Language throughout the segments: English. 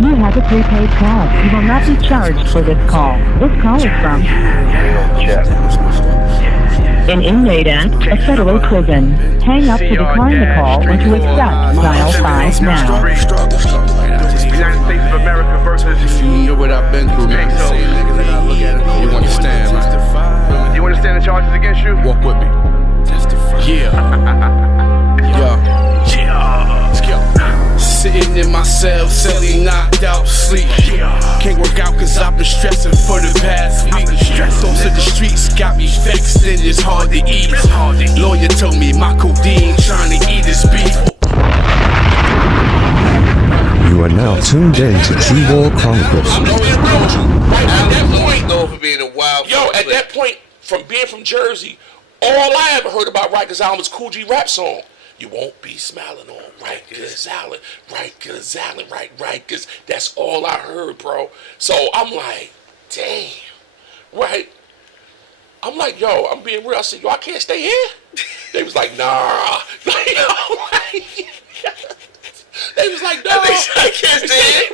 You have a prepaid call. You will not be charged for this call. This call is from an inmate at a federal prison. Hang up to decline the call or to accept. Dial 5 now. United States of America versus. You know what I've been through, man. You understand, man. Do you understand the charges against you? Walk with me. Yeah. Let's go. Sitting in my cell, silly, knocked out, sleep. Can't work out cause I've been stressing for the past week. Those of the streets got me vexed and it's hard to eat. Lawyer told me my codeine trying to eat his beef. You are now tuned in to True War Chronicles. At that point, from being from Jersey, all I ever heard about Rikers Island was Cool G rap song. You won't be smiling on Rikers Island, Rikers Island, Rikers. That's all I heard, bro. So I'm like, damn, right? I'm like, yo, I'm being real. I said, yo, I can't stay here. They was like, nah. They was like, no, I can't stay here.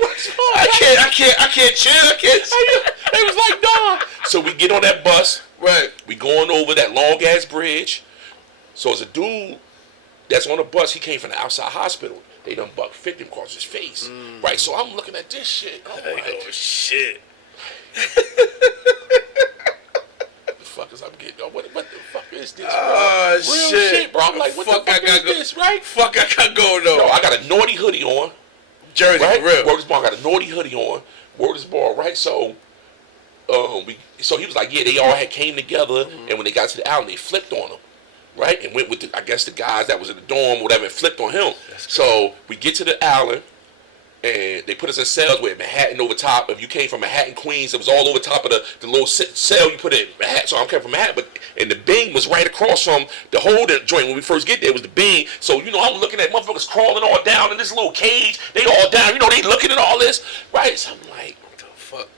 I can't chill. They was like, nah. So we get on that bus. Right. We going over that long ass bridge. So it's a dude that's on the bus. He came from the outside hospital. They done buck 50 across his face. Right. So I'm looking at this shit. I'm like, oh shit. What the fuck is I'm getting? What the fuck is this, bro? Oh Real shit, bro. I'm like, what the fuck is this, right? Fuck, I got going on. Yo, I got a naughty hoodie on. Jersey, right? for real. Word is born. I got a naughty hoodie on. Word is born, right? So, so he was like, yeah, they all had came together, and when they got to the island, they flipped on him, right? And went with the, I guess the guys that was in the dorm, whatever, and flipped on him. So we get to the island, and they put us in cells with Manhattan over top. If you came from Manhattan, Queens, it was all over top of the little cell you put in Manhattan. So I'm coming from Manhattan, but and the Bing was right across from the whole joint. When we first get there, it was the Bing. So I'm looking at motherfuckers crawling all down in this little cage. They all down, they looking at all this, right? So I'm like, what the fuck?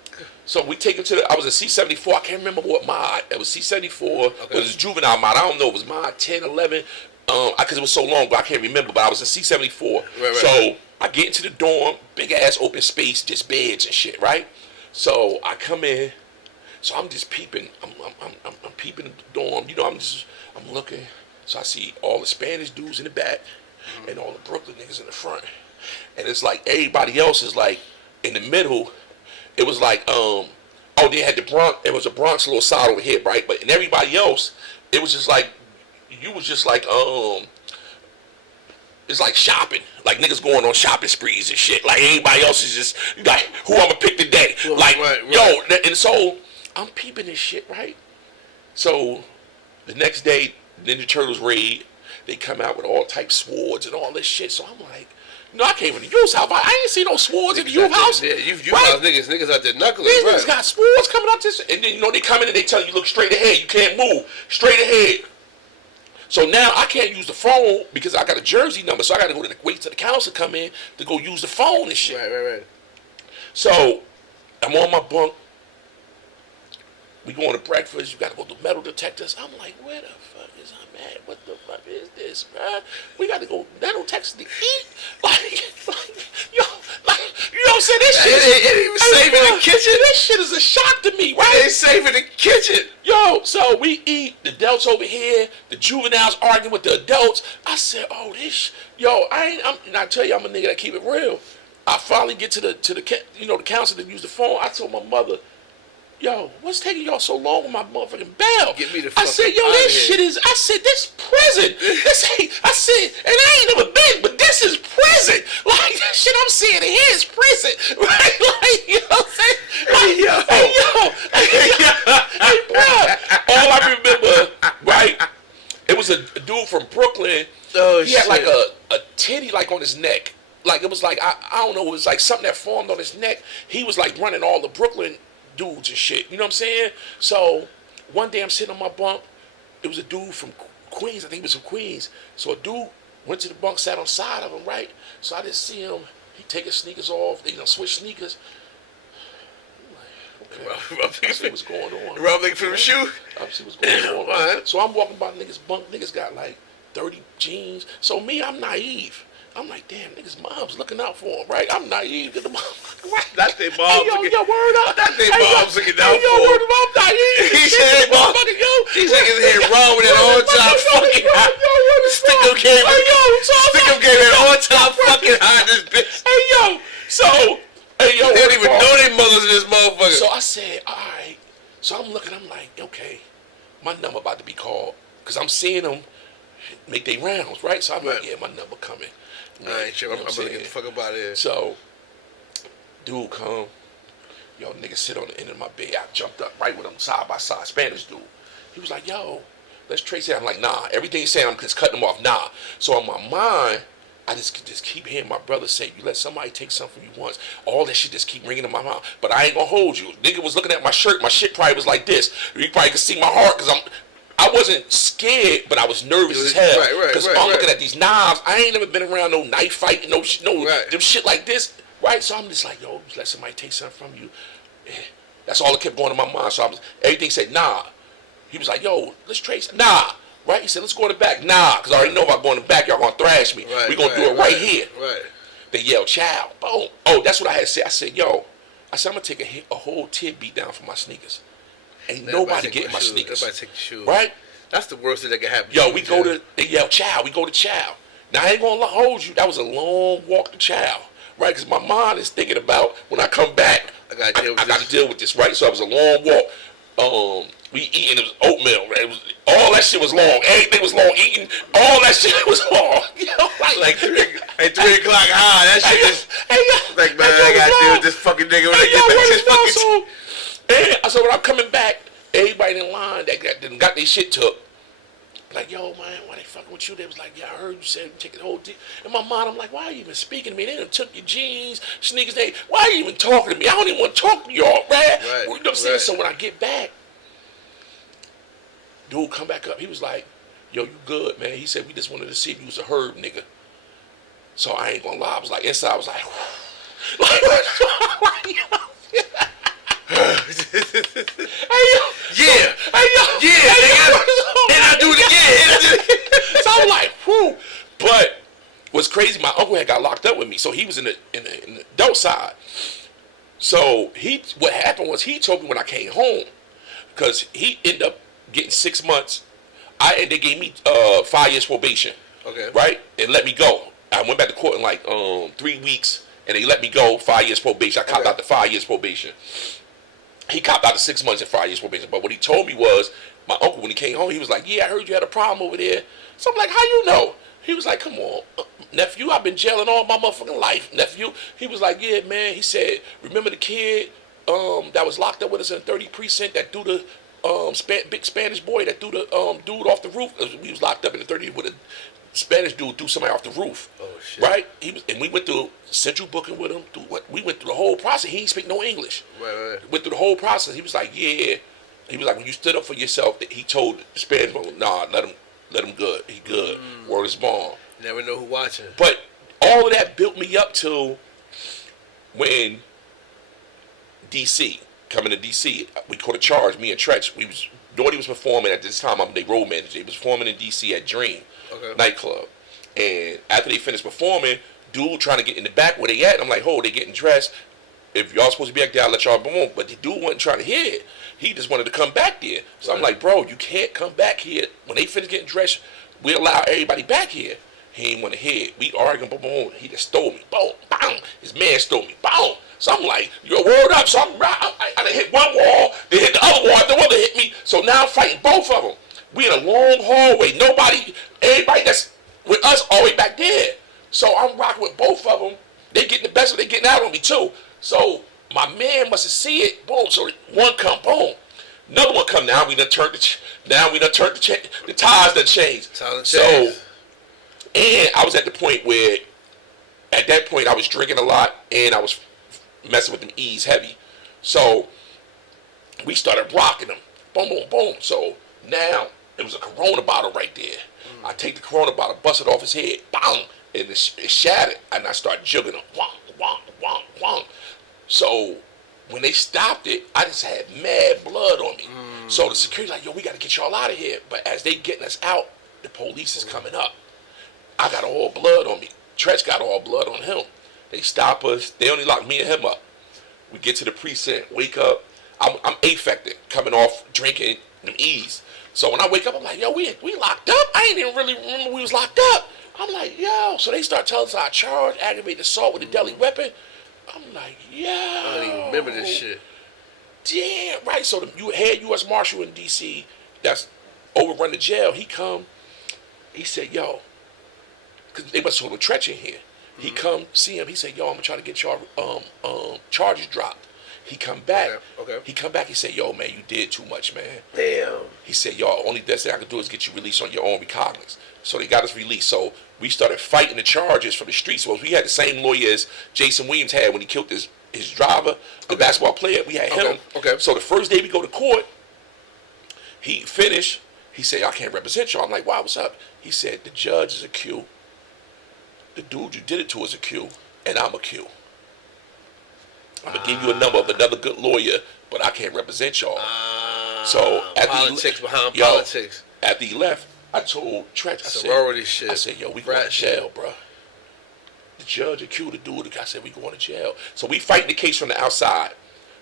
So we take him to I was a C-74. I can't remember what mod. It was C-74. Okay. It was juvenile mod. I don't know. It was mod 10, 11. Because it was so long, but I can't remember. But I was a C-74. Right. So I get into the dorm, big ass open space, just beds and shit, right? So I come in, so I'm just peeping. I'm peeping the dorm. I'm looking. So I see all the Spanish dudes in the back, and all the Brooklyn niggas in the front. And it's like everybody else is like in the middle. It was like they had the Bronx. It was a Bronx little side over here, right? But in everybody else, it was just like you was just like it's like shopping, like niggas going on shopping sprees and shit. Like everybody else is just like, who I'ma pick today? Like, yo, and so I'm peeping this shit, right? So the next day, Ninja Turtles raid, they come out with all type swords and all this shit. So I'm like, I came from the youth house. I ain't seen no swords in the youth house. Yeah, youth house niggas out there knuckling. These right. niggas got swords coming out this, and then they come in and they tell you look straight ahead. You can't move, straight ahead. So now I can't use the phone because I got a Jersey number, so I got to wait till the council come in to go use the phone and shit. Right. So I'm on my bunk. We going to breakfast. You got to go to metal detectors. I'm like, where the fuck is I at? What the fuck is this, man? We got to go metal detectors to eat. You know what I'm saying? This shit ain't even safe in the kitchen. This shit is a shock to me, right? It ain't safe in the kitchen. Yo, so we eat, the adults over here, the juveniles arguing with the adults. I said, oh, and I tell you, I'm a nigga that keep it real. I finally get to the council to use the phone. I told my mother, yo, what's taking y'all so long with my motherfucking bell? Get me the fuck I said, yo, this shit is, I said, this prison. This ain't, I said, and I ain't never been, but this is prison. Like, that shit I'm seeing in here is prison. Right? Like, you know what I'm saying? Like, hey, bro. All I remember, right, it was a dude from Brooklyn. Oh, he had like a titty like on his neck. Like, it was like, I don't know, it was like something that formed on his neck. He was like running all the Brooklyn dudes and shit, you know what I'm saying? So one day I'm sitting on my bunk. It was a dude from Queens. I think he was from Queens. So a dude went to the bunk, sat on the side of him, right? So I just see him. He take his sneakers off. They switch sneakers. I'm like, okay, I see what's going on. Rob nigga for the shoe. I see what's going on. Right? So I'm walking by niggas' bunk. Niggas got like 30 jeans. So me, I'm naive. I'm like, damn, niggas' mom's looking out for him, right? I'm naive to the mom. That's their mom. Hey, yo, word up. That's their mom's looking down Hey, yo, for. word up. He said, motherfucker, yo. He's like his head wrong with an on-time fucking high. Stickum came in on-time fucking high this bitch. Hey, yo. So, hey, yo. They don't even know their mothers in this motherfucker. So I said, all right. So I'm looking, I'm like, okay, my number about to be called. Because I'm seeing them make their rounds, right? So I'm like, yeah, my number coming. All right, sure. I'm gonna get the fuck up out of here. So, dude come. Yo, nigga sit on the end of my bed. I jumped up right with him, side by side. Spanish dude. He was like, yo, let's trace it. I'm like, nah. Everything he's saying, I'm just cutting him off. Nah. So in my mind, I just keep hearing my brother say, you let somebody take something from you once. All that shit just keep ringing in my mouth. But I ain't gonna hold you. Nigga was looking at my shirt. My shit probably was like this. You probably could see my heart because I wasn't scared, but I was nervous as hell. Because I'm looking at these knives. I ain't never been around no knife fighting, them shit like this. Right? So I'm just like, yo, just let somebody take something from you. That's all that kept going in my mind. So everything said, nah. He was like, yo, let's trace. Nah. Right? He said, let's go in the back. Nah. Because I already know if I go in the back, y'all going to thrash me. We're going to do it right here. Right. They yelled, child. Boom. Oh, that's what I had to say. I said, yo. I said, I'm going to take a whole tid beat down for my sneakers. Ain't nobody getting my sneakers. Everybody take the shoes. Right? That's the worst thing that can happen. Yo, they yell, chow. We go to chow. Now, I ain't going to hold you. That was a long walk to chow. Right? Because my mind is thinking about when I come back, I got to deal with this. Right? So it was a long walk. We eating, it was oatmeal. Right? All that shit was long. Everything was long. Eating, all that shit was long. You know, like 3 o'clock high. That shit is like, man, I got to deal with this fucking nigga when I get back to this fucking... So when I'm coming back, everybody in line that got their shit took. Like, yo, man, why they fucking with you? They was like, yeah, I heard you said you take the whole deal. In my mind, I'm like, why are you even speaking to me? They done took your jeans, sneakers. Why are you even talking to me? I don't even want to talk to y'all, man. You know what I'm saying? So when I get back, dude come back up. He was like, yo, you good, man? He said, we just wanted to see if you was a herb nigga. So I ain't gonna lie. I was like, inside, I was like, yeah, nigga. And I do it again. So I'm like, whew. But what's crazy, my uncle had got locked up with me, so he was in the adult side. So what happened was he told me when I came home, because he ended up getting 6 months. They gave me 5 years probation. Okay. Right? And let me go. I went back to court in like 3 weeks, and they let me go 5 years probation. I copped out the 5 years probation. He copped out the 6 months and 5 years probation. But what he told me was, my uncle, when he came home, he was like, yeah, I heard you had a problem over there. So I'm like, how you know? He was like, come on, nephew, I've been jailing all my motherfucking life, nephew. He was like, yeah, man. He said, remember the kid that was locked up with us in 30 precinct that threw the big Spanish boy that threw the dude off the roof? We was locked up in the 30 with a Spanish dude threw somebody off the roof. Oh, shit. Right? And we went through central booking with him. We went through the whole process. He didn't speak no English. Right. Went through the whole process. He was like, yeah. He was like, when you stood up for yourself, he told the Spanish boy, nah, let him good. He good. Word is bond. Never know who watching. But all of that built me up to when DC, coming to DC, we caught a charge, me and Tretch. Naughty was performing at this time. I'm the road manager. He was performing in DC at Dream nightclub. And after they finished performing, dude trying to get in the back where they at. I'm like, they getting dressed. If y'all supposed to be back there, I'll let y'all boom. But the dude wasn't trying to hear it. He just wanted to come back there. So I'm like, bro, you can't come back here. When they finish getting dressed, we allow everybody back here. He ain't want to hear it. We arguing, boom, boom. He just stole me. Boom, bang. His man stole me. Boom. So I'm like, yo, word up. So I done hit one wall, then hit the other wall, the other hit me. So now I'm fighting both of them. We in a long hallway. Everybody that's with us all the way back there. So I'm rocking with both of them. They getting the best of it. They getting out on me too. So my man must have seen it. Boom. So one come. Boom. Another one come. Now we done turned the ties done changed. So, and I was at the point where, at that point, I was drinking a lot and I was messing with them E's heavy. So we started rocking them. Boom, boom, boom. So now it was a Corona bottle right there. I take the Corona bottle, bust it off his head. Bang. And it shattered. And I started jugging him. Wong, wong, wong, wong. So when they stopped it, I just had mad blood on me. So the security like, yo, we got to get y'all out of here. But as they getting us out, the police is coming up. I got all blood on me. Tretch got all blood on him. They stop us. They only locked me and him up. We get to the precinct, wake up. I'm affected, coming off drinking them E's. So when I wake up, I'm like, yo, we locked up? I ain't even really remember we was locked up. I'm like, yo. So they start telling us our charge, aggravated assault with a deadly weapon. I'm like, yo. I don't even remember this shit. Damn, right. So the head U.S. Marshal in D.C. that's overrun the jail, he come. He said, yo, because they must have a Tretch in here. He come see him. He said, yo, I'm going to try to get y'all charges dropped. He come back. Okay. He come back. He said, yo, man, you did too much, man. Damn. He said, y'all, only best thing I can do is get you released on your own recognizance. So they got us released. So we started fighting the charges from the streets. Well, we had the same lawyer as Jason Williams had when he killed his driver, the basketball player. We had him. Okay. So the first day we go to court, he finished. He said, I can't represent y'all. I'm like, wow, what's up? He said, the judge is a Q. The dude you did it to is a Q, and I'm a Q. I'm going to give you a number of another good lawyer, but I can't represent y'all. So after politics behind politics. After he left, I told Tretch, shit. I said, yo, we going to jail, bro. The judge accused the dude. I said, we going to jail. So we fighting the case from the outside.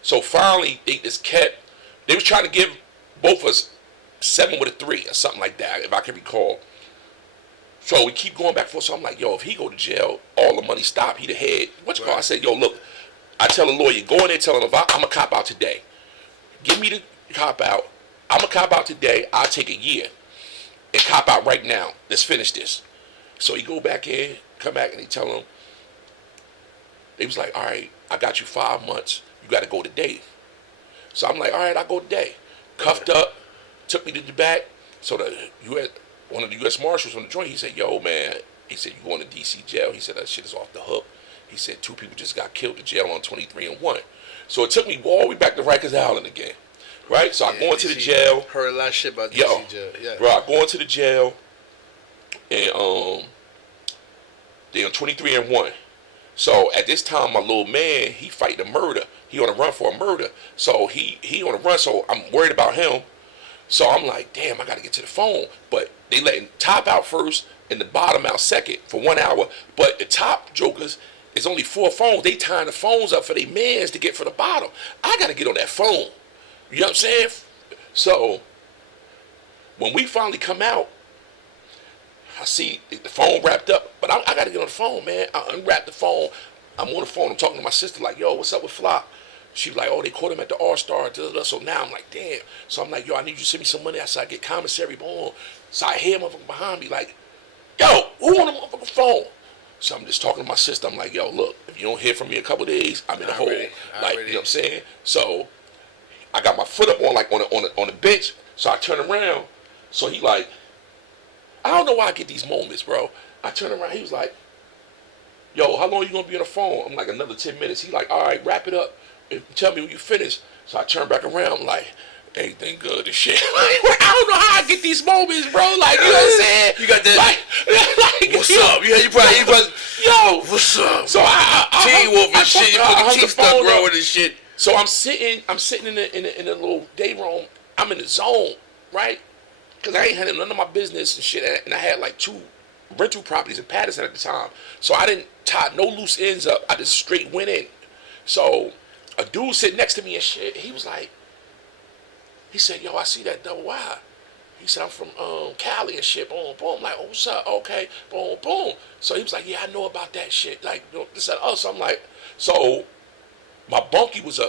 So finally, they was trying to give both of us 7 with a 3 or something like that, if I can recall. So we keep going back and forth. So I'm like, yo, if he go to jail, all the money stop. He the head. I said, yo, look, I tell a lawyer, go in there, tell him, if I'm a cop out today. Give me the cop out. I'm a cop out today. I'll take a year and cop out right now. Let's finish this. So he go back in, come back, and he tell him, they was like, all right, I got you 5 months. You got to go today. So I'm like, all right, I'll go today. Cuffed up, took me to the back. So one of the U.S. Marshals on the joint, he said, yo, man, he said, you going to D.C. jail? He said, that shit is off the hook. He said 2 people just got killed in jail on 23 and 1. So it took me all the way back to Rikers Island again, right? So I go into the jail. Heard a lot of shit about DC jail. Yeah, bro, I go into the jail, and they on 23 and 1. So at this time, my little man, he fighting a murder. He on a run for a murder. So he on a run. So I'm worried about him. So I'm like, damn, I got to get to the phone. But they letting top out first and the bottom out second for 1 hour. But the top jokers. It's only 4 phones. They tying the phones up for their mans to get for the bottom. I got to get on that phone. You know what I'm saying? So when we finally come out, I see the phone wrapped up. But I got to get on the phone, man. I unwrap the phone. I'm on the phone. I'm talking to my sister like, yo, what's up with Flop? She was like, oh, they caught him at the All-Star. So now I'm like, damn. So I'm like, yo, I need you to send me some money. I said, I get commissary. Boom. So I hear a motherfucker behind me like, yo, who on the motherfucking phone? So I'm just talking to my sister. I'm like, yo, look, if you don't hear from me in a couple of days, I'm in the hole. You know what I'm saying? So I got my foot up on the bench. So I turn around. So he like, I don't know why I get these moments, bro. I turn around. He was like, yo, how long you gonna be on the phone? I'm like, another 10 minutes. He like, all right, wrap it up and tell me when you finish. So I turn back around. I'm like, everything good and shit. I don't know how I get these moments, bro. Like, you know what I'm saying? You got that. Like what's up? You probably, yo, what's up? So Teen Wolf and shit. You put the teeth stuff growing and shit. So I'm sitting in a little day room. I'm in the zone, right? Because I ain't had none of my business and shit. And I had like 2 rental properties in Patterson at the time. So I didn't tie no loose ends up. I just straight went in. So a dude sitting next to me and shit, he was like, he said, yo, I see that double wide. He said, I'm from Cali and shit. Boom, boom. I'm like, oh, what's up? Okay. Boom, boom. So he was like, yeah, I know about that shit. Like, you know, this and oh. So I'm like, so my bunkie was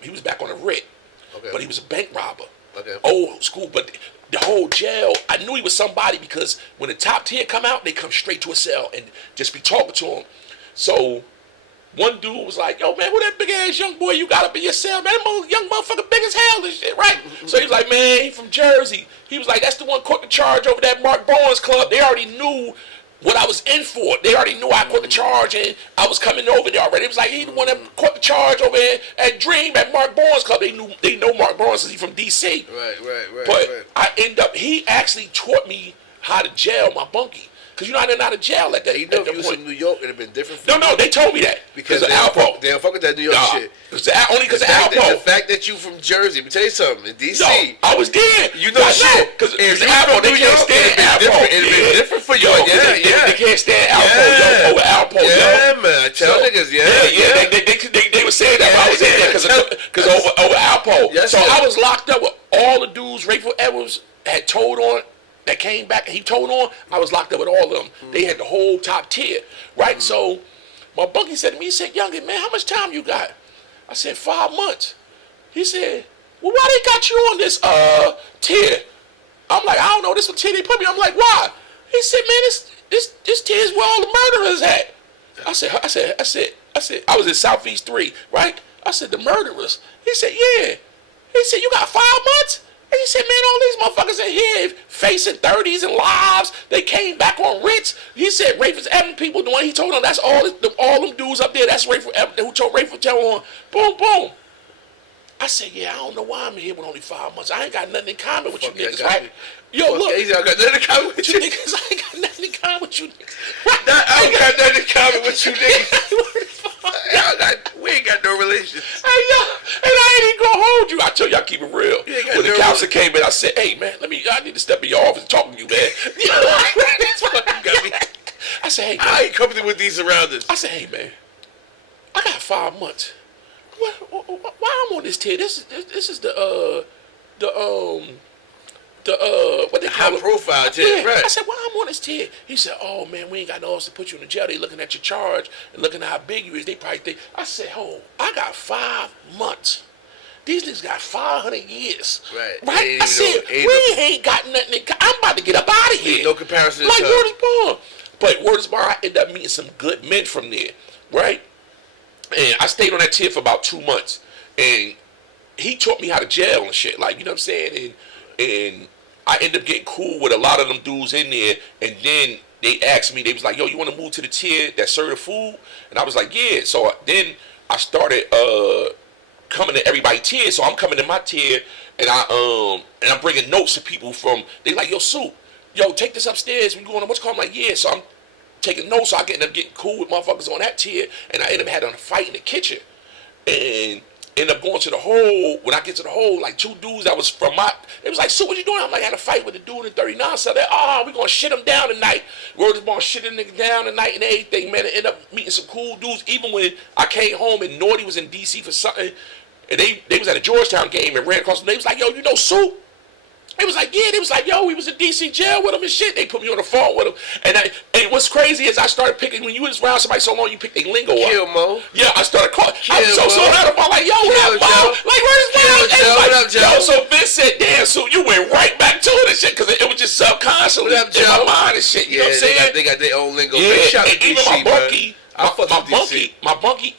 he was back on a writ. Okay. But he was a bank robber. Okay. Old school. But the whole jail, I knew he was somebody because when the top tier come out, they come straight to a cell and just be talking to him. So one dude was like, yo, man, who that big ass young boy you got up in your cell, man? That young motherfucker big as hell and shit, right? So he was like, man, he from Jersey. He was like, that's the one caught the charge over that Mark Bowen's club. They already knew what I was in for. They already knew I caught the charge and I was coming over there already. It was like, he the one that caught the charge over at Dream at Mark Bowen's club. They know Mark Bowen since he's from D.C. Right. But I end up, he actually taught me how to jail my bunkie. Because you know I didn't out of jail at that, you know, at that if you was point. from New York, it would have been different for No, they told me that. Because of Alpo. They don't fuck with that New York shit. Only because of Alpo. The fact that you from Jersey, let me tell you something, in D.C. No, I was there. You know shit. Because from Alpo, they New can't York, stand Alpo. It'd been different for you. They can't stand Alpo, over Alpo, Yeah, man. I tell niggas, They were saying that when I was in there. Yeah, because over Alpo. Yes, so sir. I was locked up with all the dudes Rayful Edwards had told on, that came back and he told on. I was locked up with all of them. They had the whole top tier, right? So my bunkie said to me, he said, "Youngin, man, how much time you got?" I said, 5 months. He said, "Well, why they got you on this tier?" I'm like, "I don't know. This what tier they put me." I'm like, "Why?" He said, "Man, this tier is where all the murderers at." I said, I was in Southeast 3, right? I said, "The murderers." He said, "Yeah." He said, "You got 5 months?" And he said, "Man, all these motherfuckers in here facing 30s and lives. They came back on writs." He said, Rayful Evans people, the one he told them, that's all them dudes up there. That's Rayful Evans who told Rayful tell on. Boom, boom. I said, "Yeah, I don't know why I'm here with only 5 months. I ain't got nothing in common with you niggas, right?" Yo, look. I got nothing in common with you niggas. I ain't got nothing in common with you niggas. I ain't got nothing in common with you niggas. We ain't got no relation. Hey, yo, and I ain't even gonna hold you. I tell you, I keep it real. When the no counselor came in, I said, "Hey, man, I need to step in your office and talk to you, man." I said, "Hey, man." I ain't comfortable with these surroundings. I said, "Hey, man, I got 5 months. Why I'm on this tier? This is the what they call high it? profile tier, Yeah. right? I said, "Why I'm on this tier?" He said, "Oh man, we ain't got no else to put you in the jail. They looking at your charge and looking at how big you is. They probably think." I said, "Oh, I got 5 months. These niggas got 500 years." Right. I said, "We ain't got nothing. I'm about to get up out of here." No comparison. Like word is born. But word is born, I ended up meeting some good men from there, right? And I stayed on that tier for about 2 months. And he taught me how to jail and shit. Like, you know what I'm saying? And I ended up getting cool with a lot of them dudes in there. And then they asked me, they was like, "Yo, you want to move to the tier that serve the food?" And I was like, "Yeah." So then I started coming to everybody's tier. So I'm coming to my tier and I'm bringing notes to people from, they like, "Yo, Soup, yo, take this upstairs. We going on what's called?" I'm like, "Yeah." So I'm taking notes. So I end up getting cool with motherfuckers on that tier. And I end up having a fight in the kitchen. And end up going to the hole. When I get to the hole, like 2 dudes that was from it was like, "So what you doing?" I'm like, "I had a fight with a dude in 39. So they're, we gonna shit him down tonight." Word is born, shit a nigga down tonight and everything, man. And end up meeting some cool dudes. Even when I came home and Naughty was in DC for something, and they was at a Georgetown game and ran across the. They was like, "Yo, you know Soup?" They was like, "Yeah." They was like, "Yo, we was in DC jail with him and shit." They put me on the phone with him. And what's crazy is I started picking, when you was around somebody so long, you pick their lingo up. Kill Mo. Yeah, I started calling. I'm so out of my, like, "Yo, what up, Mo? Joe. Like, where's Mo?" What up, Joe? Yo, so Vince said, "Damn, so you went right back to it and shit," because it was just subconsciously What up, in my Joe? mind and shit. You know what I'm saying? They got their own lingo. Yeah, Big shout and to even DC, my bunkie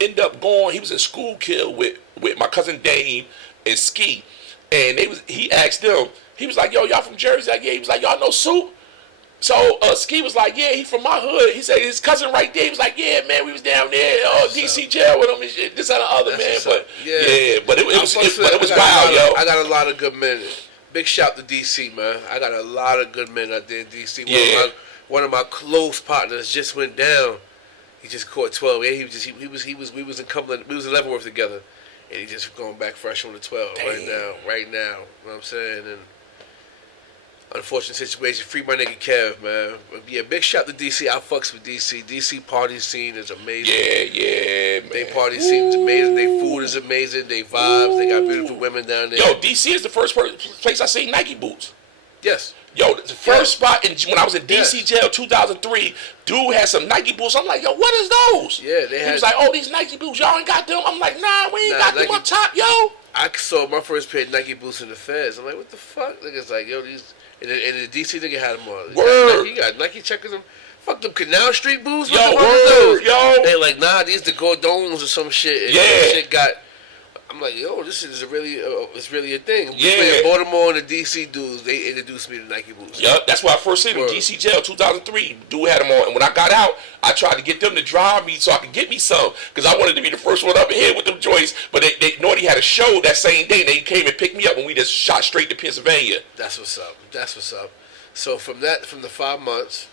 ended up going. He was in school kill with my cousin Dame and Ski, and he asked them. He was like, "Yo, y'all from Jersey?" Like, "Yeah." He was like, "Y'all know Soup?" So Ski was like, "Yeah, he from my hood." He said his cousin right there. He was like, "Yeah, man, we was down there, DC jail with him and shit, this and the other." That's, man. But but it was wild, yo. I got a lot of good men. Big shout to DC, man. I got a lot of good men out there in DC. One of my close partners just went down. He just caught 12. Yeah, we was in Cumberland. We was in Leavenworth together, and he just going back fresh on the 12 right now. You know what I'm saying? And unfortunate situation. Free my nigga Kev, man. But yeah, big shout to DC. I fucks with DC. DC party scene is amazing. Yeah, man. They party scene is amazing. They food is amazing. They vibes. They got beautiful women down there. Yo, DC is the first place I seen Nike boots. Yes. Yo, the first spot when I was in DC jail 2003, dude had some Nike boots. I'm like, "Yo, what is those?" Yeah, he was like, "Oh, these Nike boots, y'all ain't got them." I'm like, "Nah, we ain't got them on top, yo." I saw my first pair of Nike boots in the Feds. I'm like, "What the fuck?" Niggas like, "Yo, these," and the DC nigga had them on. Word. You got Nike checkers them. Fuck them Canal Street boots. Yo, what the fuck word, those? yo. They like, "Nah, these the Gordons or some shit." And yeah. that shit got. I'm like, "Yo, this is it's really a thing." Yeah. Baltimore and the DC dudes, they introduced me to Nike boots. Yup, that's why I first seen them. DC jail 2003. Dude had them on, and when I got out, I tried to get them to drive me so I could get me some, because I wanted to be the first one up in here with them joints. But they Naughty had a show that same day. And they came and picked me up, and we just shot straight to Pennsylvania. That's what's up. So from the 5 months,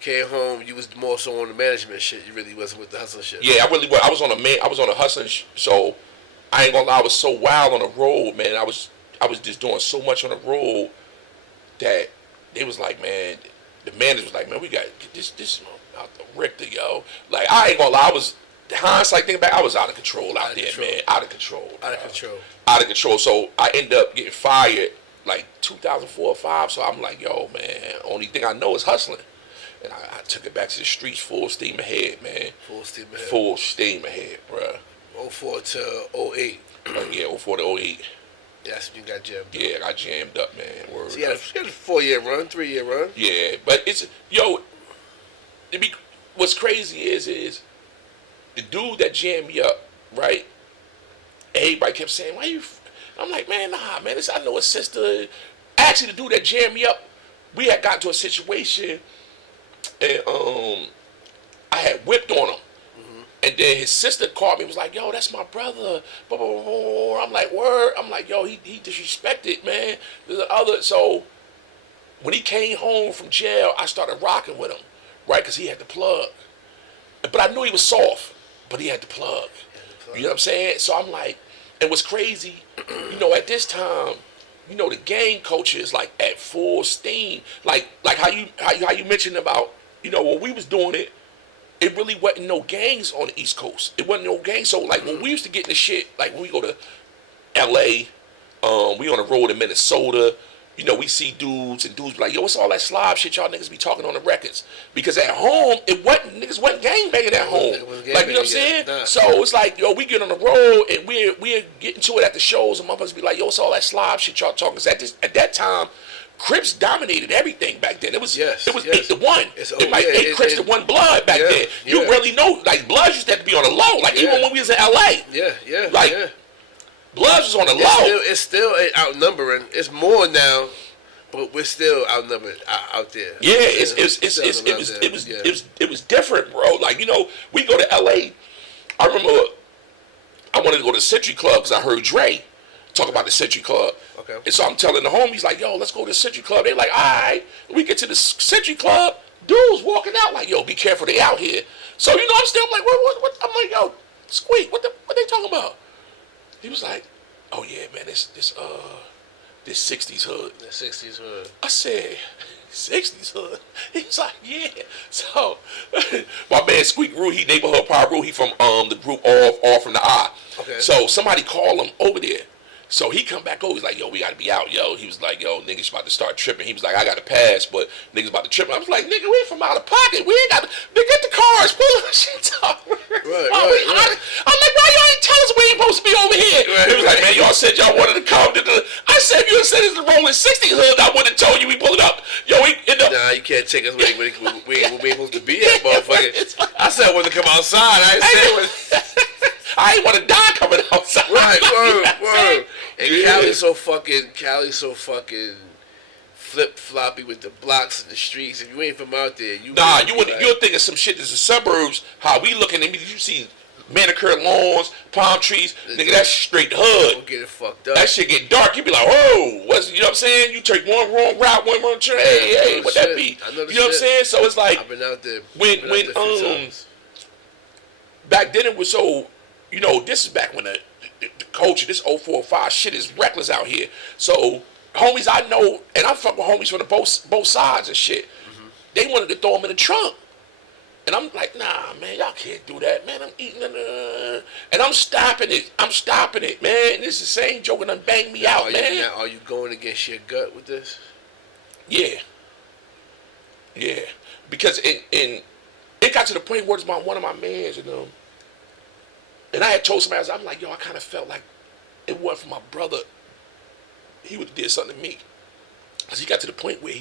came home. You was more so on the management shit. You really wasn't with the hustling shit. Yeah, I really was. I was on a hustling so I ain't gonna lie. I was so wild on the road, man. I was just doing so much on the road that they was like, man. The manager was like, "Man, we got to get this out the Richter, yo." Like, I ain't gonna lie. hindsight thinking back, I was out of control out there, man. Out of control. Out of control. So I ended up getting fired like 2004 or 5. So I'm like, yo, man, only thing I know is hustling. And I took it back to the streets full steam ahead, man. Full steam ahead. Full steam ahead, bruh. 04 to 08. Yeah, 04 to 08. That's when you got jammed up. Yeah, I got jammed up, man. Word so you had a 4-year run, 3-year run. Yeah, but it's, yo, what's crazy is the dude that jammed me up, right? Everybody kept saying, why you, I'm like, man, nah, man, I know a sister. Actually, the dude that jammed me up, we had gotten to a situation, and I had whipped on him. And then his sister called me, was like, yo, that's my brother. Blah, blah, blah, blah. I'm like, word. I'm like, yo, he disrespected, man. There's other. So when he came home from jail, I started rocking with him, right? Because he had the plug. But I knew he was soft, but he had the plug. You know what I'm saying? So I'm like, and what's crazy, you know, at this time, you know, the gang culture is like at full steam. Like how you mentioned about, you know, when we was doing it, it really wasn't no gangs on the East Coast. It wasn't no gangs. So like when we used to get in the shit, like when we go to LA, we on the road in Minnesota, you know, we see dudes and dudes be like, yo, what's all that slob shit y'all niggas be talking on the records? Because at home, niggas wasn't gang banging at home. Like, you know what I'm saying? Nah. So it's like, yo, we get on the road and we're getting to it at the shows, and motherfuckers be like, yo, what's all that slob shit y'all talking? Because at that time, Crips dominated everything back then. It was 8 to 1. It might 8 Crips to 1 Blood back then. You really know, like, Bloods used to have to be on the low. Like, even when we was in LA. Bloods was on the low. It's still outnumbering. It's more now, but we're still outnumbered out there. Yeah, it was different, bro. Like, you know, we go to LA. I remember I wanted to go to Century Club because I heard Dre talk about the Century Club. Okay. And so I'm telling the homies, like, yo, let's go to the Century Club. They're like, all right. We get to the Century Club, dudes walking out like, yo, be careful, they out here. So, you know, I'm like, what? I'm like, yo, Squeak, what they talking about? He was like, oh yeah, man, this 60s hood. The 60s hood. I said, 60s hood? He was like, yeah. So, my man Squeak Rue, he neighborhood power Rue, he from the group All from the Eye. Okay. So somebody called him over there. So he come back over, he's like, yo, we gotta be out, yo. He was like, yo, niggas about to start tripping. He was like, I got to pass, but niggas about to trip. I was like, nigga, we from out of pocket. We ain't got to, nigga, get the cars, pull the shit up. Right. I'm like, why y'all ain't tell us we ain't supposed to be over here? He was like, man, y'all said y'all wanted to come to the, I said, if you had said it's the rolling 60 hood, I would have told you we pull it up. Yo, we end up. Nah, you can't take us where we ain't supposed to be at, motherfucker. I said I wanted to come outside. I ain't want to die coming outside. Right, word. And Cali's so fucking flip floppy with the blocks and the streets. If you ain't from out there, you'll think of some shit that's the suburbs. How we looking at me? You see manicured lawns, palm trees, nigga. That's straight hood. Don't get it fucked up. That shit get dark. You be like, whoa, you know what I'm saying? You take one wrong route, one wrong turn. Hey, what that be? You know what I'm saying? So it's like I've been out there. When back then it was so. You know, this is back when the culture, this 0405 shit is reckless out here. So, homies I know, and I fuck with homies from both sides and shit. Mm-hmm. They wanted to throw them in the trunk. And I'm like, nah, man, y'all can't do that, man. I'm eating, and I'm stopping it, man. This is the same joke and done bang me out, man. Now, are you going against your gut with this? Yeah. Because it got to the point where it's one of my mans, you know. And I had told somebody, I'm like, yo, I kind of felt like it wasn't for my brother. He would have did something to me. Because he got to the point where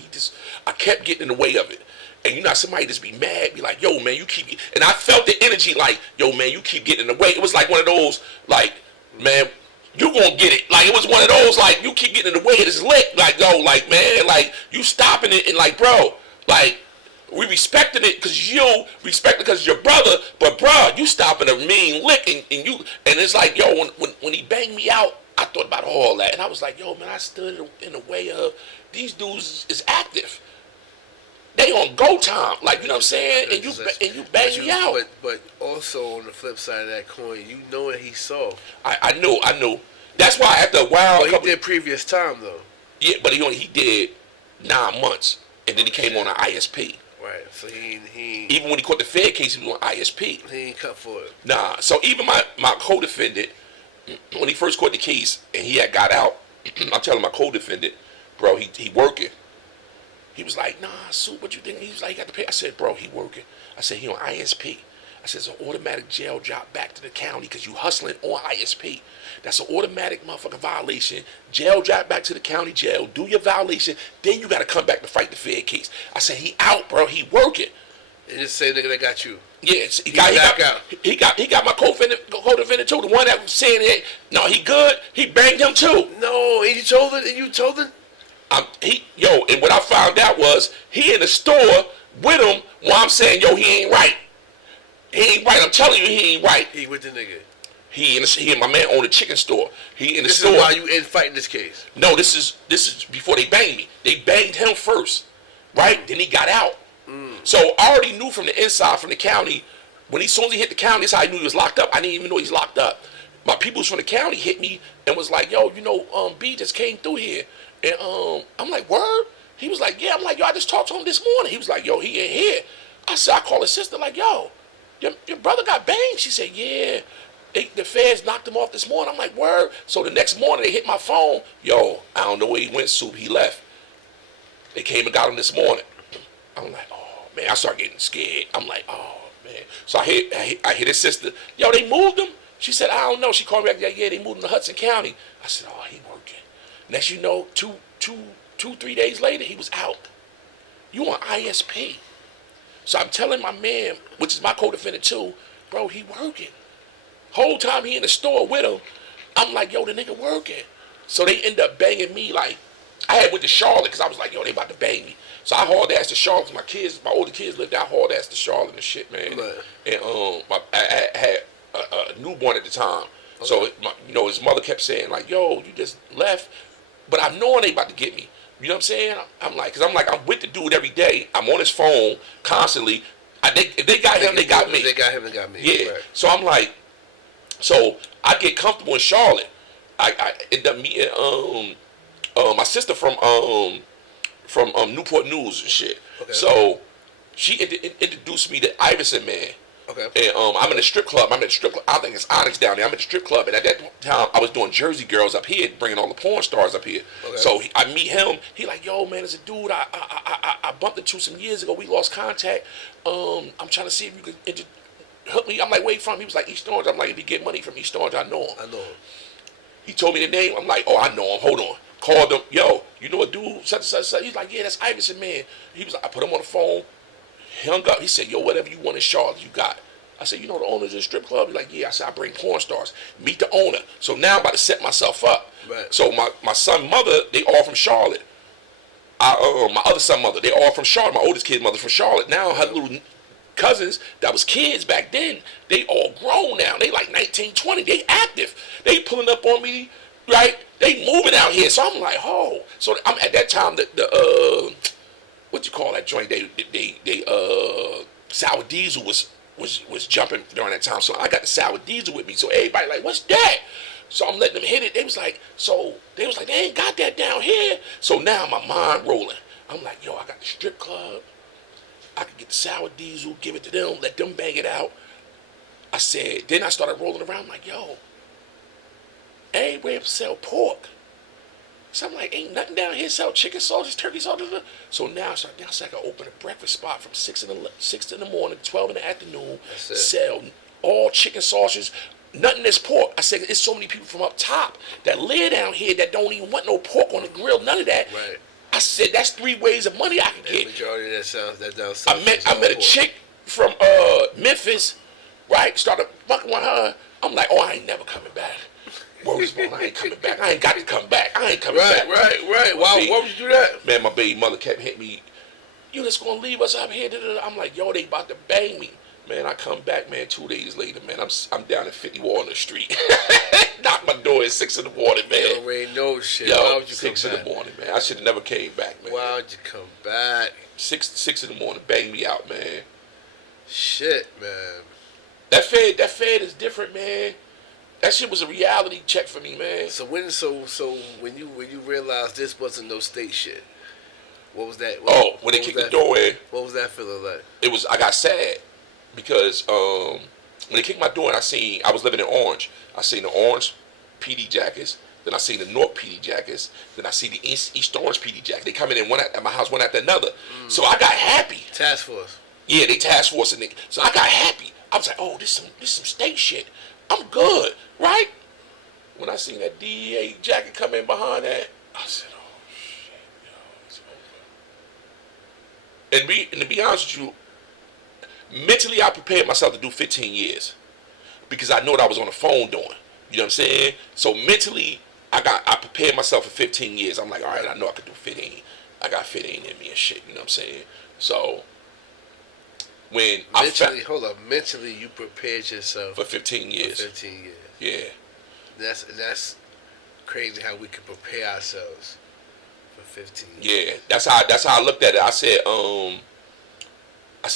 I kept getting in the way of it. And you know, somebody just be mad, be like, yo, man, you keep, and I felt the energy like, yo, man, you keep getting in the way. It was like one of those, like, man, you gonna get it. Like, it was one of those, like, you keep getting in the way, it's lit. Like, yo, like, man, like, you stopping it, and like, bro, like, we respecting it because you respect it because your brother, but bro, you stopping a mean lick and it's like, yo, when he banged me out, I thought about all that and I was like, yo, man, I stood in the way of these dudes is active. They on go time, like, you know what I'm saying, and you bang me out. But also on the flip side of that coin, you know that he saw. I knew. That's why after a while, but he did previous time though. Yeah, but he did 9 months and then he came on an ISP. Right. So he Even when he caught the Fed case, he was on ISP. he ain't cut for it. Nah. So even my co-defendant, when he first caught the case and he had got out, I'm telling my co-defendant, bro, he working. He was like, nah, Soup, what you think? He was like, he got to pay. I said, bro, he working. I said, he on ISP. I said, it's an automatic jail drop back to the county because you hustling on ISP. That's an automatic motherfucking violation. Jail drop back to the county jail. Do your violation. Then you got to come back to fight the Fed case. I said, he out, bro. He working. And this same nigga that got you. Yeah, he got my co-defendant too. The one that was saying that, no, he good. He banged him too. No, and you told it? And what I found out was he in the store with him while I'm saying, yo, he ain't right. He ain't right. I'm telling you, he ain't right. He with the nigga. He and my man own a chicken store. He in the This store. is why you in fighting this case. No, this is before they banged me. They banged him first, right? Then he got out. So I already knew from the inside, from the county, when as soon as he hit the county, that's how I knew he was locked up. I didn't even know he was locked up. My peoples from the county hit me and was like, yo, B just came through here. And I'm like, word? He was like, yeah. I'm like, yo, I just talked to him this morning. He was like, yo, he ain't here. I said, I called his sister like, yo, your brother got banged. She said, yeah. The feds knocked him off this morning. I'm like, word? So the next morning they hit my phone. Yo, I don't know where he went, Soup. He left. They came and got him this morning. I'm like, oh, man. I started getting scared. I'm like, oh, man. So I hit his sister. Yo, they moved him? She said, I don't know. She called me back, yeah, they moved him to Hudson County. I said, oh, he working. Next you know, 3 days later, he was out. You on ISP. So I'm telling my man, which is my co-defendant too, bro, he working. Whole time he in the store with him, I'm like, yo, the nigga working. So they end up banging me like, I had went to Charlotte because I was like, yo, they about to bang me. So I hauled ass to Charlotte because my older kids lived there. I hauled ass to Charlotte and shit, man. Right. And I had a newborn at the time. Okay. So, his mother kept saying like, yo, you just left. But I'm knowing they about to get me. You know what I'm saying? I'm with the dude every day. I'm on his phone constantly. If they got him, they got me. They got him, they got me. Yeah. Right. So I'm like, so I get comfortable in Charlotte. I end up meeting my sister from Newport News and shit. Okay. So she introduced me to Iverson, man. Okay. And I'm in a strip club. I think it's Onyx down there. I'm at the strip club, and at that time I was doing Jersey Girls up here, bringing all the porn stars up here. Okay. So I meet him. He like, yo, man, there's a dude I bumped into some years ago. We lost contact. I'm trying to see if you could hook me. I'm like, where you from? He was like, East Orange. I'm like, if you get money from East Orange, I know him. He told me the name. I'm like, oh, I know him. Hold on. Called him. Yo, you know a dude? Such and such, such. He's like, yeah, that's Iverson, man. He was like, I put him on the phone. Hung up. He said, yo, whatever you want in Charlotte, you got. I said, you know the owner's of the strip club? He's like, yeah. I said, I bring porn stars. Meet the owner. So now I'm about to set myself up. Right. So my son mother, they all from Charlotte. My other son mother, they all from Charlotte. My oldest kid mother from Charlotte. Now her little cousins that was kids back then, they all grown now. They like 19, 20. They active. They pulling up on me, right? They moving out here. So I'm like, oh. So I'm at that time the what you call that joint? They Sour Diesel was jumping during that time. So I got the Sour Diesel with me. So everybody like, what's that? So I'm letting them hit it. They was like, they ain't got that down here. So now my mind rolling. I'm like, yo, I got the strip club. I could get the Sour Diesel, give it to them, let them bang it out. I said, then I started rolling around like, yo, everywhere sell pork. So I'm like, ain't nothing down here sell chicken sausages, turkey sausages. So now I can open a breakfast spot from 6 in the morning, 12 in the afternoon, sell all chicken sausages, nothing that's pork. I said, there's so many people from up top that live down here that don't even want no pork on the grill, none of that. Right. I said, that's 3 ways of money I can get. The majority of that I met a chick from Memphis, right? Started fucking with her. I'm like, oh, I ain't never coming back. Words, I ain't coming back. I ain't got to come back. I ain't coming back. Right. Why would you do that? Man, my baby mother kept hitting me. You just gonna leave us up here? I'm like, yo, they about to bang me. Man, I come back, man, 2 days later, man. I'm down at 50 Walnut Street. Knock my door at 6 in the morning, man. You already know shit. Yo, why would you 6 come in back? the morning, man. I should have never came back, man. Why would you come back? 6 in the morning, bang me out, man. Shit, man. That Fed is different, man. That shit was a reality check for me, man. So when you realized this wasn't no state shit? What was that? When they kicked the door in. What was that feeling like? I got sad because when they kicked my door and I was living in Orange. I seen the Orange PD jackets, then I seen the North PD jackets, then I see the East Orange PD jacket. They coming in one at my house, one after another. So I got happy. Task force. Yeah, they task force and so I got happy. I was like, oh, this some state shit. I'm good, right? When I seen that DEA jacket come in behind that, I said, oh shit, yo, it's over. And to be honest with you, mentally I prepared myself to do 15 years because I know what I was on the phone doing. You know what I'm saying? So mentally, I prepared myself for 15 years. I'm like, all right, I know I could do 15. I got 15 in me and shit. You know what I'm saying? So when mentally you prepared yourself for 15 years. For 15 years. Yeah. That's crazy how we can prepare ourselves for 15 years. Yeah, that's how I looked at it. I said, all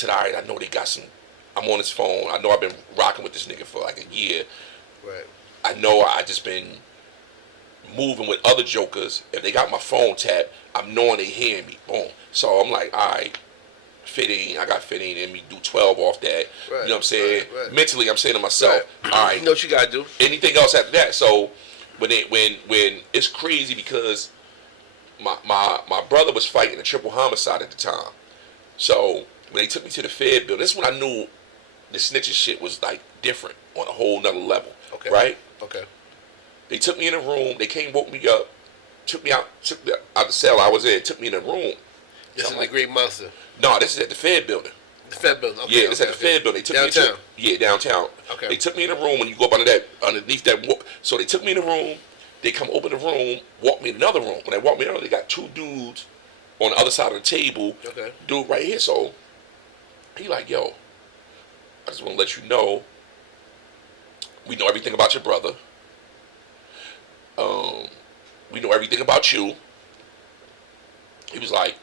right, I know they got some. I'm on his phone. I know I've been rocking with this nigga for like a year. Right. I know I just been moving with other jokers. If they got my phone tapped, I'm knowing they hearing me. Boom. So I'm like, all right, 15. I got 15 in me. Do 12 off that. Right. You know what I'm saying? Right. Mentally, I'm saying to myself, all right. You know what you gotta do. Anything else after that? So when it's crazy because my brother was fighting a triple homicide at the time. So when they took me to the Fed building, this is when I knew the snitching shit was like different on a whole nother level. Okay. Right? Okay. They took me in a room. They came, woke me up, took me out the cell I was in, took me in a room. This is the Great Monster. No, this is at the Fed building. The Fed building. Okay, yeah, this is at the Fed building. They took downtown. Me downtown. Okay. They took me in a room when you go up underneath that. So they took me in a room. They come open the room, walk me in another room. When they walk me in, they got two dudes on the other side of the table. Okay. Dude right here. So he like, yo, I just want to let you know. We know everything about your brother. We know everything about you. He was like,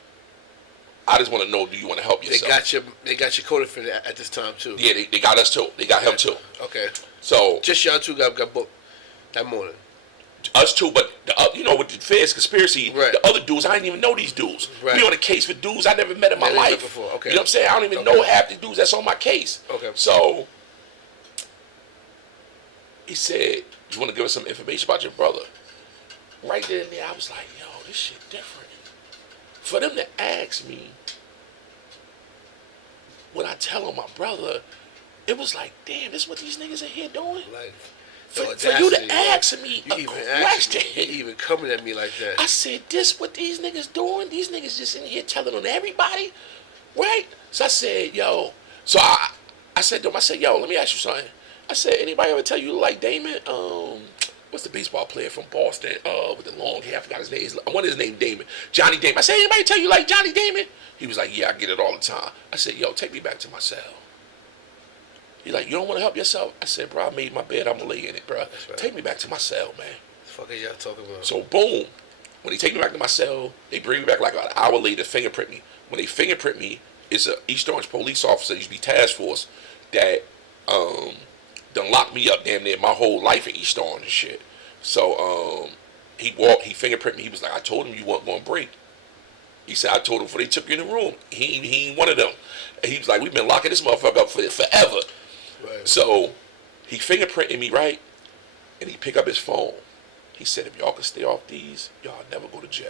I just want to know, do you want to help yourself? They got you coded for that at this time too. Yeah, they got us too. They got him too. Okay. So just y'all two got booked that morning. Us too, but with the Feds conspiracy, right. The other dudes, I didn't even know these dudes. Right. We on a case for dudes I never met in my life. Before. Okay. You know what I'm saying? I don't even know half the dudes that's on my case. Okay. So he said, you want to give us some information about your brother? Right there and there, I was like, yo, this shit different. For them to ask me what I tell on my brother, it was like, damn, this is what these niggas are here doing? Like, for you to ask me a question. You even coming at me like that. I said, this what these niggas doing? These niggas just in here telling on everybody? Right? So I said, yo. So I said to him, yo, let me ask you something. I said, anybody ever tell you like Damon? What's the baseball player from Boston with the long hair? I forgot his name. I wanted his name Damon. Johnny Damon. I said, anybody tell you like Johnny Damon? He was like, yeah, I get it all the time. I said, yo, take me back to my cell. He like, you don't want to help yourself? I said, bro, I made my bed. I'm going to lay in it, bro. Right. Take me back to my cell, man. What the fuck are y'all talking about? So, boom. When they take me back to my cell, they bring me back like an hour later, fingerprint me. When they fingerprint me, it's a East Orange police officer, used to be task force, that done locked me up damn near my whole life in East Orange and shit. So he fingerprinted me. He was like, I told him you weren't going to break. He said, I told him before they took you in the room. He ain't one of them. And he was like, we've been locking this motherfucker up for forever. Right. So he fingerprinted me, right? And he picked up his phone. He said, if y'all can stay off these, y'all never go to jail.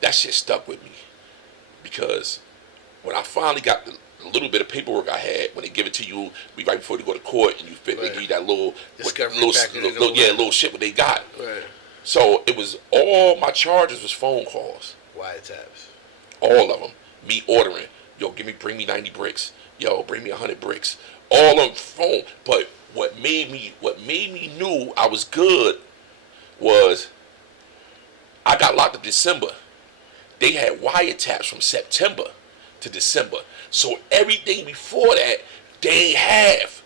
That shit stuck with me. Because when I finally got the little bit of paperwork I had, when they give it to you, right before you go to court, and they give you that little shit what they got. Right. So it was all my charges was phone calls. Wiretaps. All of them. Me ordering, yo, bring me 90 bricks. Yo, bring me 100 bricks. All on phone. But what made me knew I was good was I got locked up December. They had wiretaps from September to December. So everything before that, they ain't have.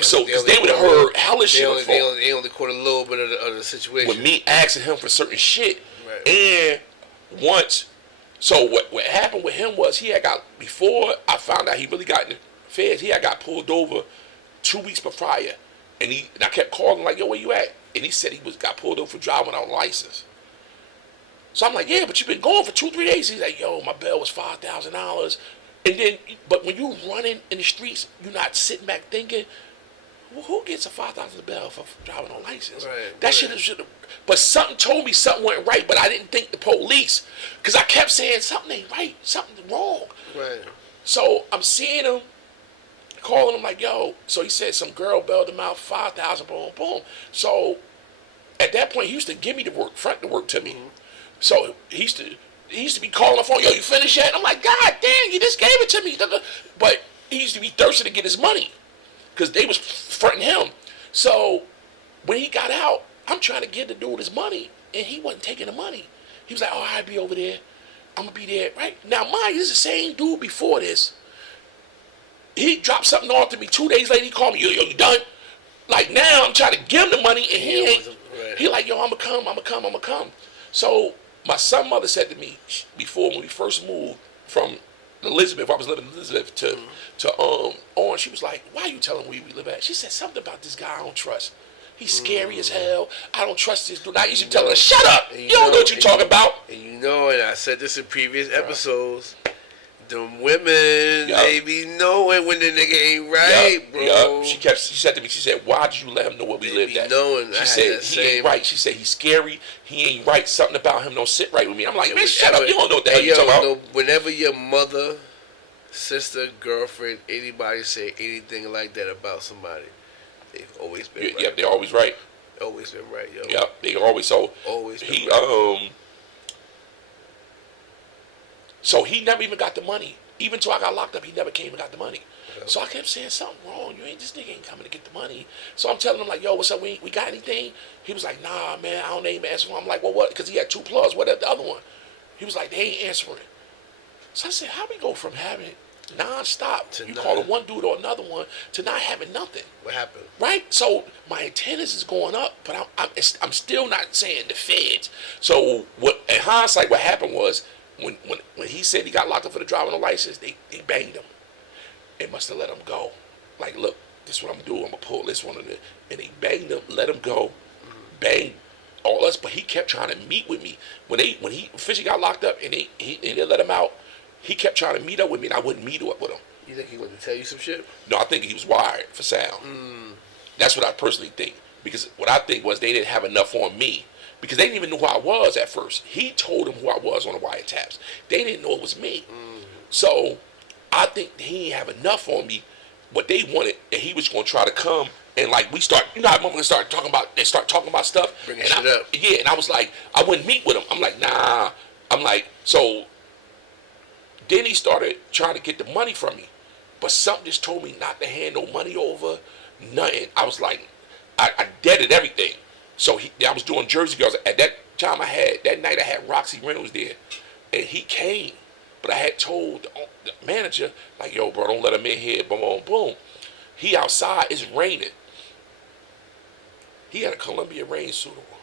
So, because they would have heard hella shit before. They only caught a little bit of the situation. With me asking him for certain shit. Right. And once, so what happened with him was before I found out he really got in the feds, he had got pulled over 2 weeks prior. And I kept calling like, yo, where you at? And he said got pulled over for driving without a license. So I'm like, yeah, but you've been going for 2-3 days. He's like, yo, my bail was $5,000. And then, but when you running in the streets, you're not sitting back thinking, well, who gets a $5,000 bail for driving on license? That shit should have. But something told me something wasn't right, but I didn't think the police, because I kept saying something ain't right, something wrong. Right. So I'm seeing him, calling him like, yo. So he said some girl bailed him out for $5,000, boom, boom. So at that point, he used to give me the work, front the work to me. So he used to be calling the phone, yo, you finished yet? I'm like, God damn, you just gave it to me. But he used to be thirsty to get his money because they was fronting him. So when he got out, I'm trying to give the dude his money, and he wasn't taking the money. He was like, oh, I'll be over there. I'm going to be there. Right? Now, mind you, this is the same dude before this. He dropped something off to me 2 days later. He called me, yo, you done? Like, now I'm trying to give him the money, and he ain't. Right. He like, yo, I'm going to come. So my son mother said to me before, when we first moved from Elizabeth, I was living in Elizabeth, to Orange, she was like, why you telling where we live at? She said something about this guy I don't trust. He's scary as hell. I don't trust this dude. I used to tell her, shut up. You don't know what you're talking about. And you know, and I said this in previous episodes, them women, they be knowing when the nigga ain't right, bro. She said to me, she said, why did you let him know where we lived at? She said, he ain't right. She said, he's scary. He ain't right. Something about him don't sit right with me. I'm like, man, shut up. You don't know what the hell you're talking about. Whenever your mother, sister, girlfriend, anybody say anything like that about somebody, they've always been right. Yeah, they're always right. Always been right, yo. Yeah, they always. So always been right. So he never even got the money. Even till I got locked up, he never came and got the money. Okay. So I kept saying something wrong. This nigga ain't coming to get the money. So I'm telling him like, yo, what's up? We got anything? He was like, nah, man, I don't even answer. I'm like, well, what? Because he had 2 plugs. What the other one? He was like, they ain't answering. So I said, how we go from having non-stop, you calling one dude or another one, to not having nothing? What happened? Right? So my antennas is going up, but I'm still not saying the feds. So what? In hindsight, what happened was, when he said he got locked up for the driving no license, they banged him. They must have let him go. Like, look, this is what I'm gonna do. I'm gonna pull this one, and they banged him, let him go, banged all us. But he kept trying to meet with me when he officially got locked up, and they let him out. He kept trying to meet up with me, and I wouldn't meet up with him. You think he wanted to tell you some shit? No, I think he was wired for sound. That's what I personally think. Because what I think was they didn't have enough on me. Because they didn't even know who I was at first. He told them who I was on the wiretaps. They didn't know it was me. So I think he didn't have enough on me. What they wanted, and he was going to try to come and like we start, you know, how motherfuckers start talking about stuff. Bringing shit up. Yeah, and I was like, I wouldn't meet with him. I'm like, nah. I'm like, so then he started trying to get the money from me, but something just told me not to hand no money over, nothing. I was like, I deaded everything. So I was doing Jersey Girls. At that time that night I had Roxy Reynolds there. And he came. But I had told the manager, like, yo, bro, don't let him in here. Boom, boom, boom. He outside. It's raining. He had a Columbia rain suit on.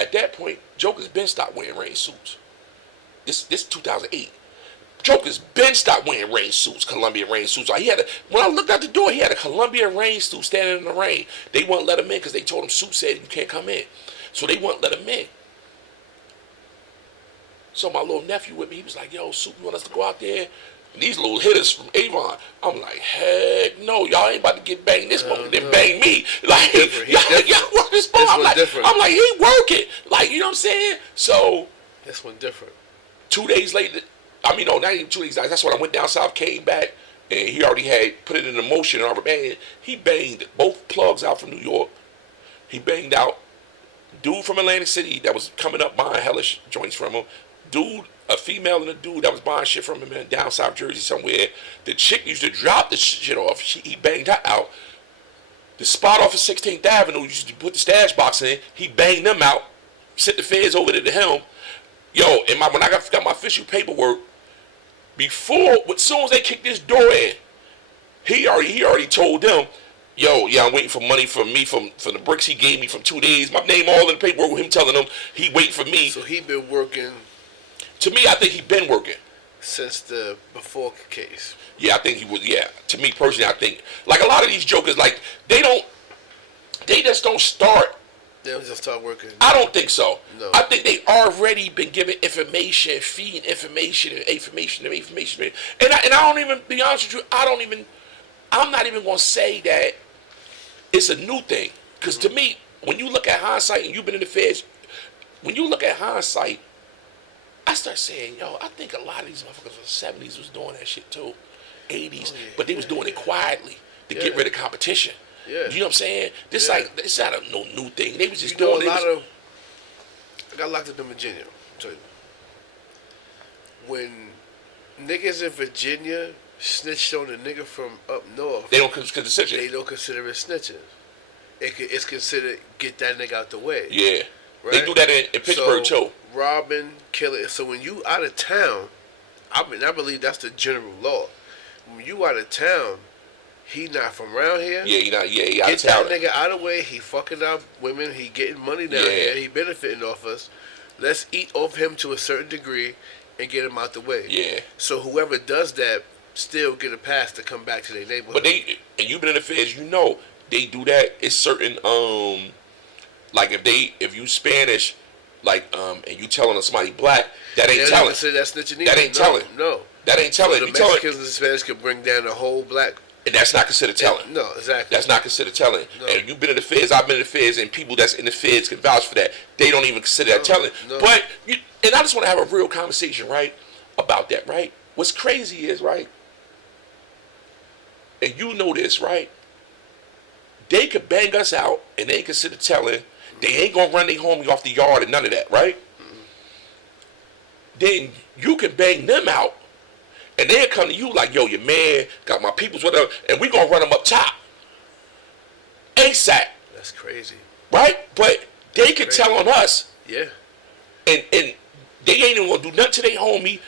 At that point, Joker's been stopped wearing rain suits. This 2008. Joker's been stopped wearing rain suits, Columbia rain suits. When I looked out the door, he had a Columbia rain suit standing in the rain. They wouldn't let him in because they told him Soup said you can't come in. So they wouldn't let him in. So my little nephew with me, he was like, yo, Soup, you want us to go out there? And these little hitters from Avon, I'm like, heck no, y'all ain't about to get banged this moment. They bang me. Like, y'all work this ball. I'm like, he working. Like, you know what I'm saying? So this one different. 2 days later, not even 2 days. That's when I went down south, came back, and he already had put it in motion. And he banged both plugs out from New York. He banged out dude from Atlantic City that was coming up buying hellish joints from him. Dude, a female and a dude that was buying shit from him in down south Jersey somewhere. The chick used to drop the shit off. He banged her out. The spot off of 16th Avenue used to put the stash box in. He banged them out. Sent the feds over to him. Yo, when I got my official paperwork, as soon as they kicked this door in, he already told them, yo, yeah, I'm waiting for money from me from the bricks he gave me from 2 days. My name all in the paperwork with him telling them he waiting for me. So he been working. To me, I think he been working since the before case. Yeah, I think he was. Yeah, to me personally, I think like a lot of these jokers, like they just don't start They'll just start working. I don't think so. No. I think they already been given information, feeding information and information. And I don't even, be honest with you, I'm not even going to say that it's a new thing. Because to me, when you look at hindsight, and you've been in the feds, when you look at hindsight, I start saying, yo, I think a lot of these motherfuckers in the 70s was doing that shit too. 80s, but they was doing it quietly to get rid of competition. Yeah. You know what I'm saying? This it's not no new thing. They was just doing doing it. I got locked up in Virginia. So when niggas in Virginia snitched on a nigga from up north, They don't consider snitching. they don't consider it snitching. It's considered get that nigga out the way. Yeah. Right? They do that in Pittsburgh too. Robbing, killing. So when you out of town, I believe that's the general law. When you out of town, he not from around here. Yeah, he out of Get town. that nigga out of the way. He fucking up women. He getting money down here. He benefiting off us. Let's eat off him to a certain degree and get him out the way. Yeah. So whoever does that still get a pass to come back to their neighborhood. But and you've been in the feds, you know, they do that. It's certain like if you Spanish, like and you telling somebody black, that ain't telling. That's snitching either. That ain't telling. No. That ain't telling. So the Mexicans and the Spanish could bring down the whole black. And that's not considered telling. No, exactly. That's not considered telling. No. And you've been in the feds, I've been in the feds, and people that's in the feds can vouch for that. They don't even consider that telling. No. But, and I just want to have a real conversation, right, about that, right? What's crazy is, right, and you know this, right, they could bang us out, and they consider telling. They ain't going to run their homie off the yard and none of that, right? Then you can bang them out. And they'll come to you like, yo, your man got my peoples, whatever, and we gonna run them up top. ASAP. That's crazy. Right? But they can tell on us. Yeah. And they ain't even gonna do nothing to their homie.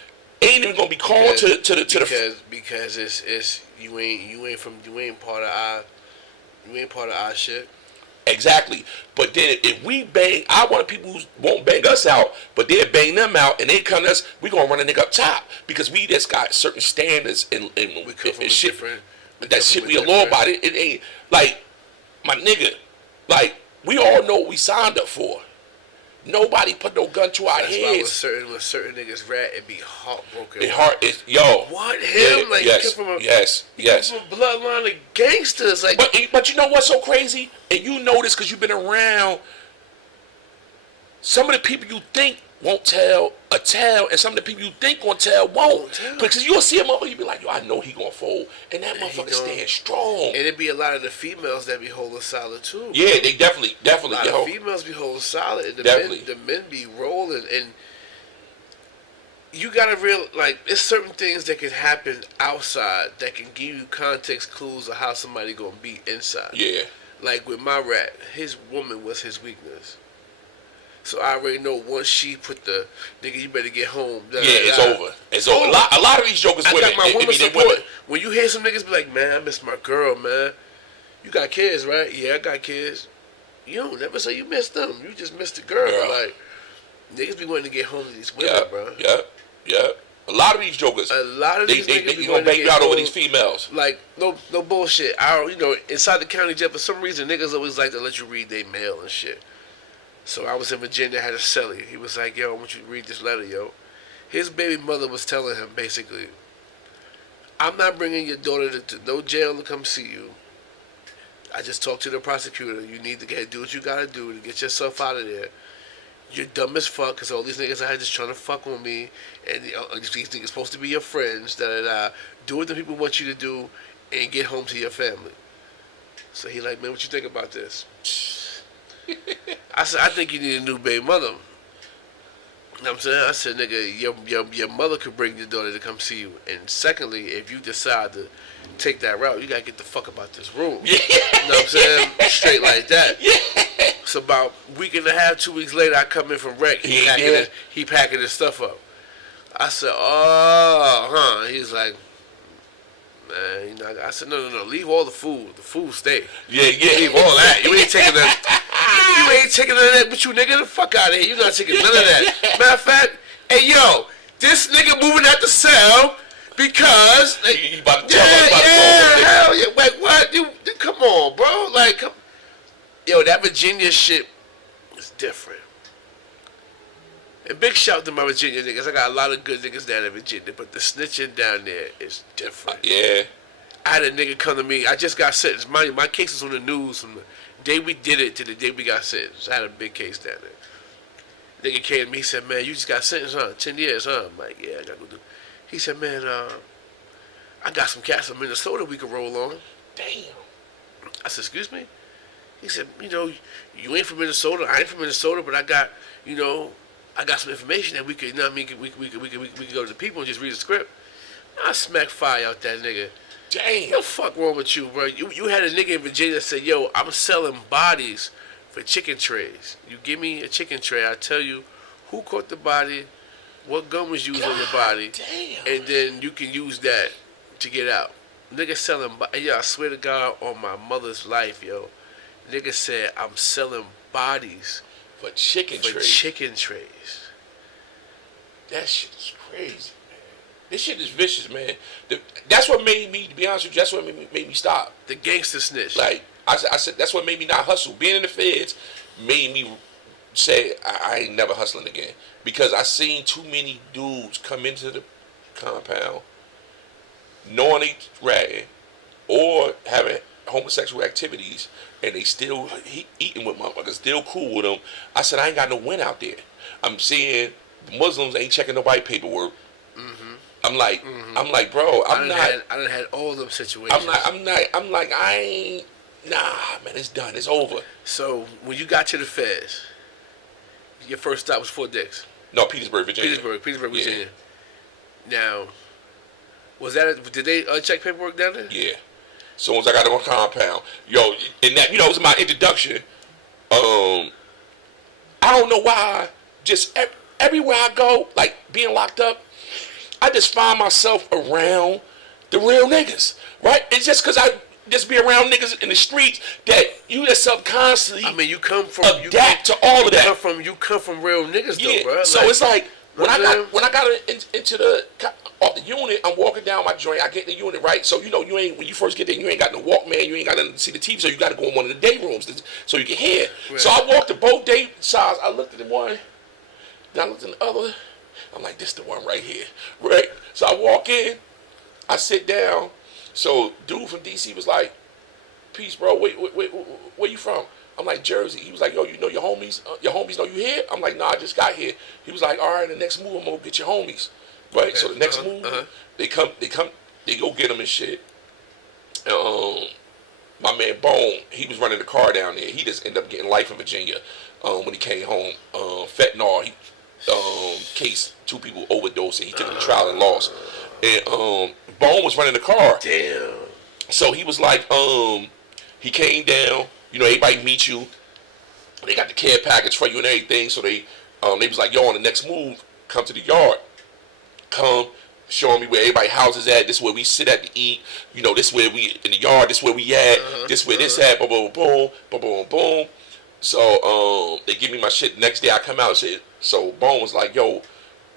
Ain't even gonna be called to the because it's you ain't part of our shit. Exactly. But then if we bang, I want people who won't bang us out, but they'll bang them out, and they come to us, we gonna run a nigga up top because we just got certain standards and We come from and shit. different. That shit we a law about it. It ain't like my nigga. Like we all know what we signed up for. Nobody put no gun to our That's why heads. when certain niggas rat, it be heartbroken. The heart is yo. What him? Yeah, like yes, you come from a yes. from a bloodline of gangsters. Like, But you know what's so crazy? And you know this because you've been around. Some of the people you think won't tell, and some of the people you think won't tell won't. Because you'll see a motherfucker, you be like, yo, I know he gonna fold, and that motherfucker stand strong. And it be a lot of the females that be holding solid too. Yeah, they definitely. A lot of females be holding solid, and the men be rolling. And you gotta it's certain things that can happen outside that can give you context clues of how somebody gonna be inside. Yeah. Like with my rat, his woman was his weakness. So I already know once she put the nigga, you better get home. It's over. It's over. A lot of these jokers I women. got my woman support. When you hear some niggas be like, man, I miss my girl, man. You got kids, right? Yeah, I got kids. You don't never say you missed them. You just missed the girl. Like, niggas be wanting to get home to these women, bro. Yeah. A lot of these jokers. A lot of these niggas they gonna bang you out over these females. Like, no bullshit. Inside the county jail, for some reason, niggas always like to let you read their mail and shit. So I was in Virginia, had a celly. He was like, yo, I want you to read this letter, yo. His baby mother was telling him, basically, I'm not bringing your daughter to no jail to come see you. I just talked to the prosecutor. You need to do what you got to do to get yourself out of there. You're dumb as fuck because all these niggas out here just trying to fuck with me. And these niggas supposed to be your friends. Do what the people want you to do and get home to your family. So he like, man, what you think about this? I said, I think you need a new baby mother. You know what I'm saying? I said, nigga, your mother could bring your daughter to come see you. And secondly, if you decide to take that route, you got to get the fuck about this room. You know what I'm saying? Straight like that. So about a week and a half, 2 weeks later, I come in from rec. He packing his stuff up. I said, He's like, man, I said, no, leave all the food. The food stay. Yeah. Leave all that. You ain't taking that. You ain't taking none of that, but you nigga, the fuck out of here. You not taking none of that. Matter of fact, hey yo, this nigga moving out the cell because he about to tell us about the hell yeah. Wait, what? You come on, bro. Like, yo, that Virginia shit different. And big shout to my Virginia niggas. I got a lot of good niggas down in Virginia, but the snitching down there is different. Yeah. I had a nigga come to me. I just got sentenced. My case was on the news from the day we did it to the day we got sentenced. I had a big case down there. Nigga came to me. He said, "Man, you just got sentenced, huh? 10 years, huh?" I'm like, "Yeah, I gotta go do." He said, "Man, I got some cats from Minnesota we could roll on." Damn. I said, "Excuse me?" He said, "You know, you ain't from Minnesota. I ain't from Minnesota, but I got, you know, I got some information that we could, you know what I mean, we could go to the people and just read the script." I smack fire out that nigga. Damn. What the fuck wrong with you, bro? You had a nigga in Virginia that said, "Yo, I'm selling bodies for chicken trays. You give me a chicken tray, I'll tell you who caught the body, what gun was used on the body, damn. and then you can use that to get out." Nigga selling, yo, I swear to God on my mother's life, yo. Nigga said, "I'm selling bodies For chicken for trays. chicken trays." That shit's crazy, man. This shit is vicious, man. That's what made me, to be honest with you, that's what made me stop. The gangster snitch. Like, I said, that's what made me not hustle. Being in the feds made me say, I ain't never hustling again. Because I seen too many dudes come into the compound knowing they ratting or having homosexual activities, and they still eating with motherfuckers, still cool with them. I said, I ain't got no win out there. I'm seeing Muslims ain't checking no white paperwork. Mm-hmm. I'm like, bro, I done had all them situations. I'm like, I ain't, nah, man, it's done, it's over. So when you got to the feds, your first stop was Fort Dix. No, Petersburg, Virginia. Petersburg, Virginia. Now, did they uncheck paperwork down there? Yeah. So once I got on compound, yo, and that, you know, it was my introduction. I don't know why, just everywhere I go, like being locked up, I just find myself around the real niggas, right? It's just because I just be around niggas in the streets that you just subconsciously, I mean, you come from adapt to all of that. You come from real niggas, Yeah. though, bro. So it's like when I got into the off the unit, I'm walking down my joint. I get in the unit, right? So you know, when you first get there, you ain't got no Walkman, you ain't got nothing to see the TV, so you got to go in one of the day rooms so you can hear. Right. So I walked to both day sides. I looked at the one, then I looked at the other. I'm like, this the one right here, right? So I walk in, I sit down. So dude from DC was like, "Peace, bro. Where you from?" I'm like, "Jersey." He was like, "Yo, you know your homies? Your homies know you here?" I'm like, "Nah, I just got here." He was like, "All right, the next move, I'm gonna get your homies." Right, okay. So the next move, they go get them and shit. My man Bone, he was running the car down there. He just ended up getting life in Virginia when he came home. Fentanyl case, 2 people overdosed, and he took him to trial and lost. And Bone was running the car. Damn. So he was like, he came down. You know, everybody meet you. They got the care package for you and everything. So they was like, "Yo, on the next move, come to the yard. Come, showing me where everybody houses at. This is where we sit at to eat. You know, this is where we in the yard. This is where we at. This is where this at. Boom, boom, boom, boom, boom, boom." So they give me my shit. The next day I come out and said, so Bone was like, "Yo,"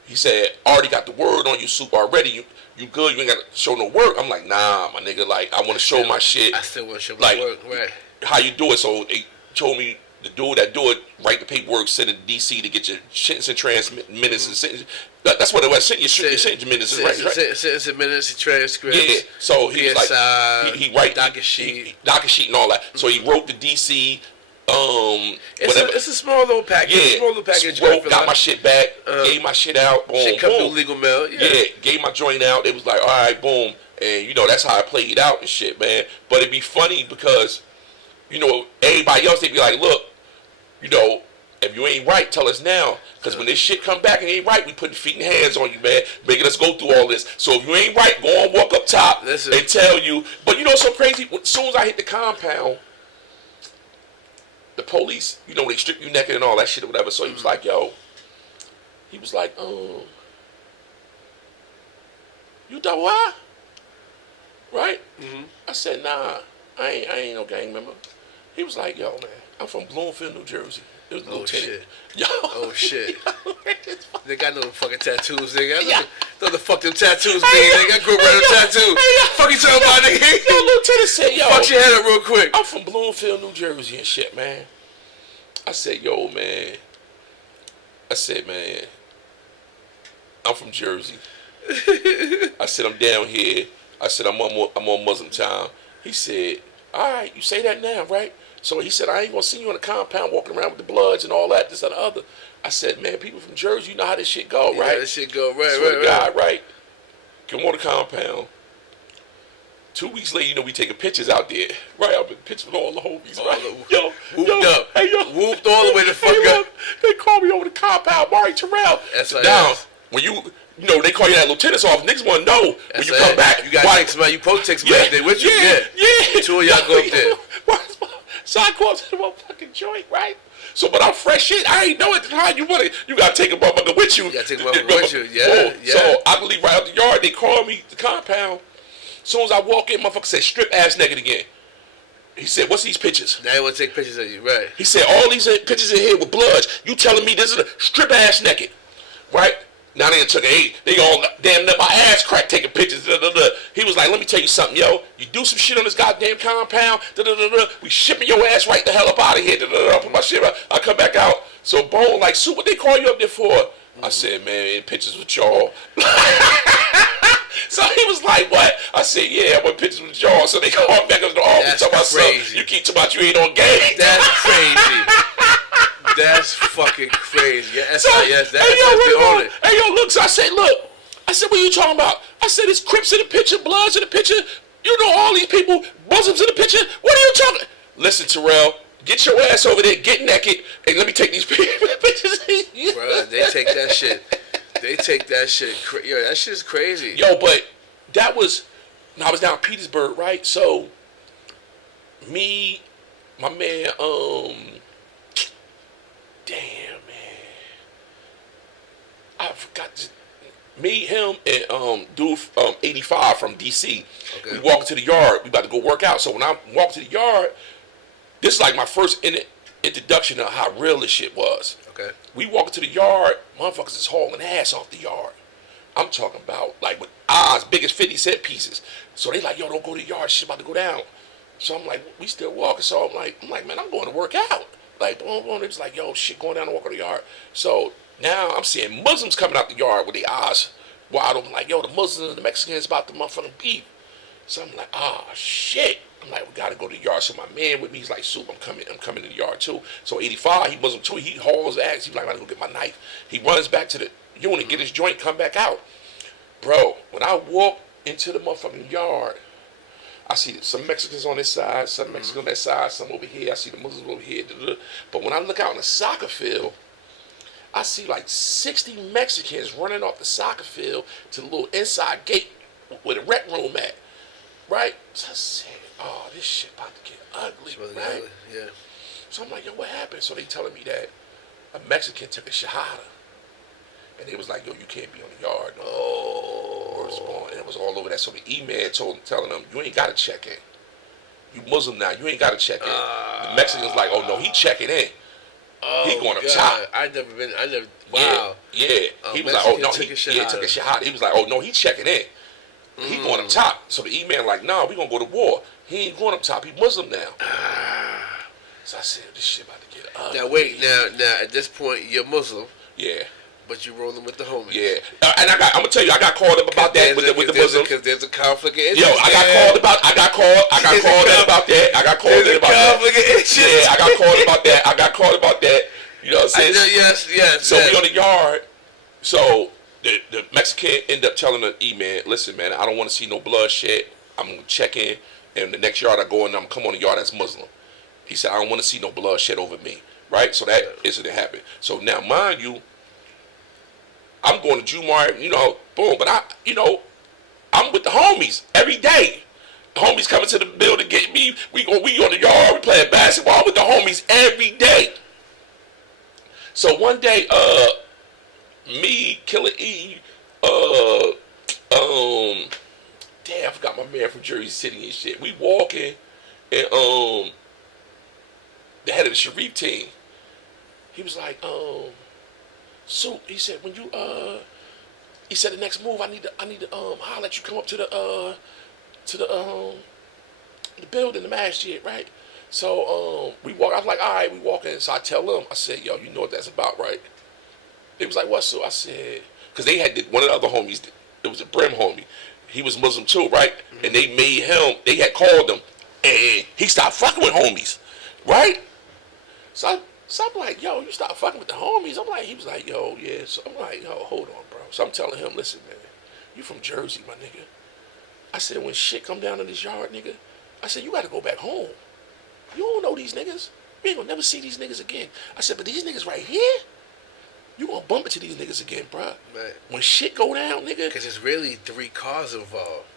he said, "already got the word on you, Soup already. You good? You ain't got to show no work." I'm like, "Nah, my nigga. Like, I want to show my shit. I still want to show my work. Right? How you do it?" So they told me the dude that do it, write the paperwork, send it to DC to get your sentencing minutes and sentence. That's what it was. Send your sentencing minutes, right? Sentencing minutes, transcripts. Yeah. So he was like, he write docket sheet, and all that. So he wrote the DC. It's a small little package. Yeah. Small little package. Got my shit back. Gave my shit out. Boom, shit come through legal mail. Yeah. Gave my joint out. It was like, all right, boom, and you know that's how I played out and shit, man. But it'd be funny because, you know, everybody else, they'd be like, "Look, you know, if you ain't right, tell us now. Because when this shit come back and ain't right, we putting feet and hands on you, man, making us go through all this. So if you ain't right, go on, walk up top and tell you." But you know what's so crazy? As soon as I hit the compound, the police, you know, they strip you naked and all that shit or whatever. So he was like, "Yo," he was like, "You double I?" Right? Mm-hmm. I said, "Nah, I ain't no gang member." He was like, "Yo, man, I'm from Bloomfield, New Jersey." It was shit. Yo. Oh shit. They got no fucking tattoos, nigga. Know the fuck them tattoos, nigga. I grew up around tattoos. Fuck you talking about, nigga? Yo, Lieutenant said, "Yo, fuck your head up real quick. I'm from Bloomfield, New Jersey and shit, man." I said, yo, man. I said, man, I'm from Jersey. I said, I'm down here. I said, I'm on Muslim time. He said, all right, you say that now, right? So he said, I ain't gonna see you on the compound walking around with the bloods and all that, this and the other. I said, man, people from Jersey, you know how this shit go, right? Yeah, this shit go, right, Swear to right. God, right? Come on the compound. 2 weeks later, you know, we taking pictures out there. Right, I've been pictures with all the homies, right? Whooped up. Hey, yo. Whooped all the way the fuck up. They call me over the compound, Mari Terrell. Now, when you know, they call you that lieutenant's office, niggas want to know when you come back. You got to take somebody, you supposed to take somebody there with you. Yeah. Two of y'all go up there. So I go up to the motherfucking joint, right? So, but I'm fresh shit. I ain't know at the time. You got to take a motherfucker with you. You got to take a motherfucker with you, yeah. So I can leave right out the yard. They call me the compound. As soon as I walk in, motherfucker said, strip ass naked again. He said, what's these pictures? Now they want to take pictures of you, right? He said, all these pictures in here with bloods. You telling me this is a strip ass naked, right? Now they took they all damn near my ass crack taking pictures. He was like, let me tell you something, yo. You do some shit on this goddamn compound. We shipping your ass right the hell up out of here. Put my shit up. I come back out. So Bone like, Soup, what they call you up there for? I said, man, pictures with y'all. So he was like, what? I said, yeah, I want pictures with y'all. So they called back up to the office. That's crazy. You keep talking about you ain't on game. That's crazy. That's fucking crazy. Yeah, SIS, that's hey, yo, on it. Hey, yo, look, so I said, look. I said, what are you talking about? I said, it's Crips in the picture, Bloods in the picture. You know all these people, Muslims in the picture. What are you talking? Listen, Terrell, get your ass over there, get naked, and let me take these pictures. Bro, they take that shit. They take that shit. Yo, that shit's crazy. Yo, but that was, I was down in Petersburg, right? So, me, my man, damn, man. I forgot this. Me, him, and dude 85 from DC. Okay. We walk to the yard. We about to go work out. So when I walk to the yard, this is like my first introduction of how real this shit was. Okay. We walk to the yard, motherfuckers is hauling ass off the yard. I'm talking about like with odds, big as 50-cent pieces. So they like, yo, don't go to the yard. Shit about to go down. So I'm like, we still walking. So I'm like, man, I'm going to work out. Like, boom, boom. It's like, yo, shit, going down to walk on the yard. So now I'm seeing Muslims coming out the yard with their eyes wide open. Like, yo, the Muslims and the Mexicans about the motherfucking beef. So I'm like, shit. I'm like, we gotta go to the yard. So my man with me, he's like, Soup, I'm coming to the yard too. So 85, he Muslim too. He hauls ass. He's like, I gotta go get my knife. He runs back to the unit, get his joint, come back out. Bro, when I walk into the motherfucking yard, I see some Mexicans on this side, some Mexicans on that side, some over here. I see the Muslims over here. But when I look out on the soccer field, I see like 60 Mexicans running off the soccer field to the little inside gate where the rec room at. Right? So I said, oh, this shit about to get ugly, right? Yeah. So I'm like, yo, what happened? So they telling me that a Mexican took a shahada. And they was like, yo, you can't be on the yard. No. Oh. And it was all over that. So the email telling them, you ain't got to check in. You Muslim now, you ain't got to check in. The Mexicans like, oh, no, he checking in. Oh, he going up top. Wow. Yeah. He was like, oh, no, he took a shahada. He was like, oh, no, he checking in. He going up top. So the email like, nah, we gonna go to war. He ain't going up top. He Muslim now. So I said, this shit about to get ugly. Now wait, now at this point you're Muslim. Yeah. But you rolling with the homies. Yeah. And I'm gonna tell you, I got called up about that with the Muslims. Because there's a conflict of interest. Yo, I got called about that. I got called about that. You know what I'm saying? Yes. So we on the yard. So the Mexican end up telling the E-man, listen, man, I don't want to see no bloodshed. I'm going to check in, and the next yard I go in, I'm come on the yard that's Muslim. He said, I don't want to see no bloodshed over me, right? So that incident happened. So now, mind you, I'm going to Jumar, boom, but I'm with the homies every day. The homies coming to the building, get me. We on the yard, we playing basketball with the homies every day. So one day, me, Killer E, damn, I forgot my man from Jersey City and shit. We walking, and the head of the Sharif team, he was like, Soup, he said, when you, he said the next move, I need to holler at you, come up to the building, the masjid, right? So we walk. I was like, all right, we walking. So I tell them, I said, yo, you know what that's about, right? They was like, what? So I said, because they had one of the other homies. It was a Brim homie. He was Muslim too, right? And they made him. They had called him, and he stopped fucking with homies, right? So I'm like, yo, you stop fucking with the homies. I'm like, he was like, yo, yeah. So I'm like, yo, hold on, bro. So I'm telling him, listen, man, you from Jersey, my nigga. I said, when shit come down in this yard, nigga, I said, you got to go back home. You don't know these niggas. You ain't gonna never see these niggas again. I said, but these niggas right here, you gonna bump into these niggas again, bro. Right. When shit go down, nigga. Because it's really 3 cars involved.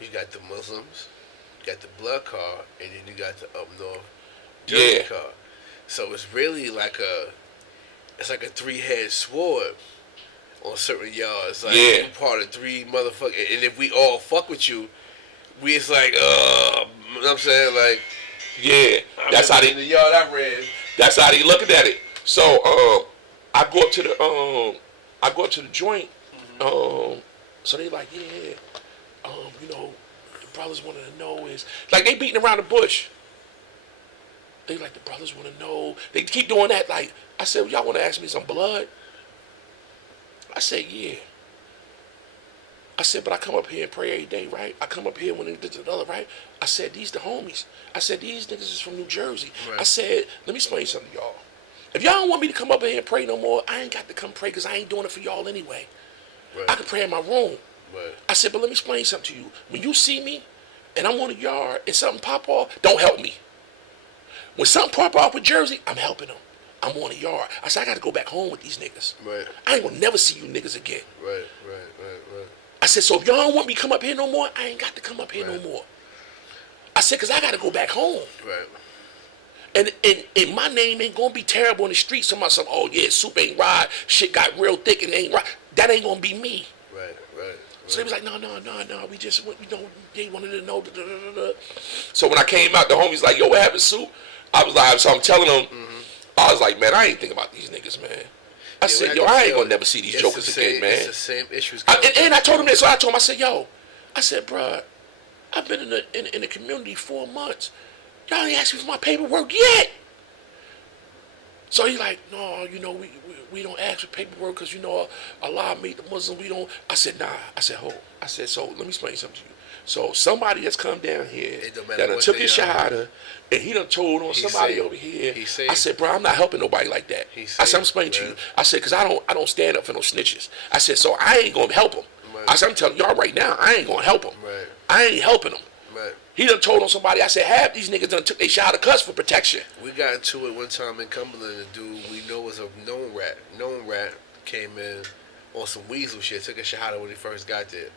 You got the Muslims, you got the blood car, and then you got the up north dirty car. So it's really like a 3-headed sword on certain yards. Like you part of 3 motherfuckers, and if we all fuck with you, it's like, you know what I'm saying? Like, yeah, that's how they. The yard I ran. That's how they looking at it. So I go up to the joint. So they like, yeah, you know, the brothers wanted to know is like they beating around the bush. They like the brothers want to know. They keep doing that. Like I said, well, y'all want to ask me some blood? I said, yeah. I said, but I come up here and pray every day, right? I come up here when they did another, right? I said, these the homies. I said, these niggas is from New Jersey. Right. I said, let me explain something to y'all. If y'all don't want me to come up here and pray no more, I ain't got to come pray because I ain't doing it for y'all anyway. Right. I can pray in my room. Right. I said, but let me explain something to you. When you see me and I'm on the yard and something pop off, don't help me. When something pop off with Jersey, I'm helping them. I'm on the yard. I said, I got to go back home with these niggas. Right. I ain't gonna never see you niggas again. Right. I said, so if y'all don't want me to come up here no more, I ain't got to come up here no more. I said, because I got to go back home. Right. And my name ain't going to be terrible in the streets. Somebody say, oh, yeah, Soup ain't right. Shit got real thick and ain't right. That ain't going to be me. Right. So they was like, no. We just, they wanted to know. So when I came out, the homies like, yo, what happened, Soup? I was like, so I'm telling them, I was like, man, I ain't thinking about these niggas, man. I said, yo, I ain't gonna never see these jokers again, man. It's the same issues. And I told him this. So I told him, I said, yo, bruh, I've been in the community 4 months. Y'all ain't asked me for my paperwork yet. So he's like, no, you know, we don't ask for paperwork because, you know, Allah made the Muslim. We don't. I said, nah. I said, hold. I said, so let me explain something to you. So somebody that's come down here that done took his shahada and he done told on somebody over here. I said, bro, I'm not helping nobody like that. I said, I'm explaining to you. I said, because I don't stand up for no snitches. I said, so I ain't going to help him. Right. I said, I'm telling y'all right now, I ain't going to help him. Right. I ain't helping him. Right. He done told on somebody. I said, half these niggas done took their shahada cuts for protection. We got into it one time in Cumberland. A dude we know was a known rat came in on some weasel shit, took a shahada when he first got there.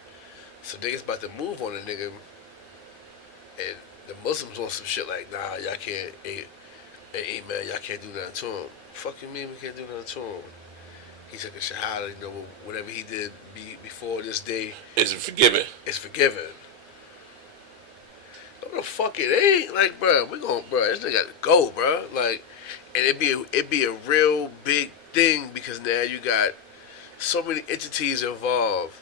So niggas about to move on a nigga, and the Muslims want some shit like, nah, y'all can't, hey man, y'all can't do nothing to him. Fuck you mean we can't do nothing to him? He took a shahada, you know, whatever he did before this day. Is forgiven. It's forgiven. What the fuck it ain't? Like, bro, this nigga got to go, bro. Like, and it'd be a real big thing because now you got so many entities involved.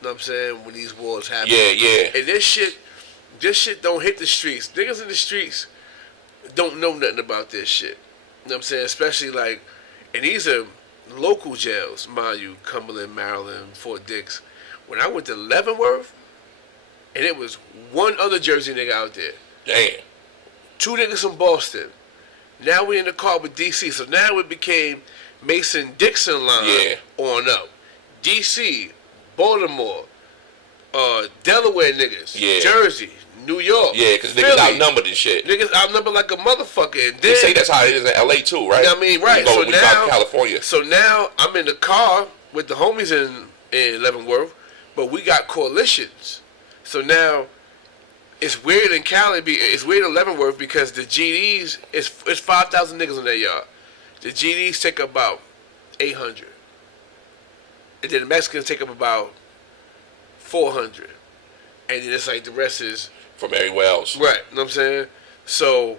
You know what I'm saying? When these wars happen. Yeah. And this shit don't hit the streets. Niggas in the streets don't know nothing about this shit. You know what I'm saying? Especially like, and these are local jails, mind you, Cumberland, Maryland, Fort Dix. When I went to Leavenworth, and it was one other Jersey nigga out there. Damn. 2 niggas from Boston. Now we in the car with DC. So now it became Mason-Dixon line on up. DC, Baltimore, Delaware niggas, Jersey, New York. Yeah, because niggas outnumbered and shit. Niggas outnumbered like a motherfucker. And then, they say that's how it is in LA too, right? You know what I mean? Right. When you go to California. So now I'm in the car with the homies in Leavenworth, but we got coalitions. So now it's weird in Cali, it's weird in Leavenworth because the GDs, it's 5,000 niggas in their yard. The GDs take about 800. And then the Mexicans take up about 400. And then it's like the rest is from everywhere else. Right, you know what I'm saying? So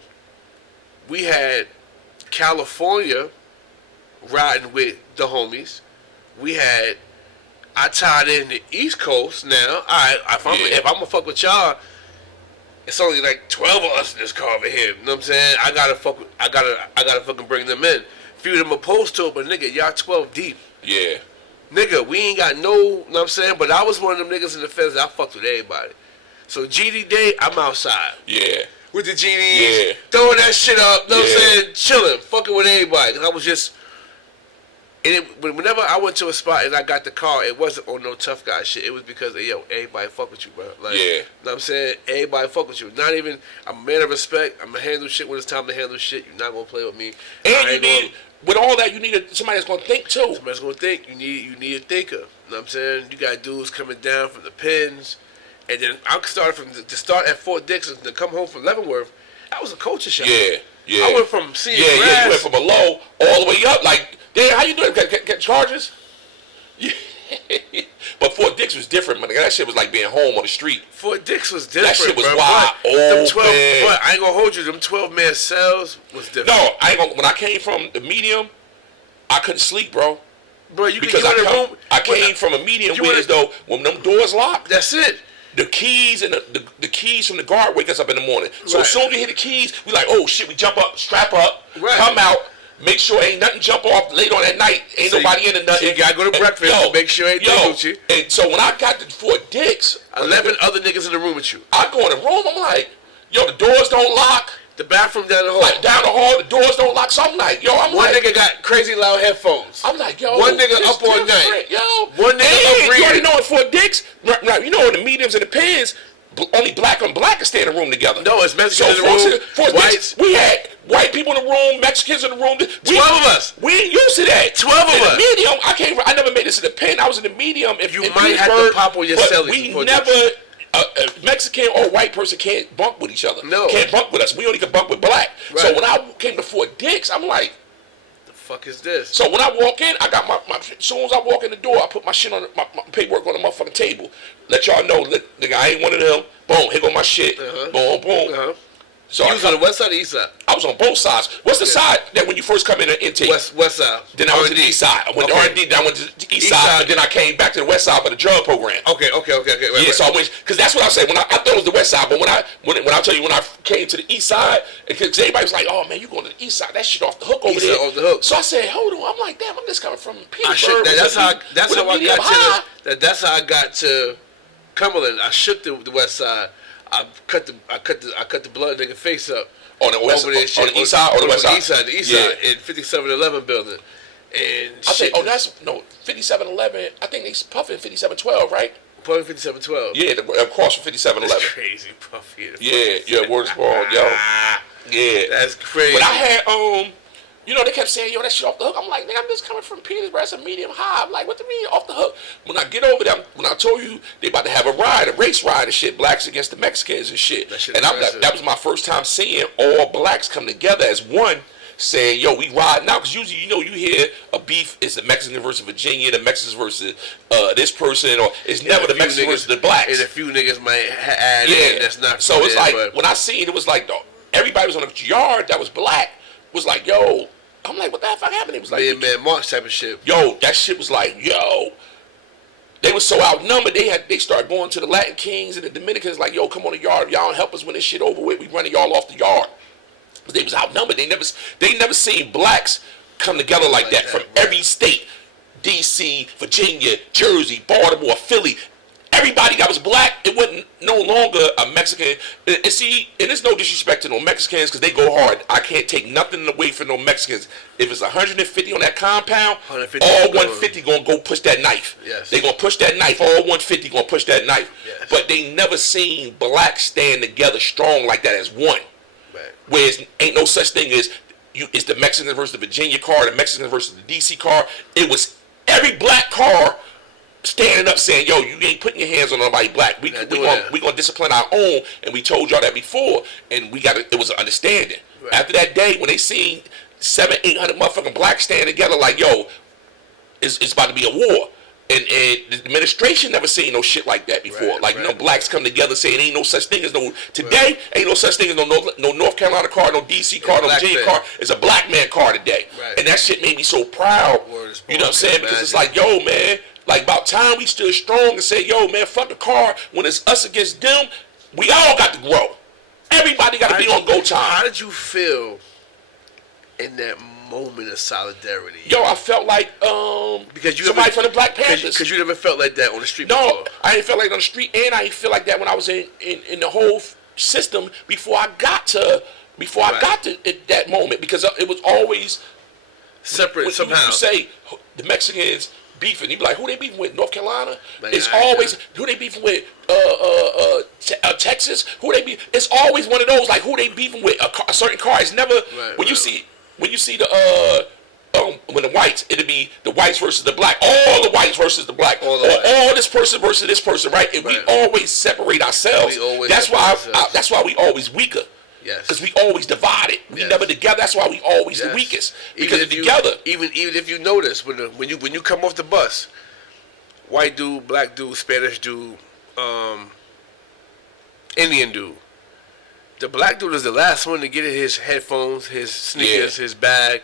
we had California riding with the homies. I tied in the East Coast now. If I'm gonna fuck with y'all, it's only like 12 of us in this car over here. You know what I'm saying? I gotta fucking bring them in. Few of them opposed to it, but nigga, y'all 12 deep. Yeah. Nigga, we ain't got no, you know what I'm saying? But I was one of them niggas in the feds that I fucked with everybody. So GD Day, I'm outside. Yeah. With the GDs, throwing that shit up, you know what I'm saying? Chilling, fucking with everybody. Cause I was just, whenever I went to a spot and I got the car, it wasn't on no tough guy shit. It was because, yo, everybody fuck with you, bro. Like, you know what I'm saying? Everybody fuck with you. Not even, I'm a man of respect. I'm going to handle shit when it's time to handle shit. You're not going to play with me. And you need, with all that, you need somebody that's going to think, too. Somebody's going to think. You need a thinker. You know what I'm saying? You got dudes coming down from the pins. And then I started to start at Fort Dix and to come home from Leavenworth. That was a culture shock. Yeah. I went from seeing grass. Yeah, you went from a low all the way up. Like, damn, how you doing? Get charges? Yeah. But Fort Dix was different, man. That shit was like being home on the street. Fort Dix was different. That shit was bro. wild. But I ain't gonna hold you. Them 12-man cells was different. No, I ain't gonna. When I came from the medium, I couldn't sleep, bro. Bro, you because could get in a room. I came from a medium where as though when them doors locked. That's it. The keys and the keys from the guard wake us up in the morning. So as soon as we hit the keys, we like, oh shit, we jump up, strap up, come out, make sure ain't nothing jump off late on that night. Ain't so nobody in or nothing. So you gotta go to breakfast and make sure ain't Gucci. And so when I got to Fort Dix, 11 other niggas in the room with you. I go in the room, I'm like, yo, the doors don't lock. The bathroom down the hall. Like down the hall, the doors don't lock. So I'm like, yo, one nigga got crazy loud headphones. I'm like, yo, one nigga up all night. Yo, one nigga up reading. You already know at Fort Dix, you know in the mediums and the pins, only black on black can stay in the room together. No, it's Mexicans in the room. Whites. We had white people in the room, Mexicans in the room. 12 of us. We ain't used to that. 12 of us. In the medium, I never made this in the pen. I was in the medium. You might have to pop on your celly. We never. A Mexican or white person can't bunk with each other. No. Can't bunk with us. We only can bunk with black. Right. So when I came to Fort Dix, I'm like, the fuck is this? So when I walk in, I got my as soon as I walk in the door, I put my shit on my paperwork on the motherfucking table. Let y'all know, nigga, I ain't one of them. Boom, here go my shit. Boom, boom. So you was on the west side or east side? I was on both sides. What's the side that when you first come in an intake? West side. Then I went to the east side. I went to R&D, then I went to the east side, and then I came back to the west side for the drug program. Okay. Right, so I went, because that's what I said. I thought it was the west side, but when I tell you, when I came to the east side, because everybody was like, oh man, you going to the east side, that shit off the hook over there. Off the hook. So I said, hold on. I'm like, damn, I'm just coming from Petersburg. That's how I got to Cumberland. I shook the west side. I cut the blood nigga face up. On the west, on the east side or the west side? The east side in 5711 building. And I think, 5711. I think they puffing 5712, right? Puffing 5712. Yeah, across from 5711. That's crazy, Puffy. Yeah, word is born, yo. Yeah, that's crazy. But I had they kept saying, yo, that shit off the hook. I'm like, nigga, I'm just coming from Petersburg. That's a medium high. I'm like, what do you mean off the hook? When I get over there, when I told you they about to have a race ride and shit, blacks against the Mexicans and shit. And that was my first time seeing all blacks come together as one, saying, yo, we ride now. Because usually, you hear a beef, it's the Mexicans versus Virginia, the Mexicans versus this person, or it's never the Mexicans versus the blacks. And a few niggas might add in that's not so it's like, when I seen it was like, everybody was on a yard that was black, was like, yo, I'm like, what the fuck happened? It was like, man, March type of shit. Yo, that shit was like, yo. They was so outnumbered. They started going to the Latin Kings and the Dominicans like, yo, come on the yard. Y'all don't help us when this shit over with. We running y'all off the yard. But they was outnumbered. They never seen blacks come together like that from every state. D.C., Virginia, Jersey, Baltimore, Philly. Everybody that was black, it wasn't no longer a Mexican. And see, and it's no disrespect to no Mexicans because they go hard. I can't take nothing away from no Mexicans. If it's 150 on that compound, all 150 gonna go push that knife. Yes. They gonna push that knife. All 150 gonna push that knife. Yes. But they never seen blacks stand together strong like that as one. Right. Whereas ain't no such thing as it's the Mexicans versus the Virginia car, the Mexicans versus the DC car. It was every black car standing up saying, yo, you ain't putting your hands on nobody black. We gonna discipline our own, and we told y'all that before, and it was an understanding. Right. After that day, when they seen 700-800 motherfucking blacks standing together like, yo, it's about to be a war. And the administration never seen no shit like that before. Blacks come together saying ain't no such thing as ain't no such thing as no North Carolina car, no DC car, no Virginia car. It's a black man car today. Right. And that shit made me so proud. You know what I'm saying? Because it's like, yo, man, like about time we stood strong and said, yo, man, fuck the car. When it's us against them, we all got to grow. Everybody got to be on go time. How did you feel in that moment of solidarity? Yo, I felt like because you somebody from the Black Panthers. Because you never felt like that on the street. No, before. I ain't felt like that on the street, and I ain't feel like that when I was in the whole system before I got to that moment, because it was always separate when somehow. You say the Mexicans beefing, you be like, who they beefing with? North Carolina? Like, it's always who they beefing with. Texas? Who they be? It's always one of those, like, who they beefing with a certain car. It's never when you see the when the whites, it'll be the whites versus the black. All the whites versus the black. All this person versus this person, right? And we always separate ourselves. That's why we always weaker. Yes. Because we always divided. We never together. That's why we always the weakest. Because together. Even if you notice when you come off the bus, white dude, black dude, Spanish dude, Indian dude. The black dude is the last one to get his headphones, his sneakers, his bag.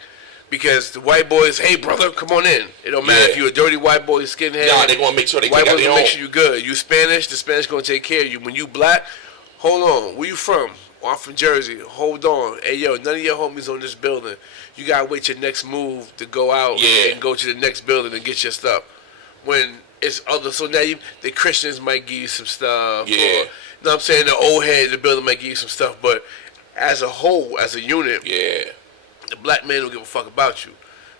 Because the white boys, hey brother, come on in. It don't matter if you're a dirty white boy, skinhead. Nah, they gonna make sure they white take out boys their gonna own. make sure you good. You Spanish, the Spanish gonna take care of you. When you black, hold on, where you from? I'm from Jersey. Hold on. Hey yo, none of your homies on this building. You gotta wait your next move to go out and go to the next building and get your stuff. When it's other, so now the Christians might give you some stuff. Yeah. Or, you know what I'm saying? The old head in the building might give you some stuff, but as a whole, as a unit, the black man don't give a fuck about you.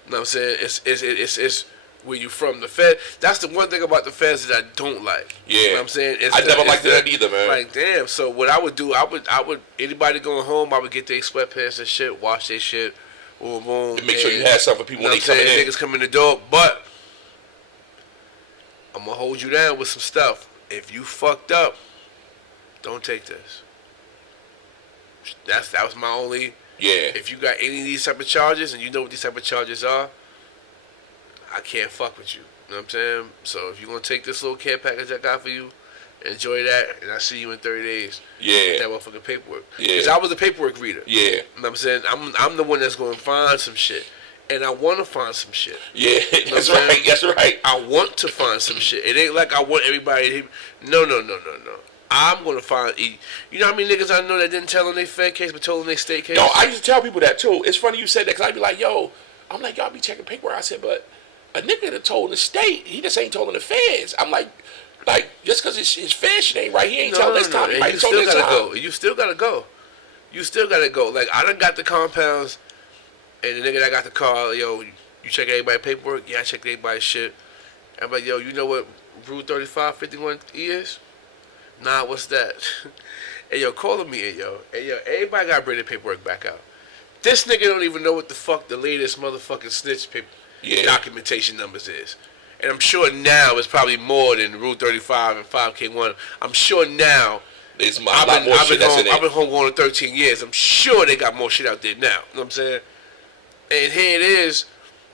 You know what I'm saying? It's where you from. The Fed. That's the one thing about the Feds that I don't like. Yeah. You know what I'm saying? I never liked that either, man. Like, damn. So what I would do, I would anybody going home, I would get their sweatpants and shit, wash their shit, boom, boom. And make sure you had something for people when they come in. Niggas come in the door, but I'm gonna hold you down with some stuff. If you fucked up, don't take this. That was my only. Yeah. If you got any of these type of charges, and you know what these type of charges are, I can't fuck with you. You know what I'm saying? So if you're going to take this little care package I got for you, enjoy that, and I'll see you in 30 days. Yeah. With that motherfucking paperwork. Yeah. Because I was a paperwork reader. Yeah. You know what I'm saying? I'm the one that's going to find some shit. And I want to find some shit. Yeah, that's right. That's right. I want to find some shit. It ain't like I want everybody to... No. I'm going to find... You know how many niggas I know that didn't tell on their Fed case but told on their state case? No, I used to tell people that too. It's funny you said that because I'd be like, yo, I'm like, y'all be checking paperwork. I said, but a nigga that told the state, he just ain't told on the feds. I'm like just because his Fed shit ain't right, he ain't telling this time. He might You told still this gotta time. go. You still gotta go. You still gotta go. Like, I done got the compounds, and the nigga that got the car, yo, you check everybody's paperwork? Yeah, I checked everybody's shit. I'm like, yo, you know what Rule 3551 is? Nah, what's that? Hey, yo, call me in, yo. Hey, yo, everybody gotta bring their paperwork back out. This nigga don't even know what the fuck the latest motherfucking snitch documentation numbers is. And I'm sure now it's probably more than Rule 35 and 5K1. I'm sure now. There's a lot more shit that's in there. I've been home going on 13 years. I'm sure they got more shit out there now. You know what I'm saying? And here it is.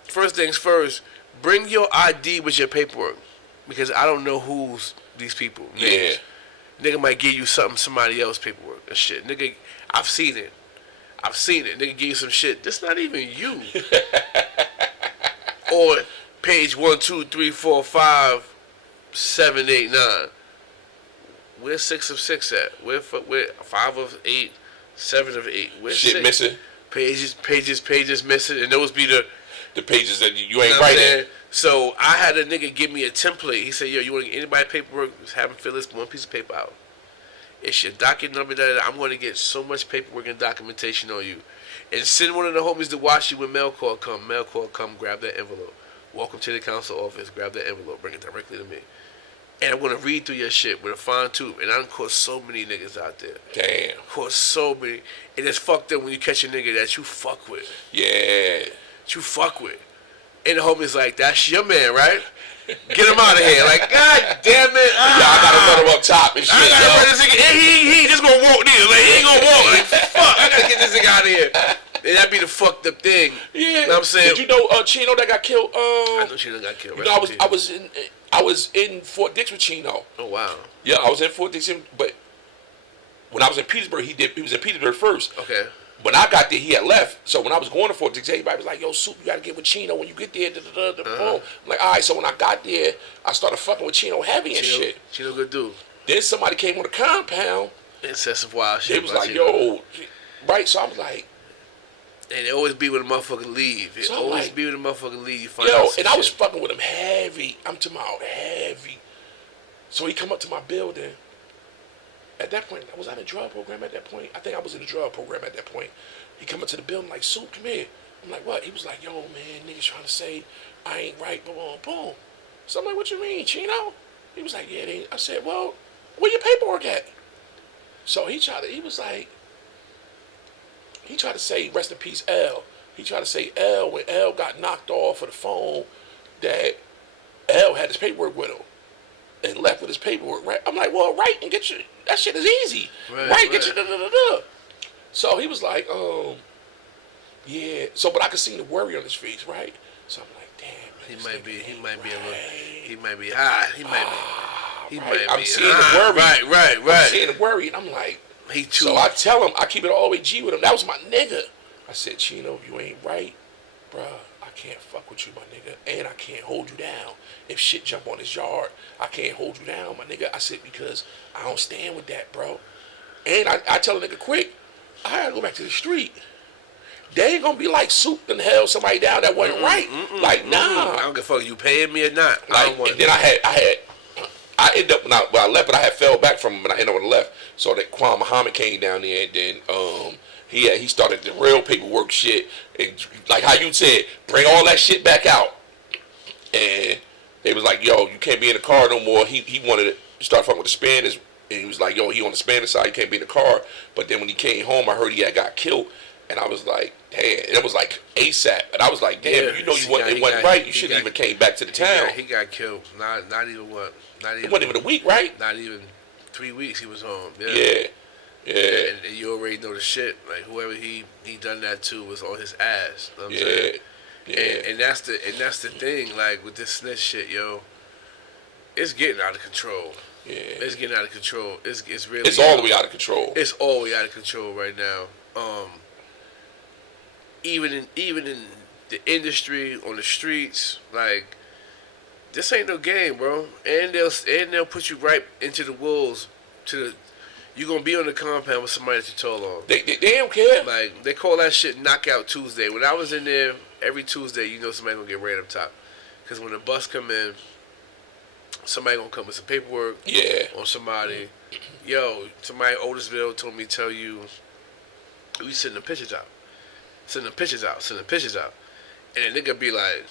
First things first, bring your ID with your paperwork. Because I don't know who's these people. Names. Yeah. Nigga might give you somebody else paperwork and shit. Nigga, I've seen it. Nigga give you some shit. That's not even you. Or page 1, 2, 3, 4, 5, 7, 8, 9. Where's 6 of 6 at? Where 5 of 8, 7 of 8? Where's shit 6? Missing. Pages missing, and those be the pages that you ain't writing. So I had a nigga give me a template. He said, yo, you want to get anybody paperwork? Just have him fill this one piece of paper out. It's your docket number. I'm going to get so much paperwork and documentation on you. And send one of the homies to watch you when mail call come. Mail call come, grab that envelope. Welcome to the council office. Grab that envelope. Bring it directly to me. And I'm going to read through your shit with a fine tooth. And I done caught so many niggas out there. Damn. Caught so many. And it's fucked up when you catch a nigga that you fuck with. Yeah. That you fuck with. And the homie's like, that's your man, right? Get him out of here. Like, God damn it. I got to run him up top and shit. I got to run this nigga. He just going to walk there. Like, he ain't going to walk. Like, fuck. I got to get this nigga out of here. And that'd be the fucked up thing. Yeah. You know what I'm saying? Did you know Chino that got killed? I know Chino got killed. You know, I was in Fort Dix with Chino. Oh, wow. Yeah, I was in Fort Dix, but when I was in Petersburg, he was in Petersburg first. Okay. When I got there, he had left. So when I was going to Fort Dix, everybody was like, yo, Soup, you got to get with Chino when you get there. Boom. I'm like, all right. So when I got there, I started fucking with Chino heavy and shit. Chino good dude. Then somebody came on the compound Incessive wild shit. It was like, yo, right? So I was like, and it always be when the motherfucker leave. It so always like, be when the motherfucker leave. You find yo, out some and I was shit. fucking with him heavy. I'm talking about heavy. So he come up to my building. At that point, was I in a drug program at that point? I think I was in a drug program at that point. He come up to the building like, Soup, come here. I'm like, what? He was like, yo, man, niggas trying to say I ain't right, boom, boom. So I'm like, what you mean, Chino? He was like, yeah, they ain't. I said, well, where your paperwork at? So he tried to say, rest in peace, L. He tried to say L when L got knocked off of the phone that L had his paperwork with him and left with his paperwork, right? I'm like, well, write and get your, that shit is easy. Right, get your da-da-da-da. So he was like, yeah. So, but I could see the worry on his face, right? So I'm like, damn. Man, He might be high. He might be. I'm seeing the worry. Right. I'm seeing the worry, and I'm like, he too. so I tell him, I keep it all the way G with him. That was my nigga. I said, Chino, you ain't right, bruh. I can't fuck with you, my nigga, and I can't hold you down. If shit jump on his yard, I can't hold you down, my nigga. I said, because I don't stand with that, bro. And I tell a nigga quick, I gotta go back to the street. They ain't gonna be like Soup and held somebody down that wasn't right. Like, nah. I don't give a fuck you paying me or not. Like, and then I ended up when I left, but I had fell back from him and I ended up on the left. So that Quan Muhammad came down there and then he started the real paperwork shit and like how you said, bring all that shit back out. And they was like, yo, you can't be in the car no more. He wanted to start fucking with the Spanish, and he was like, yo, he on the Spanish side, he can't be in the car. But then when he came home, I heard he had got killed, and I was like, damn. And it was like ASAP, and I was like, damn, Yeah, it wasn't right. You shouldn't even came back to the town. He got killed. Not even what? It wasn't even a week, right? Not even 3 weeks. He was home. Yeah. And you already know the shit. Like whoever he done that to was on his ass. You know what I'm saying? Yeah. And that's the thing. Like with this snitch shit, yo, it's getting out of control. Yeah. It's getting out of control. It's really. It's all the way out of control. It's all the way out of control right now. Even in the industry, on the streets, like this ain't no game, bro. And they'll put you right into the wolves. You're gonna be on the compound with somebody that you told on. They don't care. Like they call that shit Knockout Tuesday. When I was in there every Tuesday, you know somebody gonna get right up top. Cause when the bus come in, somebody gonna come with some paperwork. On somebody. Yo, somebody in Otisville told me to tell you, we sending the pictures out. Sending the pictures out. And the nigga be like,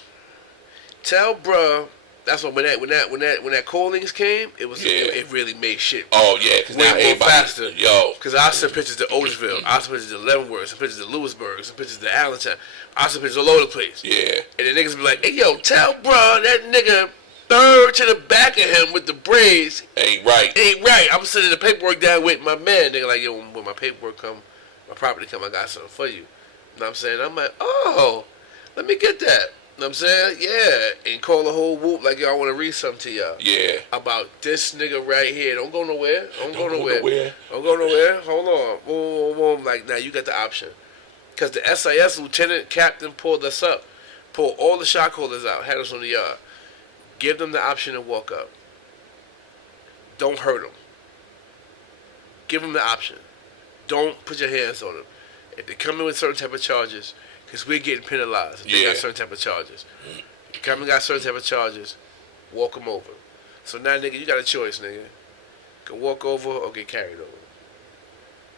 tell bruh. That's when that callings came, it really made shit. Oh yeah, because now everybody faster. Yo, because I sent pictures to Otisville, I sent pictures to Leavenworth, sent pictures to Lewisburg, sent pictures to Allentown, I sent pictures all over the place. Yeah. And the niggas be like, hey yo, tell bro that nigga third to the back of him with the braids ain't right. I'm sending the paperwork down with my man. Nigga like, yo, when my paperwork come, my property come, I got something for you. You know what I'm saying? I'm like, oh, let me get that. You know what I'm saying? Yeah. And call the whole whoop like, yo, I want to read something to y'all. Yeah. About this nigga right here. Don't go nowhere. Don't go nowhere. Hold on. Boom. Like, now you got the option. Because the SIS lieutenant captain pulled us up. Pulled all the shot callers out. Had us on the yard. Give them the option to walk up. Don't hurt them. Give them the option. Don't put your hands on them. If they come in with certain type of charges, because we're getting penalized if they got certain type of charges. Come and got certain type of charges, walk them over. So now, nigga, you got a choice, nigga. Go walk over or get carried over.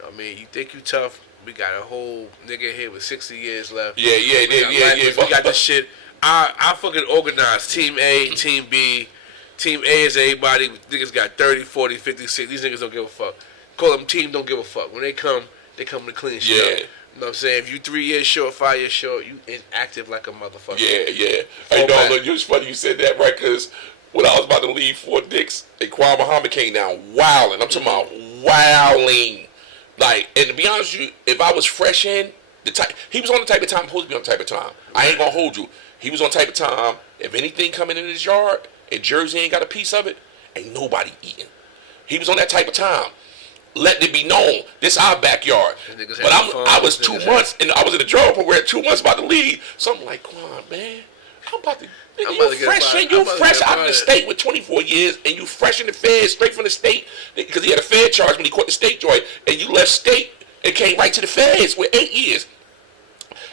I mean, you think you tough, we got a whole nigga here with 60 years left. Yeah. We got this shit. I fucking organized Team A, Team B. Team A is everybody. Niggas got 30, 40, 50, 60. These niggas don't give a fuck. Call them team don't give a fuck. When they come to clean shit up. You know what I'm saying? If you 3 years short, 5 years short, you inactive like a motherfucker. Yeah. Hey, no, look, it's funny you said that, right? Because when I was about to leave Fort Dix, Quan Muhammad came down wilding. I'm talking about wilding. Like, and to be honest with you, if I was fresh in, he was on the type of time, supposed to be on the type of time. I ain't gonna hold you. He was on the type of time, if anything coming in his yard, and Jersey ain't got a piece of it, ain't nobody eating. He was on that type of time. Let it be known, this our backyard. But I was 2 months, and I was in the drug program 2 months about to leave. So I'm like, come on, man. I'm about to, nigga, I'm you about to get fresh, fired. you I'm about to fresh get out of the fired. state with 24 years, and you fresh in the feds, straight from the state, because he had a fed charge when he quit the state joint, and you left state and came right to the feds with 8 years.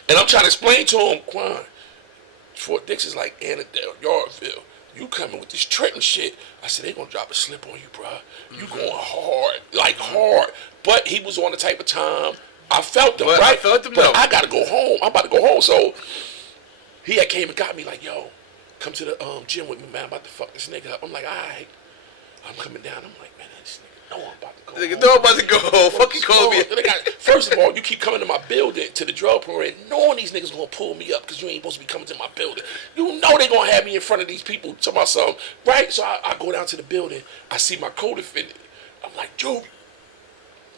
And I'm trying to explain to him, Quan, Fort Dix is like Annandale, Yardville. You coming with this Trenton shit. I said, they gonna drop a slip on you, bro. You going hard, like hard. But he was on the type of time, I felt him, But right? I felt him, but though. I gotta go home. I'm about to go home. So he had came and got me like, yo, come to the gym with me, man. I'm about to fuck this nigga up. I'm like, all right. I'm coming down. I'm like, man, this nigga know I'm about to go Nigga, home. no, I'm about to go home. Fucking call me. First of all, you keep coming to my building, to the drug program, knowing these niggas gonna pull me up because you ain't supposed to be coming to my building. You know they gonna have me in front of these people talking about something, right? So I go down to the building. I see my co-defendant. I'm like, Joe,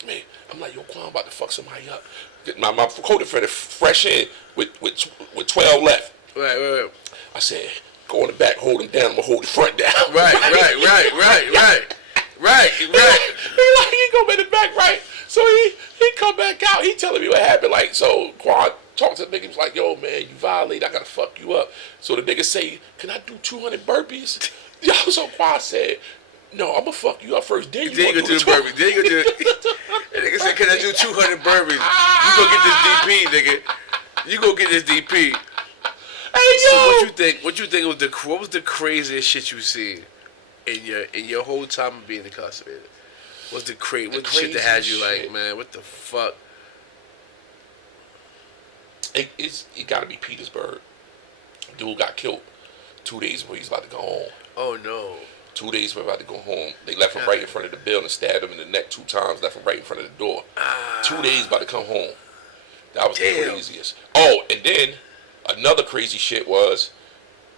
man. I'm like, yo, Quan, I'm about to fuck somebody up. My co-defendant fresh in with 12 left. Right. I said, go in the back, hold him down. I'm gonna hold the front down. Right. He go in the back, right? So he come back out. He telling me what happened. Like, so Quan talked to the nigga. He was like, yo, man, you violate. I gotta fuck you up. So the nigga say, can I do 200 burpees? Yo, so Quan said, no, I'm gonna fuck you up first. Then you gonna do the burpees. Then you gonna do it. And nigga said, can I do 200 burpees? You go get this DP, nigga. You go get this DP. Hey, So yo. what you think was what was the craziest shit you seen in your whole time of being incarcerated? What's the shit that had you like, man, what the fuck? It gotta be Petersburg. Dude got killed 2 days before he's about to go home. Oh no. 2 days before about to go home. They left him right in front of the building, stabbed him in the neck 2 times, left him right in front of the door. 2 days about to come home. That was the craziest. Oh, and then another crazy shit was,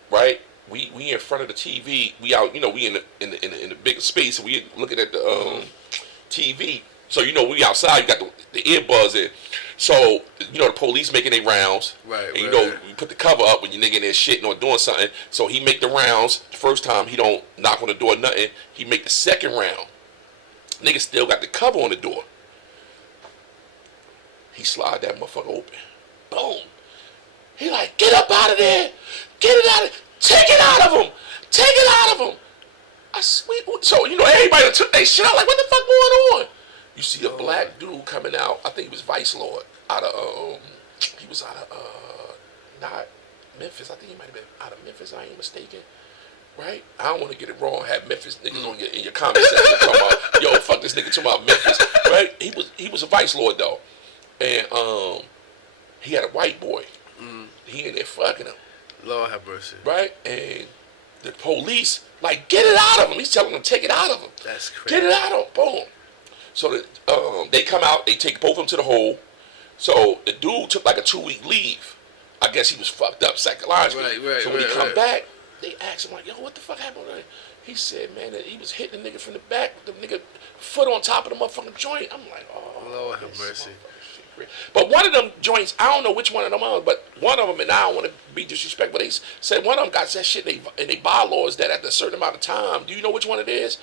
right? We in front of the TV. We out, we in the big space, and we looking at the TV. So we outside. You got the earbuds in. So the police making their rounds. Right. And you put the cover up when your nigga in there shitting or doing something. So he make the rounds. The first time he don't knock on the door, nothing. He make the second round. Nigga still got the cover on the door. He slide that motherfucker open. Boom. He like, get up out of there. Get it out of take it out of him. Take it out of him. So, everybody that took their shit out, like, what the fuck going on? You see a black dude coming out, I think he was Vice Lord, he was out of, not Memphis, I think he might have been out of Memphis, I ain't mistaken, right? I don't want to get it wrong, have Memphis niggas in your comment section talking about, yo, fuck this nigga talking about Memphis, right? He was a Vice Lord, though, and he had a white boy, he in there fucking him. Lord have mercy. Right? And the police, like, get it out of him. He's telling them, take it out of him. That's crazy. Get it out of him. Boom. So they come out, they take both of them to the hole. So the dude took like a 2-week leave. I guess he was fucked up psychologically. Right, so when he come back, they asked him, like, yo, what the fuck happened? He said, man, that he was hitting the nigga from the back with the nigga foot on top of the motherfucking joint. I'm like, oh. Lord have mercy. But one of them joints, I don't know which one of them are, but one of them, and I don't want to be disrespectful, but they said one of them got that shit in they bylaws that at a certain amount of time, do you know which one it is?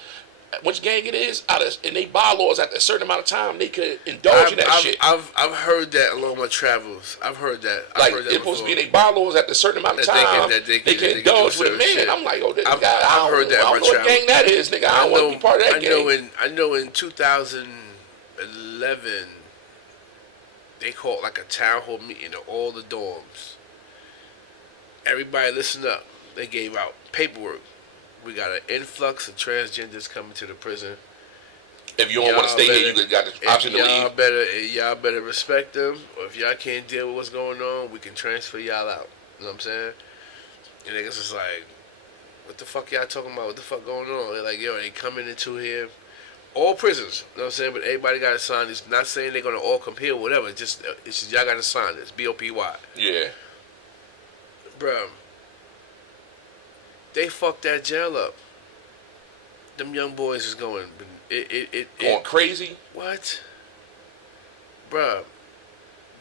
Which gang it is? In they bylaws at a certain amount of time, they could indulge in that shit. I've heard that along my travels. I've heard that. It's supposed to be in they bylaws at a certain amount of time, they can indulge with a man. Shit. I'm like, oh, this I've guy, I heard that. I don't know what gang that is, nigga. I don't want to be part of that gang. I know in 2011, they called like a town hall meeting of all the dorms. Everybody listen up. They gave out paperwork. We got an influx of transgenders coming to the prison. If you don't want to stay here, you got the option to leave. Y'all better respect them. Or if y'all can't deal with what's going on, we can transfer y'all out. You know what I'm saying? And niggas was like, what the fuck y'all talking about? What the fuck going on? They're like, yo, they coming into here. All prisons, you know what I'm saying? But everybody got to sign this. Not saying they're going to all compare or whatever. It's just y'all got to sign this. BOPY. Yeah. Bruh. They fucked that jail up. Them young boys is going... Going crazy? What? Bruh.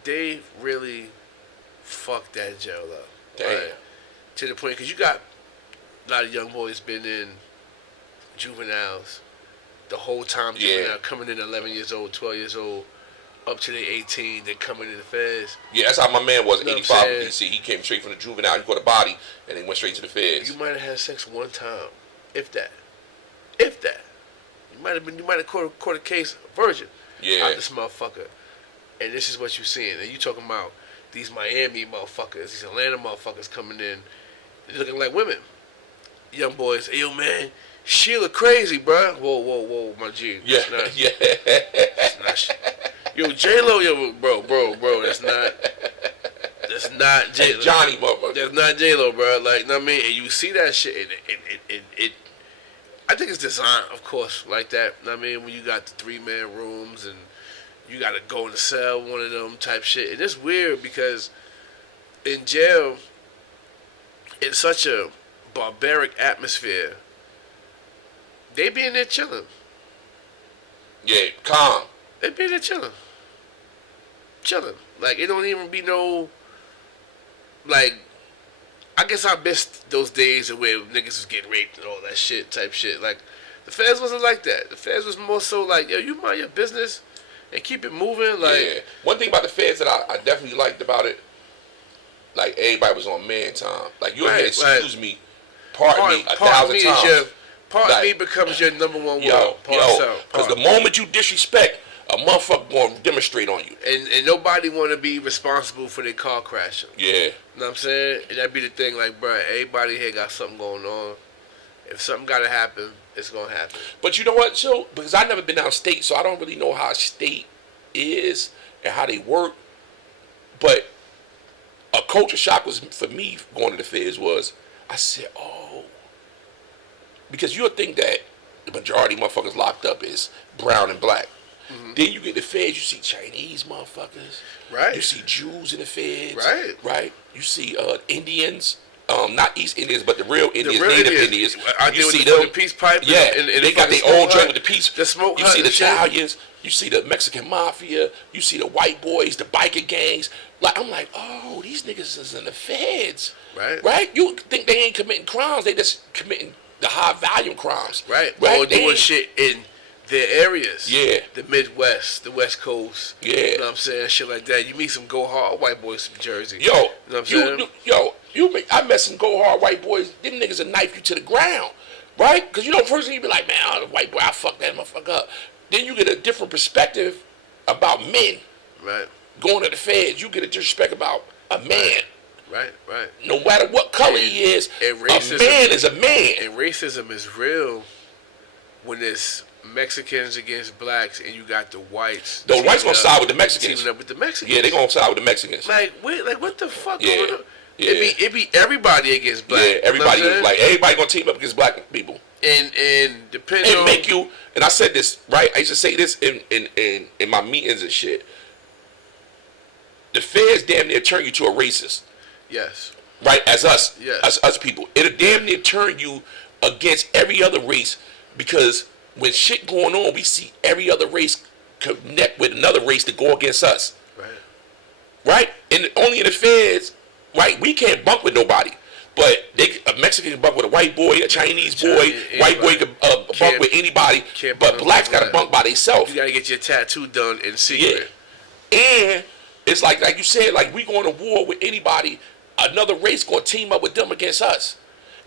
They really fucked that jail up. Damn. Right? To the point... Because you got a lot of young boys been in juveniles... The whole time, coming in 11 years old, 12 years old, up to the 18, then coming to the feds. Yeah, that's how my man was in You know what I'm 85 in DC. He came straight from the juvenile. He caught a body, and he went straight to the feds. You might have had sex one time, if that. If that. You might have caught a case virgin out this motherfucker. And this is what you're seeing. And you talking about these Miami motherfuckers, these Atlanta motherfuckers coming in, looking like women. Young boys, hey, yo, man, Sheila crazy, bruh. Whoa, my G. Yeah, That's not shit. Yo, J-Lo, bro, that's not J-Lo. That's Johnny, motherfucker. That's not J-Lo, bro. Like, know what I mean? And you see that shit, and I think it's designed, of course, like that. Know what I mean? When you got the 3-man rooms, and you got to go in the cell, one of them type shit. And it's weird, because in jail, it's such a barbaric atmosphere. They be in there chilling. Yeah, calm. They be in there chilling. Like, it don't even be no, like, I guess I missed those days of where niggas was getting raped and all that shit, type shit. Like, the feds wasn't like that. The feds was more so like, yo, you mind your business and keep it moving. Like, yeah. One thing about the feds that I definitely liked about it, like, everybody was on man time. Like, you had excuse me, pardon me 1,000 times. Pardon me becomes your number one word. Because the moment you disrespect, a motherfucker gonna demonstrate on you. And nobody want to be responsible for their car crashing. Yeah. You know what I'm saying? And that be the thing, like, bro, everybody here got something going on. If something got to happen, it's going to happen. But you know what, so, because I've never been downstate, so I don't really know how state is and how they work. But a culture shock was, for me, going to the feds was, I said, oh. Because you'll think that the majority of motherfuckers locked up is brown and black. Mm-hmm. Then you get the feds, you see Chinese motherfuckers. Right. You see Jews in the feds. Right. Right. You see Indians. Not East Indians, but the real Indians, Native Indians. You see them. The peace pipe. Yeah. And they got their own drink with the peace. The smoke. You see the Italians. You see the Mexican mafia. You see the white boys, the biker gangs. Like, I'm like, oh, these niggas is in the feds. Right. Right. You think they ain't committing crimes? They just committing the high volume crimes. Right. Or doing shit in their areas. Yeah. The Midwest, the West Coast. Yeah. You know what I'm saying? Shit like that. You meet some go hard white boys from Jersey. Yo. You know what I'm saying? I met some go hard white boys. Them niggas will knife you to the ground. Right? Because you know, first thing you be like, man, I'm a white boy, I fuck that motherfucker up. Then you get a different perspective about men. Right. Going to the feds, you get a disrespect about a man. Right. No matter what color he is, a man is a man. And racism is real when it's Mexicans against blacks and you got the whites. The whites gonna side with the Mexicans. Teaming up with the Mexicans. Yeah, they gonna side with the Mexicans. Like, wait, like what the fuck? Yeah. Going on? Yeah. It be everybody against black. Yeah, everybody, you know like, everybody gonna team up against black people. And depending on, make you, and I said this, right? I used to say this in my meetings and shit. The feds damn near turn you to a racist. Yes. Right? As us. Yes. As us people. It'll damn near turn you against every other race, because when shit going on, we see every other race connect with another race to go against us. Right. Right? And only in the feds, right? We can't bunk with nobody. But a Mexican can bunk with a white boy, a Chinese boy, white boy can bunk with anybody. But blacks got to bunk by themselves. You got to get your tattoo done in secret. Yeah. And it's like you said, like, we going to war with anybody, another race going to team up with them against us.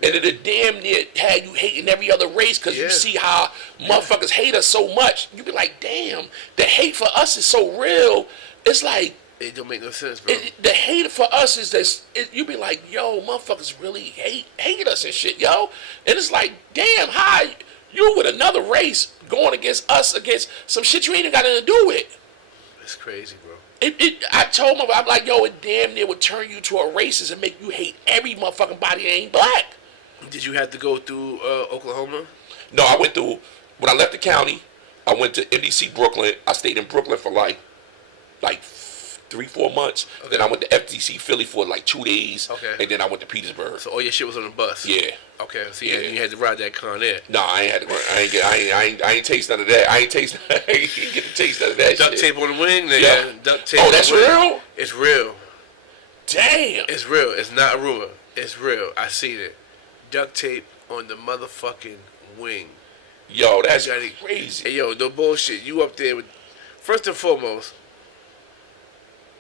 And it'll damn near have you hating every other race, because you see how motherfuckers hate us so much. You be like, damn, the hate for us is so real. It's like, it don't make no sense, bro. The hate for us is this. You be like, yo, motherfuckers really hate us and shit, yo. And it's like, damn, how you with another race going against us, against some shit you ain't even got nothing to do with. It's crazy, bro. I told him, I'm like, yo, it damn near would turn you to a racist and make you hate every motherfucking body that ain't black. Did you have to go through Oklahoma? No, I went through, when I left the county, I went to NDC Brooklyn. I stayed in Brooklyn for like 3-4 months. Okay. Then I went to FTC Philly for like 2 days. Okay. And then I went to Petersburg. So all your shit was on the bus? Yeah. Okay. So you had to ride that Con Air. No, I ain't had to. I ain't taste none of that. I ain't get to taste none of that. Duct tape on the wing, nigga. Yeah. Duct tape. Oh, that's real? It's real. Damn. It's real. It's not a rumor. It's real. I seen it. Duct tape on the motherfucking wing. Yo, that's crazy. Hey, yo, no bullshit. You up there with, first and foremost,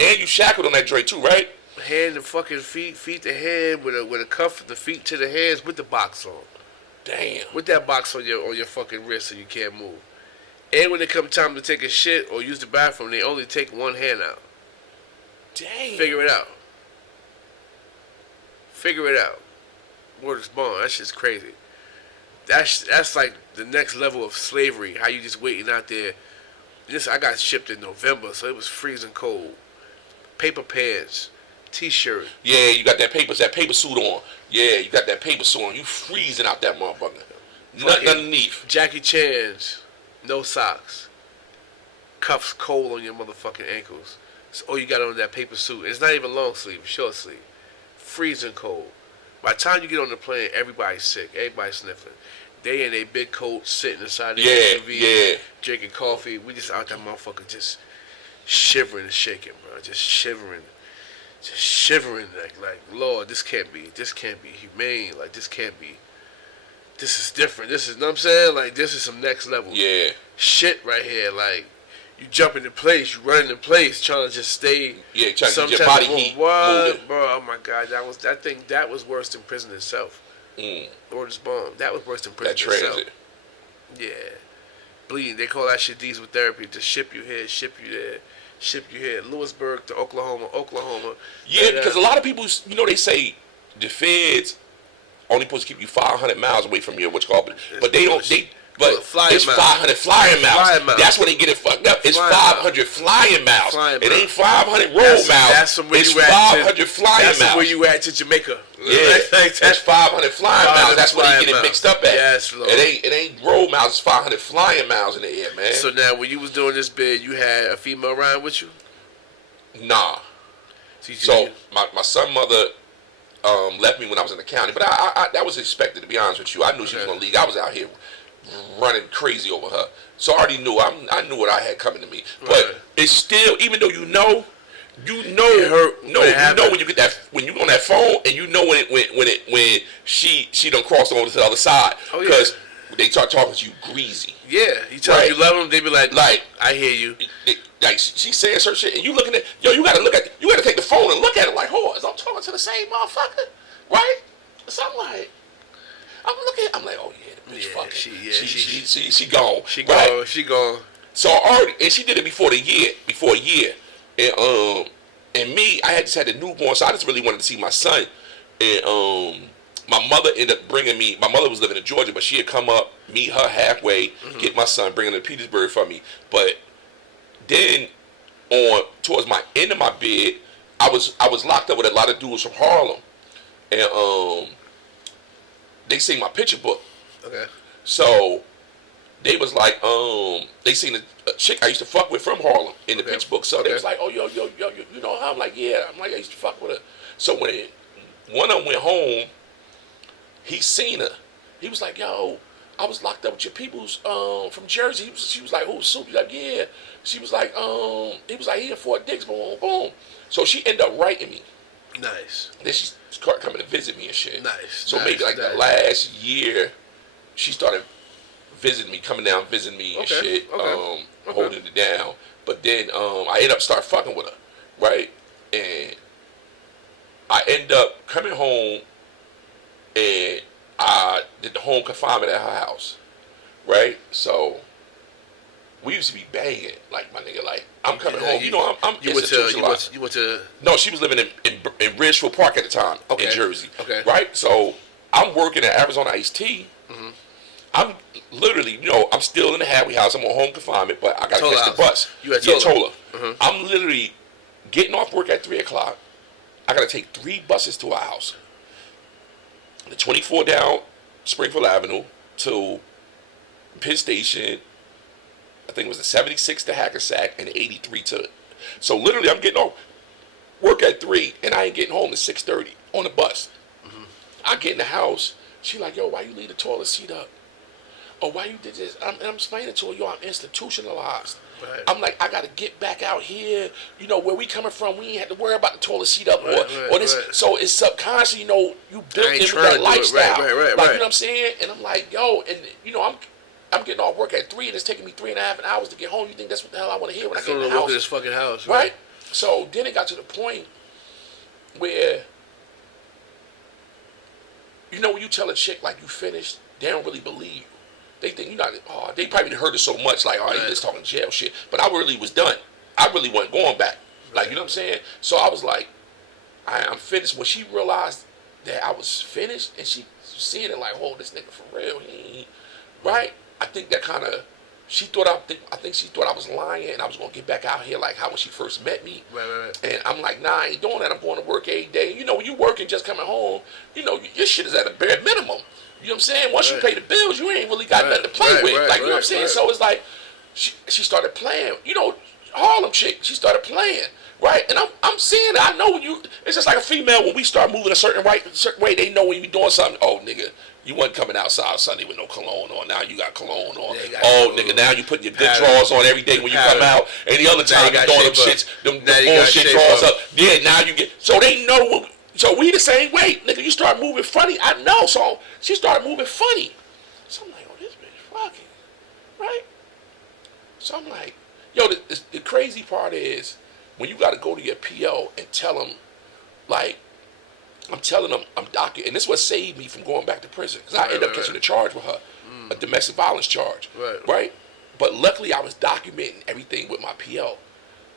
And you shackled on that joint too, right? Hand to fucking feet to hand with a cuff from the feet to the hands with the box on. Damn. With that box on your fucking wrist so you can't move. And when it comes time to take a shit or use the bathroom, they only take one hand out. Damn. Figure it out. Figure it out. Word is born. That shit's crazy. That's like the next level of slavery. How you just waiting out there. I got shipped in November, so it was freezing cold. Paper pants, t-shirt. Yeah, you got that paper suit on. Yeah, you got that paper suit on. You freezing out that motherfucker. Nothing underneath. Jackie Chan's, no socks. Cuffs cold on your motherfucking ankles. So all you got on that paper suit. It's not even long sleeve, short sleeve. Freezing cold. By the time you get on the plane, everybody's sick. Everybody's sniffling. They in a big coat sitting inside the SUV, drinking coffee. We just out that motherfucker just shivering and shaking, bro. Just shivering. Like Lord, this can't be humane. Like this is different. This is, you know what I'm saying? Like this is some next level shit right here. Like you jump into place, you run into place, trying to just stay. Yeah, trying to get your body heat moving. Bro, oh my God, that was worse than prison itself. Or this bomb. That was worse than prison itself. Transit. Yeah. Bleeding. They call that shit diesel therapy. To ship you here, ship you there, ship you here. Lewisburg to Oklahoma. Yeah, because a lot of people, they say the feds only supposed to keep you 500 miles away from your but they don't. But it's 500 flying miles. That's when they get it fucked up. It's 500 flying miles. It ain't 500 road miles. That's from where it's you at 500 flying miles. That's where you at to Jamaica. Yeah, that's 500 flying miles. That's where they get it mixed up at. Yes, Lord. It ain't road miles. It's 500 flying miles in the air, man. So now, when you was doing this bid, you had a female riding with you? Nah. So my son mother left me when I was in the county, but I that was expected, to be honest with you. I knew she was gonna leave. I was out here running crazy over her, so I already knew. I knew what I had coming to me, but it's still, even though you know when you get that, when you on that phone, and you know when she done crossed over to the other side, because they start talking to you greasy. Yeah, you tell them you love them, they be like, I hear you. Like she saying certain shit, and you looking at, you gotta take the phone and look at it like, hold on, I'm talking to the same motherfucker, right? So I'm like, oh yeah, the bitch fucking. She gone. She gone. So and she did it before a year. And me, I just had a newborn, so I just really wanted to see my son. And my mother ended up bringing me. My mother was living in Georgia, but she had come up, meet her halfway, get my son, bring him to Petersburg for me. But then, towards my end of my bid, I was locked up with a lot of dudes from Harlem, and they seen my picture book. Okay. So they was like, they seen a chick I used to fuck with from Harlem in the picture book. So they was like, oh, yo, you know her? I'm like, yeah. I'm like, I used to fuck with her. So when one of them went home, he seen her. He was like, yo, I was locked up with your peoples from Jersey. She was like, oh, Soup. He's like, yeah. She was like, he was like, he in Fort Dix, boom, boom. So she ended up writing me. Nice. Then she started coming to visit me and shit. Nice. So maybe like the last year, she started visiting me, coming down, visiting me and shit, holding it down. But then I ended up start fucking with her, right? And I end up coming home, and I did the home confinement at her house, right? So we used to be banging, like, my nigga, like, I'm coming home. I'm institutionalized. You went to... No, she was living in Ridgefield Park at the time, in Jersey. Okay. Right? So I'm working at Arizona Iced Tea. Mm-hmm. I'm literally, I'm still in the halfway house. I'm on home confinement, but I got to catch the bus. You at Tola? Tola. Mm-hmm. I'm literally getting off work at 3 o'clock. I got to take 3 buses to our house. The 24 down Springfield Avenue to Penn Station. I think it was the 76 to Hackensack and the 83 to it. So literally, I'm getting off work at 3, and I ain't getting home at 6:30 on the bus. Mm-hmm. I get in the house. She like, yo, why you leave the toilet seat up? Or why you did this? I'm explaining to her, yo, I'm institutionalized. Right. I'm like, I got to get back out here. Where we coming from, we ain't have to worry about the toilet seat up or this. Right. So it's subconscious, you built into that lifestyle. Right. You know what I'm saying? And I'm like, yo, and I'm getting off work at 3, and it's taking me 3.5 hours to get home. You think that's what the hell I want to hear when I get in the house? Look at this fucking house, right? So then it got to the point where, you know, when you tell a chick like you finished, they don't really believe you. They think you're not. Oh, they probably heard it so much, like, oh, he just talking jail shit. But I really was done. I really wasn't going back. Like, you know what I'm saying? So I was like, I'm finished. When she realized that I was finished, and she seeing it like, oh, this nigga for real, right? I think that kind of, I think she thought I was lying, and I was gonna get back out here like how when she first met me. Right. And I'm like, nah, I ain't doing that. I'm going to work every day. You know, when you working, just coming home, you know, your shit is at a bare minimum. You know what I'm saying? Once you pay the bills, you ain't really got nothing to play with. Like, you know what I'm saying? So it's like, she started playing. You know, Harlem chick. She started playing, right? And I'm seeing it. I know when you. It's just like a female when we start moving a certain way. They know when you doing something. Oh, nigga, you wasn't coming outside Sunday with no cologne on. Now you got cologne on. Oh, nigga, now you putting your good drawers on every day when you come out. And the other time you throwing them shits, them bullshit drawers up. Yeah, now you get. So they know. So we the same way, nigga. You start moving funny. I know. So she started moving funny. So I'm like, oh, this bitch fucking, right? So I'm like, yo, the crazy part is when you got to go to your PO and tell them, like, I'm telling them I'm documenting, and this is what saved me from going back to prison, because I ended up catching a charge with her, a domestic violence charge, right? But luckily I was documenting everything with my PO,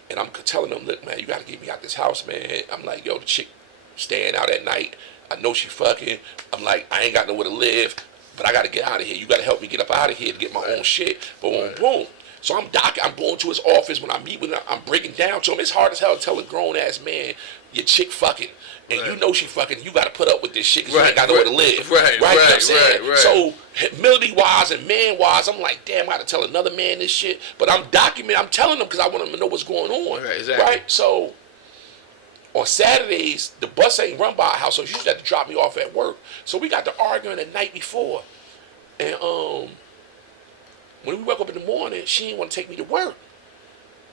and I'm telling them, look, man, you got to get me out this house, man. I'm like, yo, the chick staying out at night, I know she fucking. I'm like, I ain't got nowhere to live, but I got to get out of here. You got to help me get up out of here to get my own shit. Boom, boom. So I'm going to his office. When I meet with him, I'm breaking down to him. It's hard as hell to tell a grown-ass man, your chick fucking, and you know she fucking, you got to put up with this shit because you ain't got nowhere to live. Right, you know what I'm saying? So humility-wise and man-wise, I'm like, damn, I got to tell another man this shit. But I'm documenting, I'm telling them because I want them to know what's going on. Right? So on Saturdays, the bus ain't run by our house, so she used to have to drop me off at work. So we got to arguing the night before. And when we woke up in the morning, she didn't want to take me to work.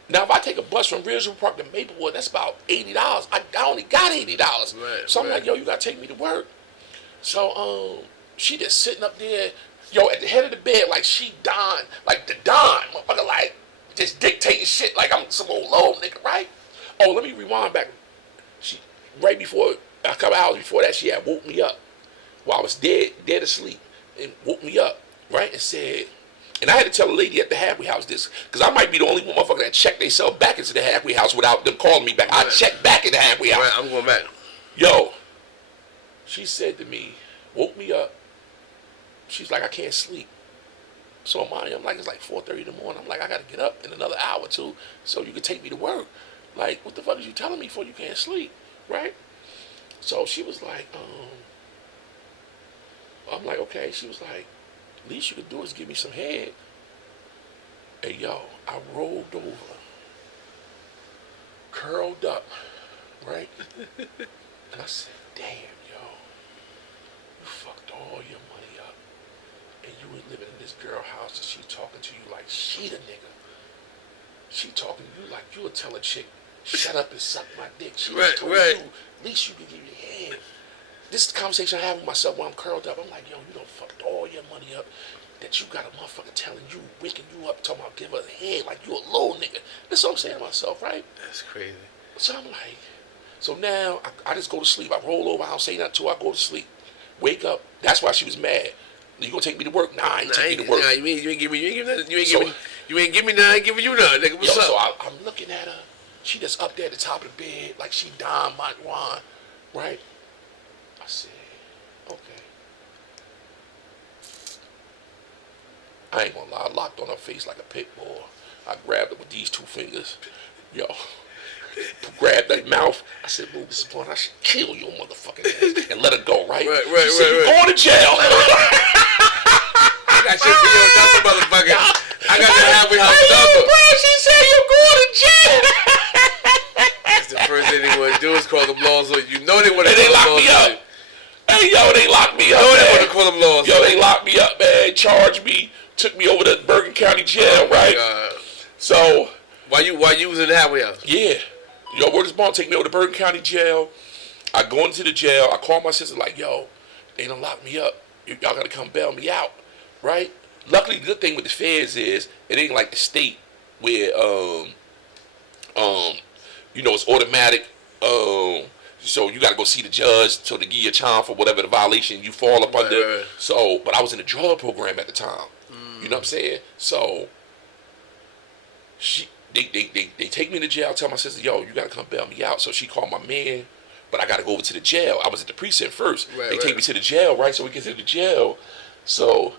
Now, if I take a bus from Ridgeville Park to Maplewood, that's about $80. I only got $80. So I'm like, yo, you got to take me to work. So she just sitting up there, yo, at the head of the bed, like she Don, like the Don, motherfucker, like just dictating shit like I'm some old low nigga, right? Oh, let me rewind back. Right before, a couple hours before that, she had woke me up while I was dead asleep, and woke me up, right, and said, and I had to tell the lady at the halfway house this, because I might be the only one motherfucker that checked themselves back into the halfway house without them calling me back. I checked back in the halfway house. I'm going back. Yo, she said to me, woke me up, she's like, I can't sleep. So I'm like, it's like 4:30 in the morning. I'm like, I got to get up in another hour or two so you can take me to work. Like, what the fuck is you telling me for you can't sleep? Right? So she was like, I'm like, okay. She was like, least you could do is give me some head. Hey, yo, I rolled over, curled up, right? And I said, damn, yo, you fucked all your money up. And you were living in this girl house and she talking to you like she the nigga. She talking to you like you would tell a chick, shut up and suck my dick. She told you, at least you can give me head. This is the conversation I have with myself when I'm curled up. I'm like, yo, you done fucked all your money up. That you got a motherfucker telling you, waking you up, talking about give her a head like you a little nigga. That's what I'm saying to myself, right? That's crazy. So I'm like, so now I just go to sleep. I roll over. I don't say nothing to her. I go to sleep. Wake up. That's why she was mad. You gonna take me to work? Nah, I ain't take me to work. Nah, you ain't give me nothing. You ain't give me nothing. I ain't giving you nothing, nigga. What's up? So I'm looking at her. She just up there at the top of the bed like she Don Juan, right? I said, okay. I ain't gonna lie, I locked on her face like a pit bull. I grabbed her with these two fingers. Yo, grabbed her mouth. I said, move this point. I should kill your motherfucking ass and let her go, right? She said, you're going to jail. I got shit for you on that motherfucker. I got that halfway house number. She said, you're going to jail. That's the first thing they want to do is call them laws on you. You know they want to call them laws on you. Hey, yo, they locked me up, man. They want to call them laws. Yo, they locked me up, man. Charged me, took me over to Bergen County Jail, right? God. So while you was in the halfway house? Yeah. Yo, word is born, take me over to Bergen County Jail. I go into the jail. I call my sister like, yo, they done locked me up. Y'all gotta come bail me out, right? Luckily, the good thing with the feds is it ain't like the state where you know, it's automatic. So you got to go see the judge so to give you a time for whatever the violation you fall up under. Right. So, but I was in the drug program at the time. You know what I'm saying? So they take me to jail. Tell my sister, yo, you got to come bail me out. So she called my man, but I got to go over to the jail. I was at the precinct first. They take me to the jail, right? So we get to the jail. So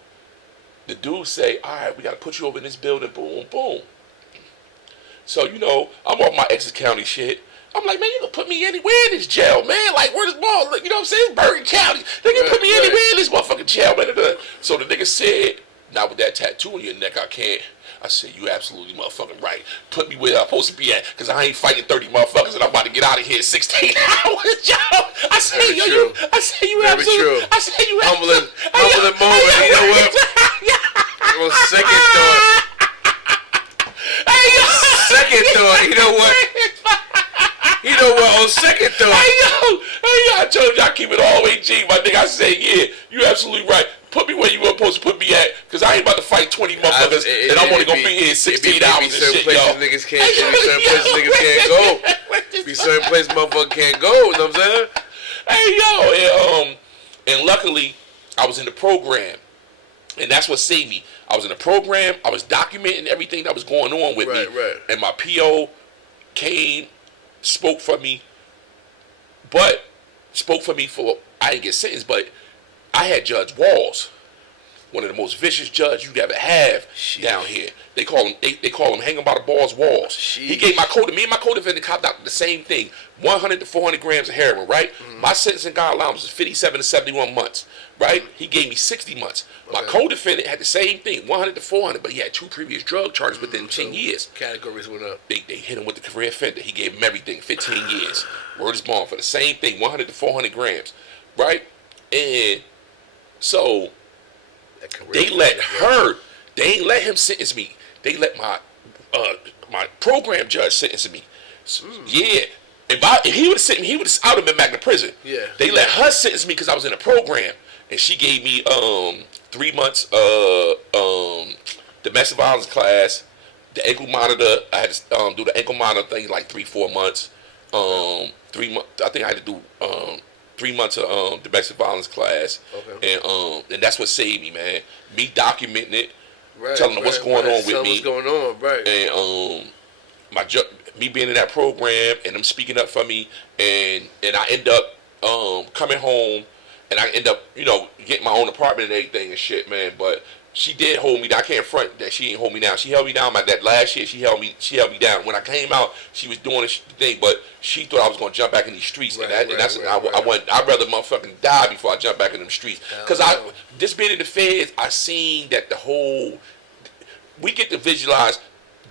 the dude say, all right, we got to put you over in this building. Boom, boom. So, you know, I'm off my Essex County shit. I'm like, man, you can put me anywhere in this jail, man. Like, where's this ball? You know what I'm saying? It's Bergen County. They can put me anywhere in this motherfucking jail, man. So the nigga said, not with that tattoo on your neck, I can't. I said, you absolutely motherfucking right. Put me where I'm supposed to be at, because I ain't fighting 30 motherfuckers, and I'm about to get out of here in 16 hours, yo. I said, yo, you absolutely. True. I said, you absolutely. Humbling moment. You know what? On second thought. Second thought, you know what? You know what? On second thought. Hey yo, I told you I keep it all the way G, my nigga. I said, yeah, you absolutely right. Put me where you were supposed to put me at, because I ain't about to fight 20 motherfuckers, and I'm only gonna be here 16 hours and shit, yo. Niggas can't, be certain places niggas can't go. Be certain places motherfuckers can't go, you know what I'm saying? Hey yo, and luckily I was in the program, and that's what saved me. I was in the program, I was documenting everything that was going on with me, and my PO came, spoke for me for, I didn't get sentenced, but I had Judge Walls, one of the most vicious judges you'd ever have down here. They call him hanging by the balls Walls. He gave me and my co-defendant copped out the same thing, 100 to 400 grams of heroin, right? My sentencing guidelines was 57 to 71 months, right? He gave me 60 months. My co-defendant had the same thing, 100 to 400, but he had 2 previous drug charges within 10 years. Categories went up. They hit him with the career offender. He gave him everything, 15 years. Word is bond for the same thing, 100 to 400 grams, right? And so they ain't let him sentence me. They let my program judge sentence me. So, yeah. If he would have sentenced me, I would have been back in prison. Yeah. They let her sentence me because I was in a program, and she gave me 3 months domestic violence class, the ankle monitor. I had to do the ankle monitor thing like 3-4 months. 3 months. I think I had to do 3 months of domestic violence class, and that's what saved me, man. Me documenting it, telling them what's going on with me, and me being in that program and them speaking up for me, and I end up coming home, and I end up, you know, getting my own apartment and everything and shit, man. But she did hold me down. I can't front that she didn't hold me down. She held me down like that last year. She held me down. When I came out, she was doing this thing, but she thought I was gonna jump back in these streets, I'd rather motherfucking die before I jump back in them streets. Cause just being in the feds, I seen that we get to visualize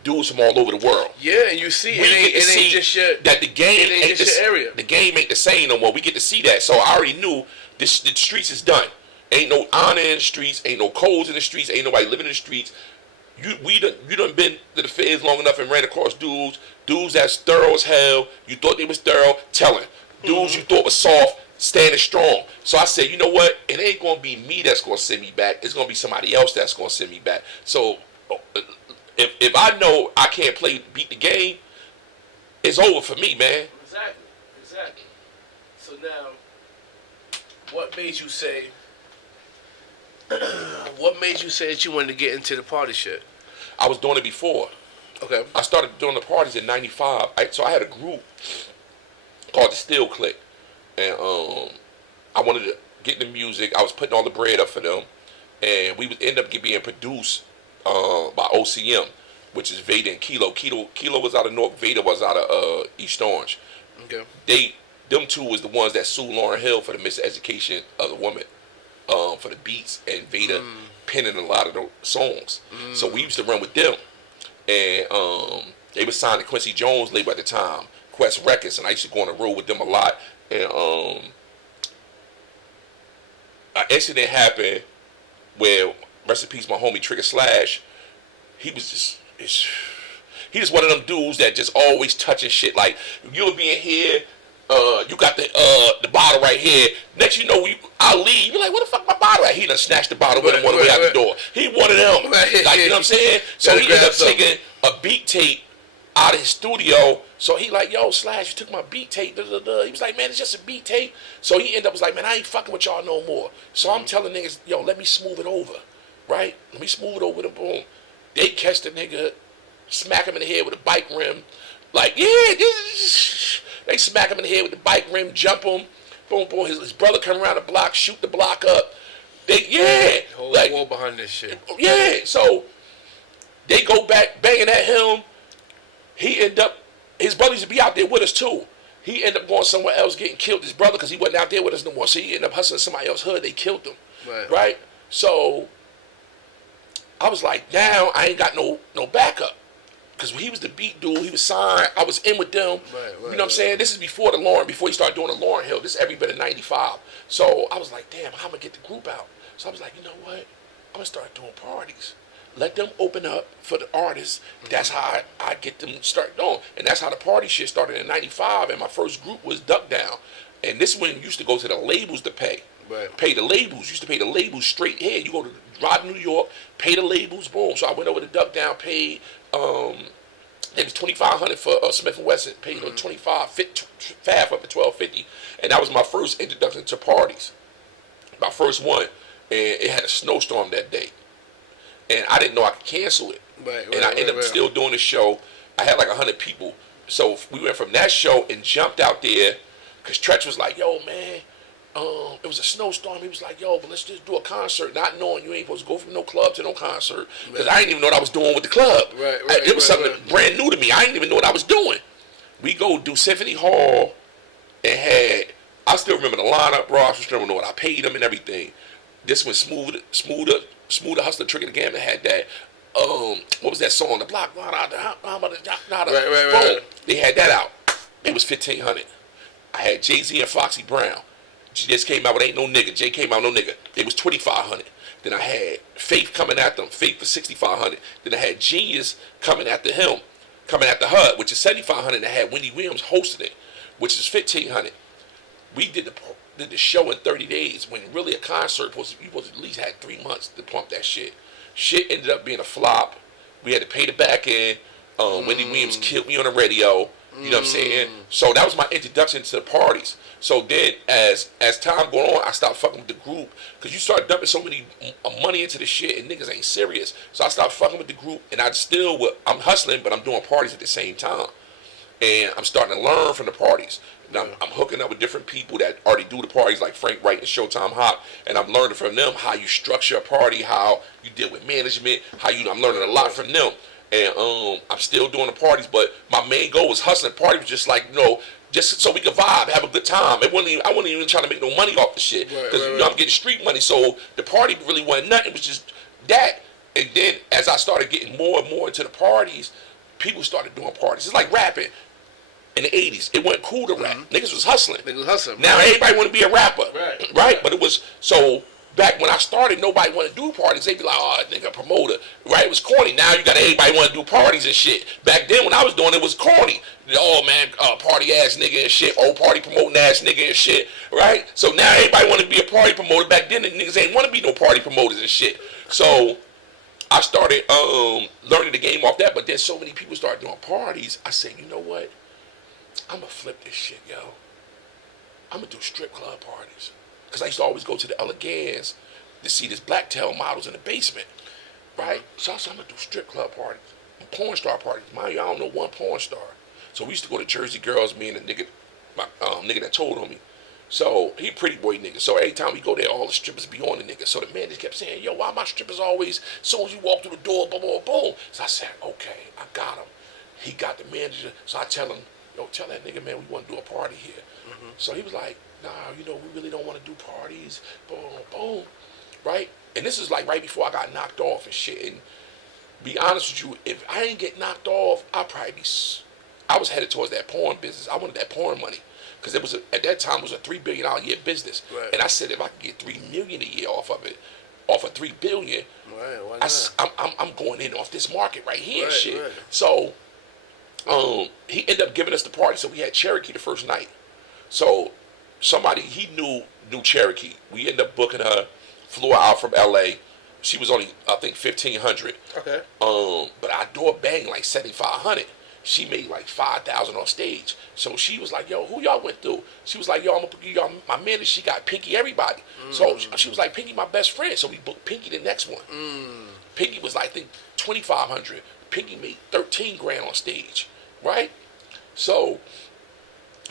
dudes from all over the world. Yeah, and you see, it ain't just shit. That the game ain't just your area. The game ain't the same no more. We get to see that. So I already knew the streets is done. Ain't no honor in the streets. Ain't no codes in the streets. Ain't nobody living in the streets. You done been to the feds long enough and ran across dudes that's thorough as hell. You thought they was thorough, telling. Dudes you thought was soft, standing strong. So I said, you know what? It ain't gonna be me that's gonna send me back. It's gonna be somebody else that's gonna send me back. So if I know I can't beat the game, it's over for me, man. Exactly. So now, what made you say that you wanted to get into the party shit? I was doing it before. Okay. I started doing the parties in '95. So I had a group called the Steel Click, and I wanted to get the music. I was putting all the bread up for them, and we would end up being produced by OCM, which is Veda and Kilo. Kilo was out of North. Veda was out of East Orange. Okay. Them two was the ones that sued Lauryn Hill for the miseducation of the woman, for the beats, and Veda penning a lot of the songs. So we used to run with them, and they were signed to Quincy Jones' label at the time, Quest Records, and I used to go on the road with them a lot. And an incident happened where, rest in peace, my homie Trigger Slash, he was just one of them dudes that just always touching shit. Like, you'll be in here, you got the bottle right here. Next you know, I'll leave. You're like, what the fuck my bottle at? He done snatched the bottle with him on the way out the door. He one of them. Like, you know what I'm saying? So he ended up taking a beat tape out of his studio. So he like, yo, Slash, you took my beat tape. Da, da, da. He was like, man, it's just a beat tape. So he ended up was like, man, I ain't fucking with y'all no more. So I'm telling niggas, yo, let me smooth it over, right? Let me smooth it over the boom. They catch the nigga, smack him in the head with a bike rim. Like, yeah, they smack him in the head with the bike rim, jump him, boom, boom. His brother come around the block, shoot the block up. They, whole like, war behind this shit. Yeah, so they go back banging at him. He end up, his brother used to be out there with us too. He ended up going somewhere else, getting killed. His brother, because he wasn't out there with us no more. So he ended up hustling somebody else's hood. They killed him, right? So I was like, now I ain't got no backup. Because he was the beat dude, he was signed, I was in with them. You know what I'm saying? This is before before he started doing the Lauryn Hill. This is every bit of 95. So I was like, damn, how am I going to get the group out? So I was like, you know what? I'm going to start doing parties. Let them open up for the artists. That's how I get them start going. And that's how the party shit started in 95. And my first group was Duck Down. And this one used to go to the labels to pay. Pay the labels. Used to pay the labels straight here. You go to Rod, New York, pay the labels, boom. So I went over to Duck Down, paid it was $2,500 for Smith & Wesson. Paid $25 Fab up to $1,250, and that was my first introduction to parties. My first one, and it had a snowstorm that day, and I didn't know I could cancel it. And I ended up still doing the show. I had like 100 people, so we went from that show and jumped out there, cause Tretch was like, "Yo, man." It was a snowstorm. He was like, yo, but let's just do a concert, not knowing you ain't supposed to go from no club to no concert. Because I didn't even know what I was doing with the club. It was something brand new to me. I didn't even know what I was doing. We go do Symphony Hall and I still remember the lineup, bro. I still remember what I paid them and everything. This one, Smoother Hustler, Trigger the Game, that had that, what was that song? The Block. Boom. They had that out. It was $1,500. I had Jay-Z and Foxy Brown. Just came out with Ain't No Nigga. Jay came out No Nigga. It was $2,500. Then I had Faith coming after him. Faith for $6,500. Then I had Genius coming after him, coming after her, which is $7,500. And I had Wendy Williams hosting it, which is $1,500. We did the show in 30 days when really a concert you supposed to at least had 3 months to pump that shit. Shit ended up being a flop. We had to pay the back end. Wendy Williams killed me on the radio. You know what I'm saying? So that was my introduction to the parties. So then, as time going on, I stopped fucking with the group because you start dumping so many money into the shit and niggas ain't serious. So I stopped fucking with the group, and I'm hustling, but I'm doing parties at the same time, and I'm starting to learn from the parties. Now I'm hooking up with different people that already do the parties, like Frank Wright and Showtime Hop, and I'm learning from them how you structure a party, how you deal with management, I'm learning a lot from them. And I'm still doing the parties, but my main goal was hustling. Party was just like, just so we could vibe, have a good time. I wasn't even trying to make no money off the shit because I'm getting street money. So the party really wasn't nothing. It was just that. And then as I started getting more and more into the parties, people started doing parties. It's like rapping in the 80s. It wasn't cool to rap. Niggas was hustling. Now everybody want to be a rapper, right? But it was so. Back when I started, nobody wanted to do parties. They'd be like, oh, nigga, promoter. Right? It was corny. Now you got everybody want to do parties and shit. Back then, when I was doing it, was corny. Oh, man, party ass nigga and shit. Old party promoting ass nigga and shit. Right? So now everybody want to be a party promoter. Back then, the niggas ain't want to be no party promoters and shit. So I started learning the game off that. But then so many people started doing parties. I said, you know what? I'm going to flip this shit, yo. I'm going to do strip club parties. Because I used to always go to the Elegans to see this blacktail models in the basement, right? So I said, I'm going to do strip club parties and porn star parties. Mind you, I don't know one porn star. So we used to go to Jersey Girls, me and the nigga, my nigga that told on me. So he pretty boy nigga. So every time we go there, all the strippers be on the nigga. So the man just kept saying, yo, why my strippers always, as soon as you walk through the door, boom, boom, boom. So I said, okay, I got him. He got the manager. So I tell him, yo, tell that nigga, man, we want to do a party here. So he was like, nah, we really don't want to do parties, boom, boom, right? And this is like right before I got knocked off and shit. And be honest with you, if I didn't get knocked off, I was headed towards that porn business. I wanted that porn money because it was at that time it was a $3 billion a year business. Right. And I said if I could get $3 million a year off of it, off of $3 billion, right, why not? I'm going in off this market right here and shit. Right. So he ended up giving us the party. So we had Cherokee the first night. So somebody he knew Cherokee. We ended up booking her, flew her out from LA. She was only I think $1,500. Okay. But our door banged like $7,500. she made like 5,000 on stage. So she was like, yo, who y'all went through? She was like, yo, I'm gonna give y'all my manager. She got Pinky everybody. So she was like, Pinky my best friend. So we booked Pinky the next one. Pinky was like, I think 2,500. Pinky made 13 grand on stage, right? So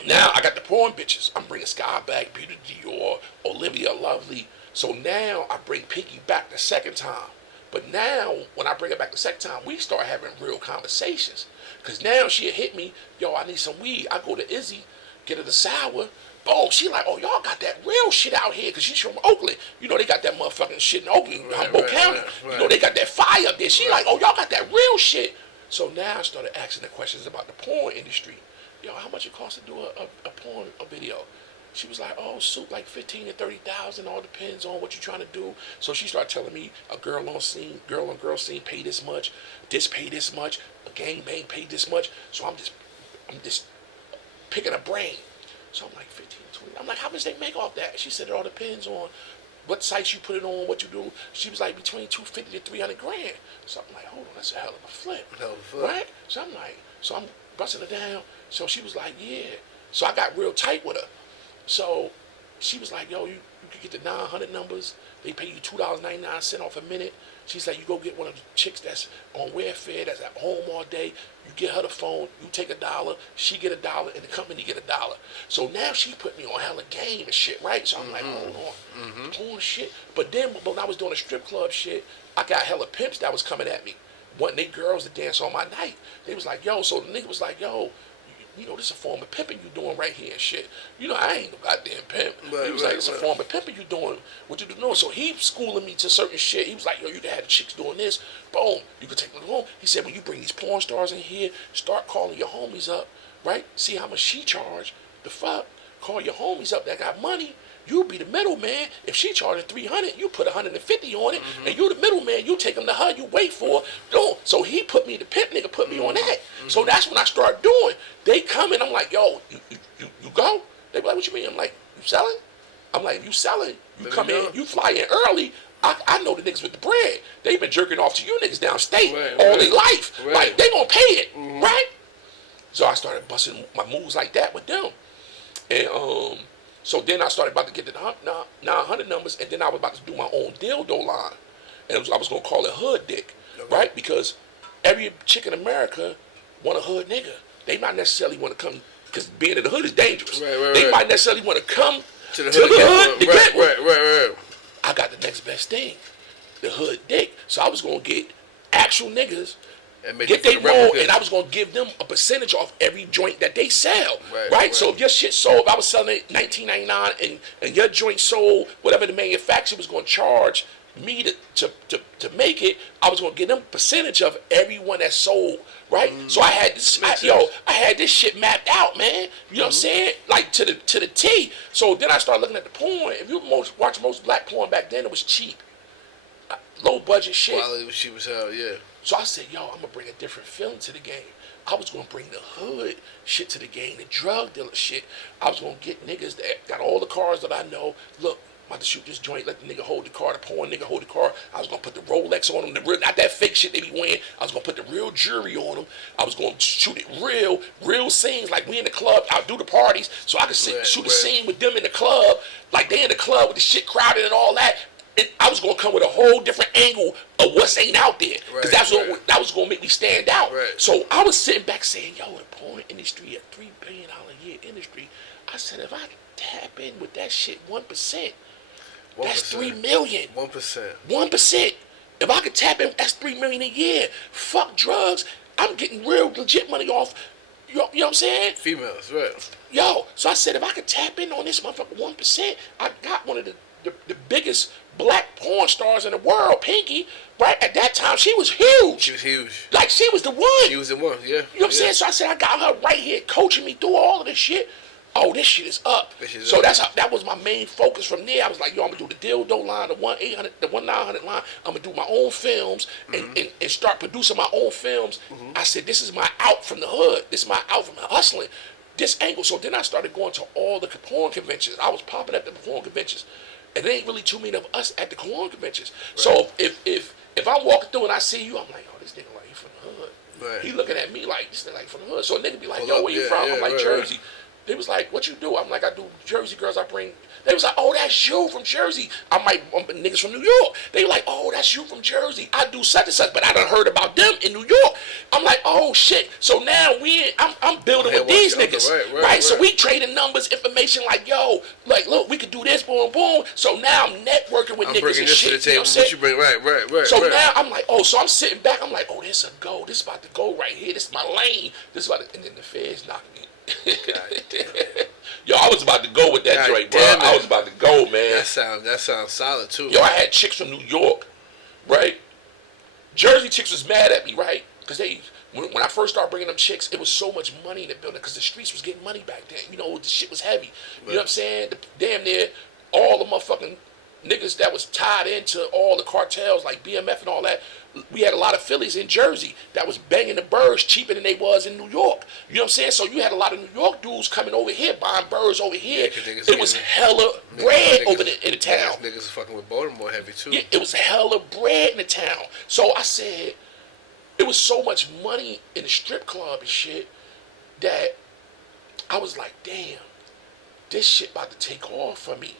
now I got the porn bitches. I'm bringing Sky back, Beauty Dior, Olivia Lovely. So now I bring Pinky back the second time. But now, when I bring her back the second time, we start having real conversations. Because now she'll hit me, yo, I need some weed. I go to Izzy, get her the sour. Boom, she like, oh, y'all got that real shit out here. Because she's from Oakland. You know, they got that motherfucking shit in Oakland, Humboldt County. You know, they got that fire up there. She like, oh, y'all got that real shit. So now I started asking the questions about the porn industry. Yo, how much it costs to do a porn video? She was like, oh, Soup, like 15 to 30,000, all depends on what you're trying to do. So she started telling me a girl on girl scene pay this much, this pay this much, a gangbang pay this much. So I'm just picking a brain. So I'm like 15, 20. I'm like, how much they make off that? She said it all depends on what sites you put it on, what you do. She was like between 250 to 300 grand. So I'm like, hold on, that's a hell of a flip, right? So I'm busting her down. So she was like, yeah. So I got real tight with her. So she was like, yo, you could get the 900 numbers. They pay you $2.99 off a minute. She's like, you go get one of the chicks that's on welfare, that's at home all day. You get her the phone, you take $1, she get $1, and the company get $1. So now she put me on hella game and shit, right? So I'm like, hold on, porn shit. But then when I was doing a strip club shit, I got hella pimps that was coming at me. Wanting they girls to dance on my night. They was like, yo, so the nigga was like, yo, you know, this is a form of pimping you doing right here and shit. You know, I ain't no goddamn pimp. He was like, it's a form of pimping you doing what you doing. So he schooling me to certain shit. He was like, yo, you had the chicks doing this. Boom, you could take them home. He said, when you bring these porn stars in here, start calling your homies up, right? See how much she charge. The fuck? Call your homies up that got money. You be the middleman. If she charging 300, you put 150 on it, and you the middleman. You take them to her. You wait for her. Don't. So he put me, the pimp nigga put me on that. So that's when I start doing. They come in. I'm like, yo, you go. They be like, what you mean? I'm like, you selling? I'm like, if you selling, you come in, you fly in early. I know the niggas with the bread. They been jerking off to you niggas downstate all their life. Like they gonna pay it, right? So I started busting my moves like that with them, and so then I started about to get the 900 numbers, and then I was about to do my own dildo line. And I was going to call it Hood Dick, right? Because every chick in America want a hood nigga. They might necessarily want to come, because being in the hood is dangerous. They might necessarily want to come to the hood to get one. I got the next best thing, the Hood Dick. So I was going to get actual niggas, get they roll, and I was going to give them a percentage off every joint that they sell, right? So if your shit sold, if I was selling it $19.99 and your joint sold, whatever the manufacturer was going to charge me to make it, I was going to give them a percentage of everyone that sold, right? So I had this, I had this shit mapped out, man. You know what I'm saying? Like to the T. So then I started looking at the porn. If you watch most black porn back then, it was cheap, low budget shit. Quality was cheap as hell, yeah. So I said, yo, I'm going to bring a different feeling to the game. I was going to bring the hood shit to the game, the drug dealer shit. I was going to get niggas that got all the cars that I know. Look, I'm about to shoot this joint, let the nigga hold the car, the porn nigga hold the car. I was going to put the Rolex on them, the real, not that fake shit they be wearing. I was going to put the real jewelry on them. I was going to shoot it real scenes, like we in the club, I'll do the parties, so I could shoot a scene with them in the club, like they in the club with the shit crowded and all that. And I was going to come with a whole different angle of what's ain't out there. Because that was going to make me stand out. So I was sitting back saying, yo, the porn industry, a $3 billion a year industry, I said, if I tap in with that shit 1%, that's $3 million. 1%. If I could tap in, that's $3 million a year. Fuck drugs. I'm getting real legit money off, you know what I'm saying? Females, right. Yo, so I said, if I could tap in on this motherfucker 1%, I got one of the biggest black porn stars in the world, Pinky, right? At that time, she was huge. She was huge. Like, she was the one. She was the one, yeah. You know what I'm saying? So I said, I got her right here coaching me through all of this shit. Oh, this shit is up. That was my main focus from there. I was like, yo, I'm going to do the dildo line, the 1-800, the 1-900 line. I'm going to do my own films and start producing my own films. I said, this is my out from the hood. This is my out from hustling. This angle. So then I started going to all the porn conventions. I was popping at the porn conventions. And there ain't really too many of us at the porn conventions. So if I'm walking through and I see you, I'm like, oh, this nigga like he from the hood. Right. He looking at me like, this nigga like from the hood. So a nigga be like, Pull yo, up, where you yeah, from? yeah, I'm like, right, Jersey. right. They was like, what you do? I'm like, I do Jersey girls. I bring. They was like, oh, that's you from Jersey. I'm like, niggas from New York. They like, oh, that's you from Jersey. I do such and such, but I done heard about them in New York. I'm like, oh shit. So now I'm building with these niggas, right? So we trading numbers, information. Like, yo, like, look, we could do this, boom, boom. So now I'm networking with niggas and shit. To the table. You know what you bring, right. So now I'm like, oh, so I'm sitting back. I'm like, oh, this a go. This about to go right here. This is my lane. This is about to, and then the feds knocked me. God damn it. Yo, I was about to go with that God joint, bro. damn it. I was about to go, man. That sounds solid too. Yo, I had chicks from New York, right? Jersey chicks was mad at me, right? Because when I first started bringing them chicks, it was so much money in the building because the streets was getting money back then. You know, the shit was heavy. You know what I'm saying? Damn near all the motherfucking niggas that was tied into all the cartels like BMF and all that. We had a lot of Phillies in Jersey that was banging the birds cheaper than they was in New York. You know what I'm saying? So you had a lot of New York dudes coming over here, buying birds over here. It was hella bread over in the town. Niggas was fucking with Baltimore heavy too. Yeah, it was hella bread in the town. So I said, it was so much money in the strip club and shit that I was like, damn, this shit about to take off for me.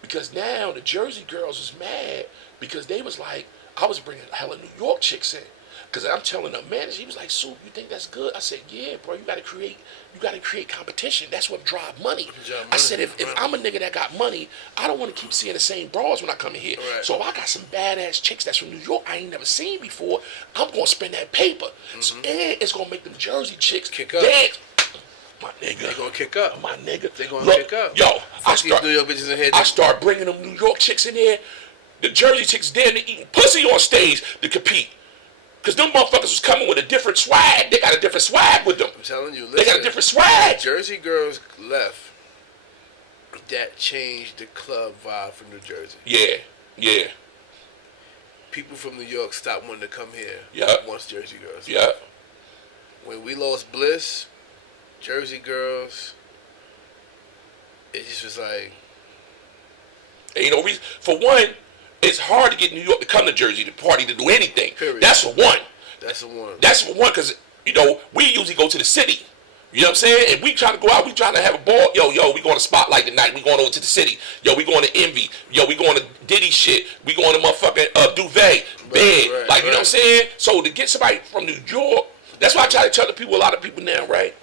Because now the Jersey girls was mad because they was like, I was bringing hella New York chicks in. Because I'm telling the manager, he was like, Soup, you think that's good? I said, yeah, bro, you gotta create competition. That's what drive money. I said, if I'm a nigga that got money, I don't want to keep seeing the same bras when I come in here. Right. So if I got some badass chicks that's from New York I ain't never seen before, I'm gonna spend that paper. So, and it's gonna make them Jersey chicks kick up. dance. My nigga. They gonna kick up. My nigga. They gonna Look, kick up. Yo, New York bitches in here. I start bringing them New York chicks in there. The Jersey chicks damn near eating pussy on stage to compete. Because them motherfuckers was coming with a different swag. They got a different swag with them. I'm telling you, listen, they got a different swag. Jersey girls left. That changed the club vibe for New Jersey. Yeah. People from New York stopped wanting to come here. Yeah. Once Jersey girls. Yeah. When we lost Bliss, Jersey girls, it just was like. And you know, for one, it's hard to get New York to come to Jersey to party to do anything. Period. That's for one. That's for one, because, you know, we usually go to the city. You know what I'm saying? And we trying to go out, we trying to have a ball. Yo, we going to Spotlight tonight. We going over to the city. Yo, we going to Envy. Yo, we going to Diddy shit. We going to motherfucking Duvet, Bed. You know what I'm saying? So to get somebody from New York, that's why I try to tell a lot of people now, right?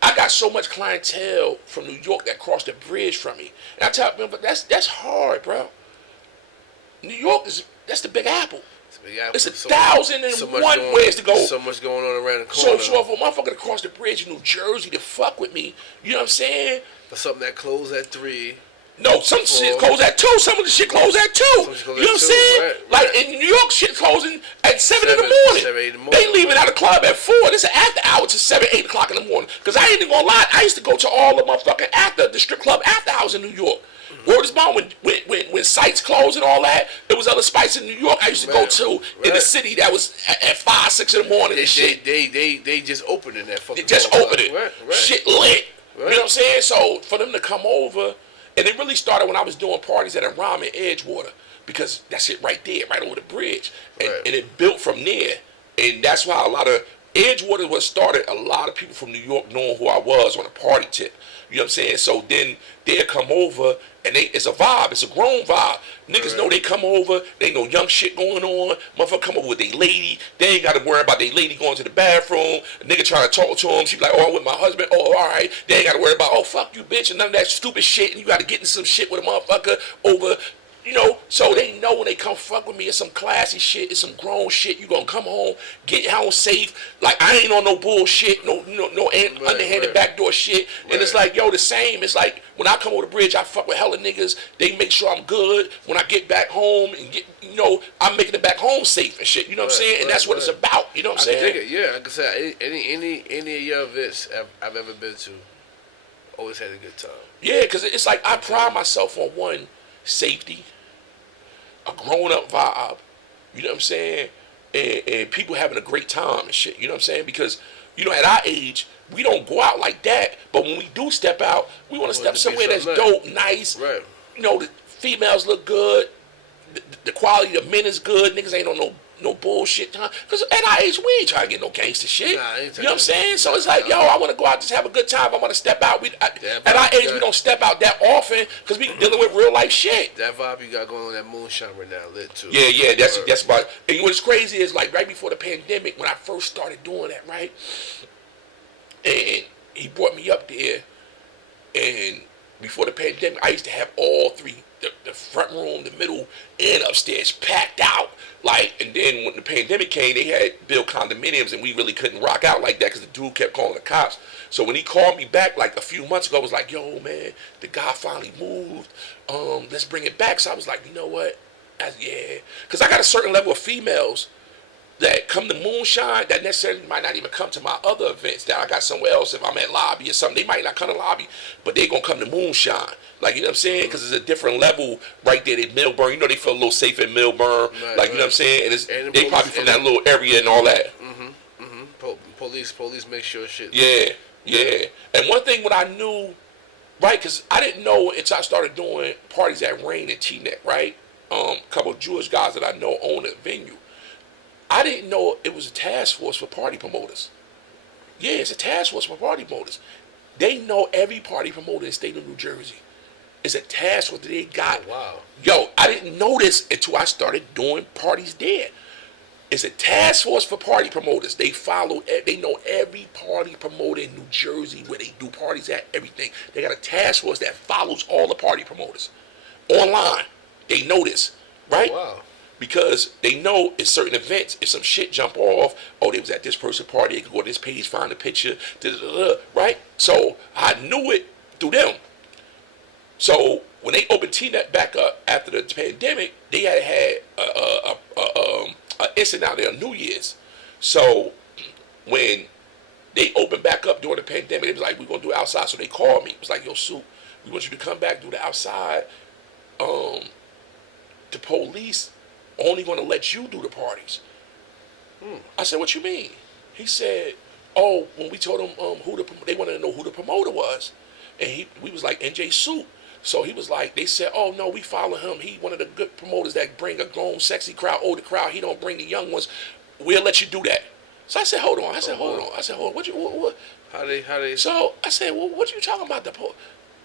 I got so much clientele from New York that crossed the bridge from me. And I tell them, but that's hard, bro. New York that's the Big Apple. It's 1,001 ways to go. So much going on around the corner. So if a motherfucker to cross the bridge in New Jersey to fuck with me, you know what I'm saying? But something that closed at 3. No, some shit close at 2. Some of the shit close at 2. You know what I'm saying? Right. Like in New York, shit closing at 7 in the morning. 7, 8 in the morning. They leaving out of club at 4. This is after hours to 7, 8 o'clock in the morning. Because I ain't even gonna lie, I used to go to all the motherfucking the strip club after hours in New York. Word is born when sites closed and all that, there was other spots in New York I used to go to in the city that was at 5, 6 in the morning and shit. They just opened in that fucking. They just opened it. Right. Shit lit. You know what I'm saying? So for them to come over, and it really started when I was doing parties at a Ram in Edgewater, because that's it right there, right over the bridge, and it built from there, and that's why a lot of Edgewater was started. A lot of people from New York knowing who I was on a party tip. You know what I'm saying? So then they'll come over, and it's a vibe. It's a grown vibe. Niggas know they come over. They know young shit going on. Motherfucker come over with their lady. They ain't got to worry about their lady going to the bathroom. A nigga trying to talk to them. She be like, oh, I'm with my husband. Oh, all right. They ain't got to worry about, oh, fuck you, bitch, and none of that stupid shit. And you got to get in some shit with a motherfucker over. You know, so they know when they come fuck with me, it's some classy shit, it's some grown shit. You gonna come home, get home safe. Like I ain't on no bullshit, no underhanded backdoor shit. And it's like, yo, the same. It's like when I come over the bridge, I fuck with hella niggas. They make sure I'm good. When I get back home and I'm making it back home safe and shit. You know what I'm saying? And that's what it's about. You know what I'm saying? I dig it. Yeah, like I said, any of your events I've ever been to, always had a good time. Yeah, because it's like I pride myself on one. Safety, a grown-up vibe, you know what I'm saying, and people having a great time and shit, you know what I'm saying, because, you know, at our age, we don't go out like that, but when we do step out, we want to step somewhere that's dope, nice, you know, the females look good, the quality of men is good, niggas ain't on no bullshit time. Because at our age, we ain't trying to get no gangster shit. Nah, ain't you know what I'm saying? So it's like, yo, I want to go out just have a good time. I want to step out. At our age, we don't step out that often because we dealing with real life shit. That vibe you got going on, that moonshine right now, lit too. Yeah, that's about. And what's crazy is like right before the pandemic, when I first started doing that, right, and he brought me up there, and before the pandemic, I used to have all three, the front room, the middle, and upstairs packed out. Like, and then when the pandemic came, they had built condominiums, and we really couldn't rock out like that because the dude kept calling the cops. So when he called me back like a few months ago, I was like, yo, man, the guy finally moved. Let's bring it back. So I was like, you know what? Yeah. Because I got a certain level of females that come to Moonshine that necessarily might not even come to my other events that I got somewhere else. If I'm at Lobby or something, they might not come to Lobby, but they going to come to Moonshine. Like, you know what I'm saying? Because it's a different level right there in Millburn. You know, they feel a little safer in Millburn. Right, you know what I'm saying? And they probably from that little area and all that. Police make sure shit. Yeah. And one thing what I knew, right, because I didn't know until I started doing parties at Rain and T-Net, right? A couple of Jewish guys that I know own a venue. I didn't know it was a task force for party promoters. Yeah, it's a task force for party promoters. They know every party promoter in the state of New Jersey. It's a task force that they got. Oh, wow. Yo, I didn't know this until I started doing parties there. It's a task force for party promoters. They know every party promoter in New Jersey where they do parties at, everything. They got a task force that follows all the party promoters. Online, they know this, right? Oh, wow. Because they know at certain events, if some shit jump off, they was at this person's party, they could go to this page, find a picture, right? So I knew it through them. So when they opened T-Net back up after the pandemic, they had an incident out there on New Year's. So when they opened back up during the pandemic, it was like, we're going to do it outside. So they called me. It was like, yo, Soup, we want you to come back, do the outside. The police only going to let you do the parties. I said, what you mean? He said, when we told them they wanted to know who the promoter was. And we was like, NjSoup. So he was like, they said, oh, no, we follow him. He one of the good promoters that bring a grown, sexy crowd, older crowd. He don't bring the young ones. We'll let you do that. So I said, hold on. Hold on. What? How they? So I said, well, what you talking about?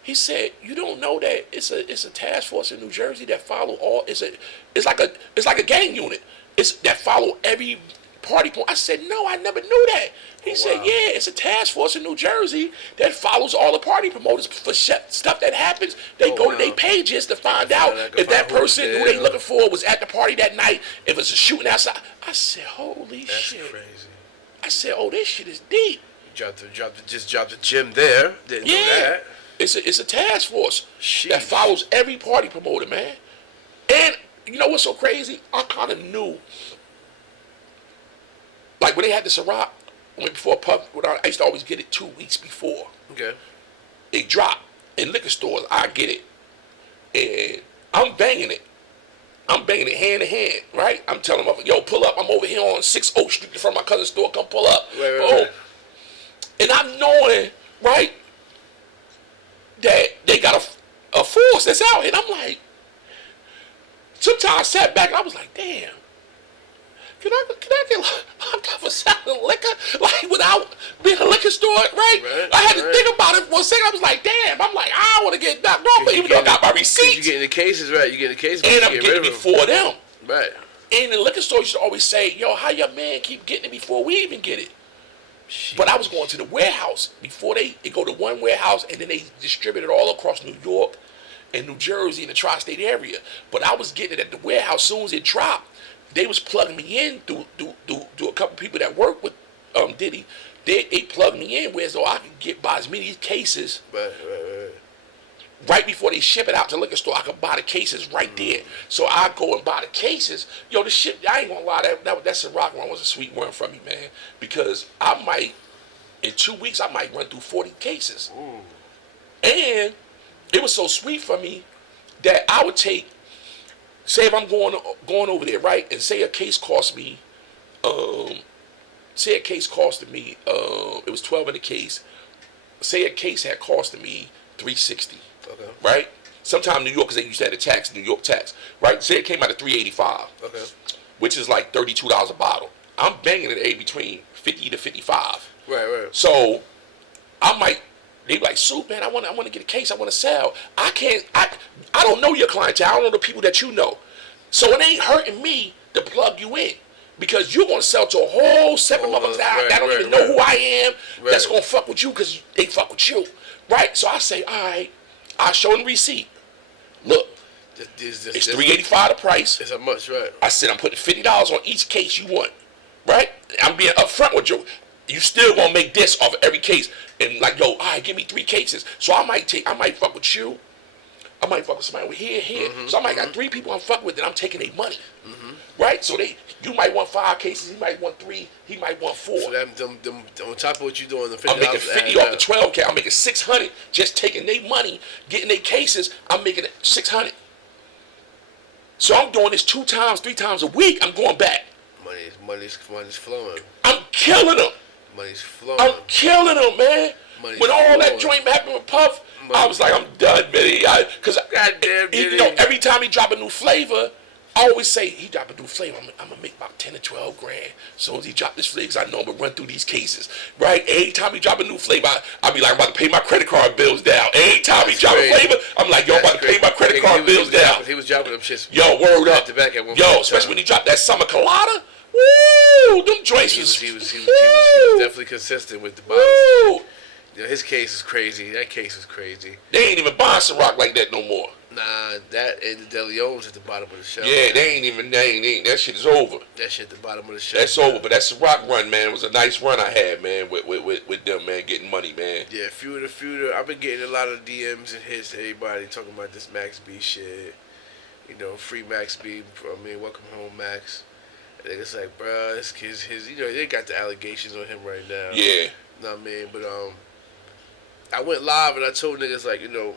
He said, you don't know that it's a task force in New Jersey that follow all. It's like a gang unit. That follow every party point. I said, no, I never knew that. He said, yeah, it's a task force in New Jersey that follows all the party promoters for stuff that happens. They go to their pages to find out if that person who they looking for was at the party that night. If it's a shooting outside. I said, holy shit. That's crazy. I said, this shit is deep. Dropped the gym there. Didn't know that. It's a task force that follows every party promoter, man. And you know what's so crazy? I kind of knew. Like when they had the Ciroc, before Puff, I used to always get it 2 weeks before. Okay. It dropped in liquor stores. I get it, and I'm banging it. Hand to hand, right? I'm telling them, yo, pull up. I'm over here on 6 Oak Street in front of my cousin's store. Come pull up. Right. And I'm knowing, right, that they got a force that's out here. And I'm like, sometimes I sat back and I was like, damn. Can I get locked up for selling liquor? Like without being a liquor store, right? I had to think about it for a second. I was like, damn. I'm like, I don't want to get knocked off, but even though I got my receipts. You getting the cases, right? You getting the cases. And I'm getting it before them. Right. And the liquor store used to always say, yo, how your man keep getting it before we even get it? Jeez. But I was going to the warehouse. Before they go to one warehouse and then they distribute it all across New York and New Jersey and the tri-state area. But I was getting it at the warehouse. As soon as it dropped, they was plugging me in through a couple people that work with Diddy. They plugged me in where so I could get by as many cases. Right before they ship it out to the liquor store, I could buy the cases right there. So I go and buy the cases. Yo, the shit, I ain't gonna lie, that Ciroc one was a sweet one from me, man. Because I might, in 2 weeks, I might run through 40 cases. Ooh. And it was so sweet for me that I would take, say if I'm going over there, right, and say a case cost me, it was 12 in the case. Say a case had costed me $360. Okay. Right? Sometimes New York, because they used to have the tax, New York tax. Right? Say it came out of $385. Okay. which is like $32 a bottle. I'm banging it between 50 to 55. Right. So they be like, Soup, man, I want to get a case. I want to sell. I don't know your clientele. I don't know the people that you know. So it ain't hurting me to plug you in. Because you're going to sell to a whole seven motherfuckers that don't even know who I am. That's going to fuck with you because they fuck with you. Right? So I say, all right. I show them receipt. Look, it's $385 the price. It's how much, right? I said, I'm putting $50 on each case you want. Right? I'm being upfront with you. You still going to make this off of every case. And like, yo, all right, give me 3 cases. So I might fuck with you. I might fuck with somebody here. Mm-hmm. So I might got 3 people I'm fucking with that I'm taking their money. Mm-hmm. Right? So you might want 5 cases, he might want 3, he might want 4. So them on top of what you doing, the $50 I'm making 50 off the 12K. I'm making 600 just taking their money, getting their cases. I'm making it 600. So I'm doing this 2 times, 3 times a week. I'm going back. Money's flowing. I'm killing them. Money's flowing. I'm killing them, man. Money's when all flowing. that joint happened with Puff, I was like, I'm done, man. Because every time he drop a new flavor, I always say he drop a new flavor, I'm gonna make about 10 to 12 grand. So as he drop this flavor, I know I'm gonna run through these cases, right? Every time he drop a new flavor, I'll be like, I'm about to pay my credit card bills down. Every time he drop a flavor, I'm like, yo, I'm about to pay my credit card bills down. He was dropping them shits. Yo, word up. Yo, especially when he dropped that summer colada. Woo! Them joints he was definitely consistent with the bottles. You know, his case is crazy. That case is crazy. They ain't even buying Ciroc like that no more. Nah, that and the De Leon's at the bottom of the shelf. Yeah, they ain't that shit is over. That shit at the bottom of the shelf. That's over, but that Ciroc run, man, was a nice run I had, man, with them, man, getting money, man. Yeah, few. I've been getting a lot of DMs and hits to everybody talking about this Max B shit. You know, free Max B. I mean, welcome home, Max. And it's like, bro, this kid's his. You know, they got the allegations on him right now. Yeah. You know what I mean? But I went live and I told niggas like, you know,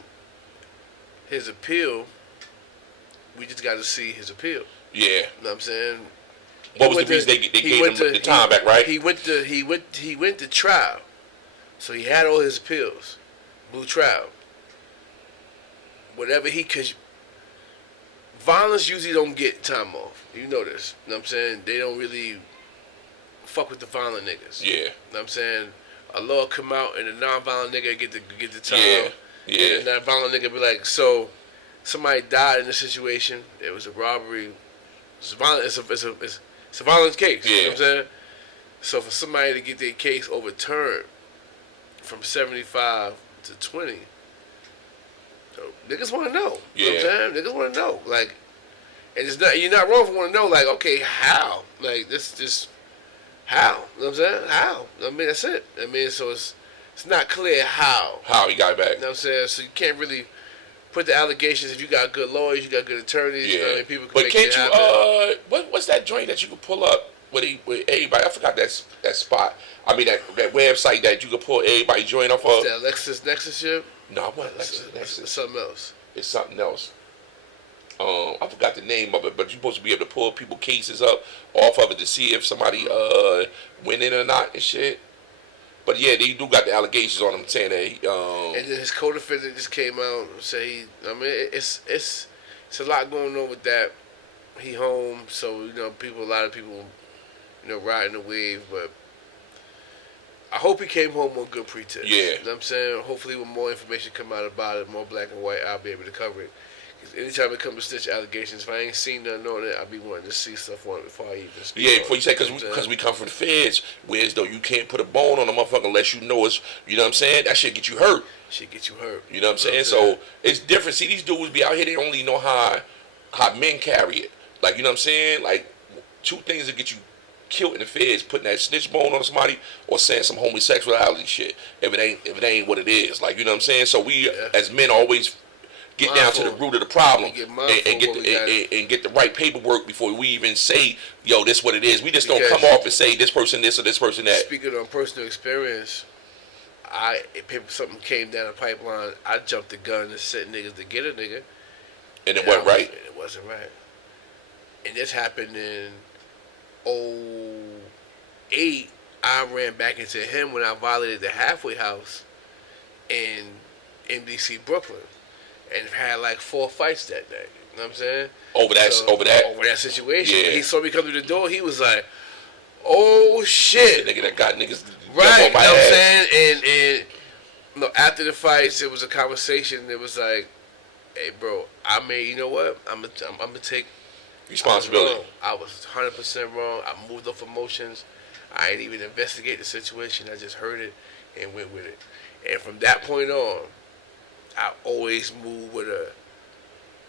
his appeal. We just got to see his appeal. Yeah. You know what I'm saying? What was the reason they gave him the time back, right? He went to trial, so he had all his appeals, blue trial. Whatever cause violence usually don't get time off. You know this. You know what I'm saying? They don't really fuck with the violent niggas. Yeah. You know what I'm saying? A law come out and a non-violent nigga get the time. Yeah. And that violent nigga be like, so somebody died in this situation. It was a robbery. It's a violent case. Yeah. You know what I'm saying? So for somebody to get their case overturned from 75 to 20, so niggas want to know. Yeah. You know what I'm saying? Niggas want to know. Like, and it's not, you're not wrong for want to know, like, okay, how? Like, this just, how? You know what I'm saying? How? I mean, that's it. I mean, so it's not clear how. How he got it back. You know what I'm saying? So you can't really put the allegations. If you got good lawyers, you got good attorneys, Yeah. you know what I mean? People can but make can't shit you, happen. what's that joint that you can pull up with everybody? I forgot that spot. I mean, that website that you can pull everybody joint off of. That Nexus shit? No, it wasn't Nexus. It's something else. It's something else. I forgot the name of it, but you're supposed to be able to pull people cases up off of it to see if somebody went in or not and shit. But yeah, they do got the allegations on him saying that. And then his co-defendant just came out and said it's a lot going on with that. He home, so you know a lot of people, you know, riding the wave. But I hope he came home on good pretext. Yeah. You know what I'm saying? Hopefully, when more information come out about it, more black and white, I'll be able to cover it. Because anytime it comes to snitch allegations, if I ain't seen nothing on it, I'll be wanting to see stuff on it before I even speak. Yeah, before you say, because we come from the feds, whereas though you can't put a bone on a motherfucker unless you know it's, you know what I'm saying? That shit get you hurt. Shit get you hurt. You know what I'm saying? So it's different. See, these dudes be out here, they only know how men carry it. Like, you know what I'm saying? Like, 2 things that get you killed in the feds: putting that snitch bone on somebody or saying some homosexuality shit. If it ain't what it is, like, you know what I'm saying. So we as men always get down to the root of the problem and get the right paperwork before we even say, yo, this what it is. We just don't come off and say this person this or this person that. Speaking on personal experience, if something came down the pipeline, I jumped the gun and sent niggas to get a nigga, and it wasn't right. And it wasn't right. And this happened in 2008. I ran back into him when I violated the halfway house in MDC Brooklyn, and had like 4 fights that day. You know know what I'm saying? Over that situation. Yeah. When he saw me come through the door, he was like, "Oh shit!" The nigga that got niggas Right, on my you know what I'm ass. saying? And you know, after the fights, it was a conversation. It was like, "Hey, bro, you know what? I'm gonna take Responsibility. I was 100% wrong. I moved off emotions. I ain't even investigate the situation. I just heard it and went with it. And from that point on, I always move with a,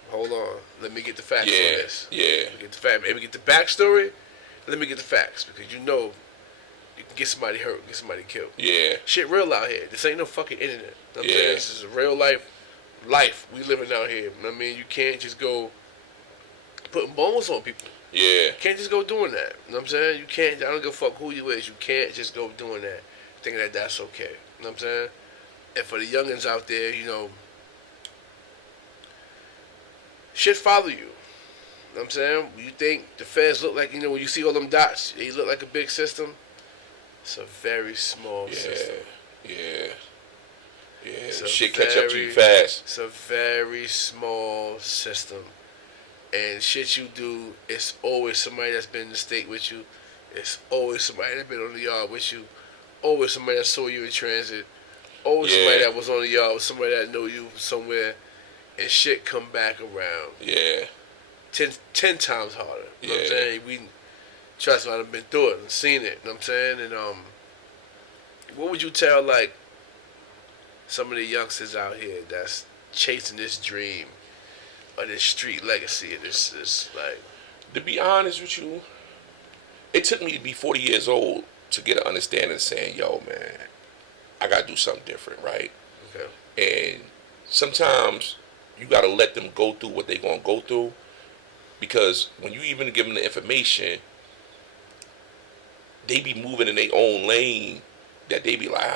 hold on, let me get the facts on this. Yeah. Let me get the fact. Let me get the backstory. Let me get the facts, because you know you can get somebody hurt, get somebody killed. Yeah. Shit real out here. This ain't no fucking internet. You know what I'm Yeah. saying? This is a real life we living out here. You know what I mean? You can't just go putting bones on people. Yeah. You can't just go doing that. You know what I'm saying? You can't, I don't give a fuck who you is. You can't just go doing that, thinking that that's okay. You know what I'm saying? And for the youngins out there, you know, shit follow you. You know what I'm saying? You think the feds look like, you know, when you see all them dots, they look like a big system. It's a very small system. Yeah. Shit catch up to you fast. It's a very small system. And shit you do, it's always somebody that's been in the state with you. It's always somebody that's been on the yard with you. Always somebody that saw you in transit. Always somebody that was on the yard with somebody that know you somewhere. And shit come back around. Yeah. 10 times harder. You know what I'm saying? Trust me, I've been through it and seen it. You know what I'm saying? And what would you tell, like, some of the youngsters out here that's chasing this dream of this street legacy of this like? To be honest with you, it took me to be 40 years old to get an understanding of saying, yo, man, I got to do something different, right? Okay. And sometimes you got to let them go through what they're going to go through, because when you even give them the information, they be moving in their own lane that they be like,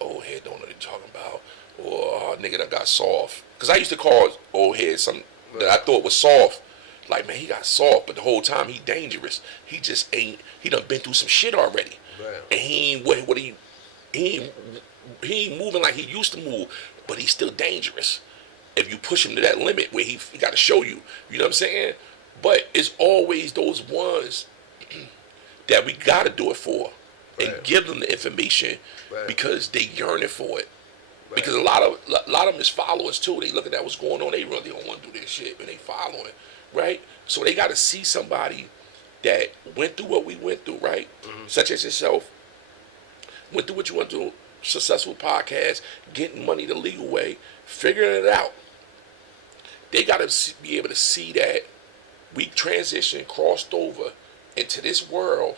old head don't know what they're talking about, or nigga that got soft. Because I used to call old head something that I thought was soft. Like, man, he got soft, but the whole time he dangerous. He just ain't, he done been through some shit already. Right. And he ain't moving like he used to move, but he's still dangerous. If you push him to that limit where he got to show you, you know what I'm saying? But it's always those ones that we got to do it for, and give them the information because they yearning for it. Right. Because a lot of them is followers too. They looking at what's going on. They really don't want to do this shit, and they following, right? So they got to see somebody that went through what we went through, right? Mm-hmm. Such as yourself, went through what you went through. Successful podcast, getting money the legal way, figuring it out. They got to be able to see that we transitioned, crossed over into this world,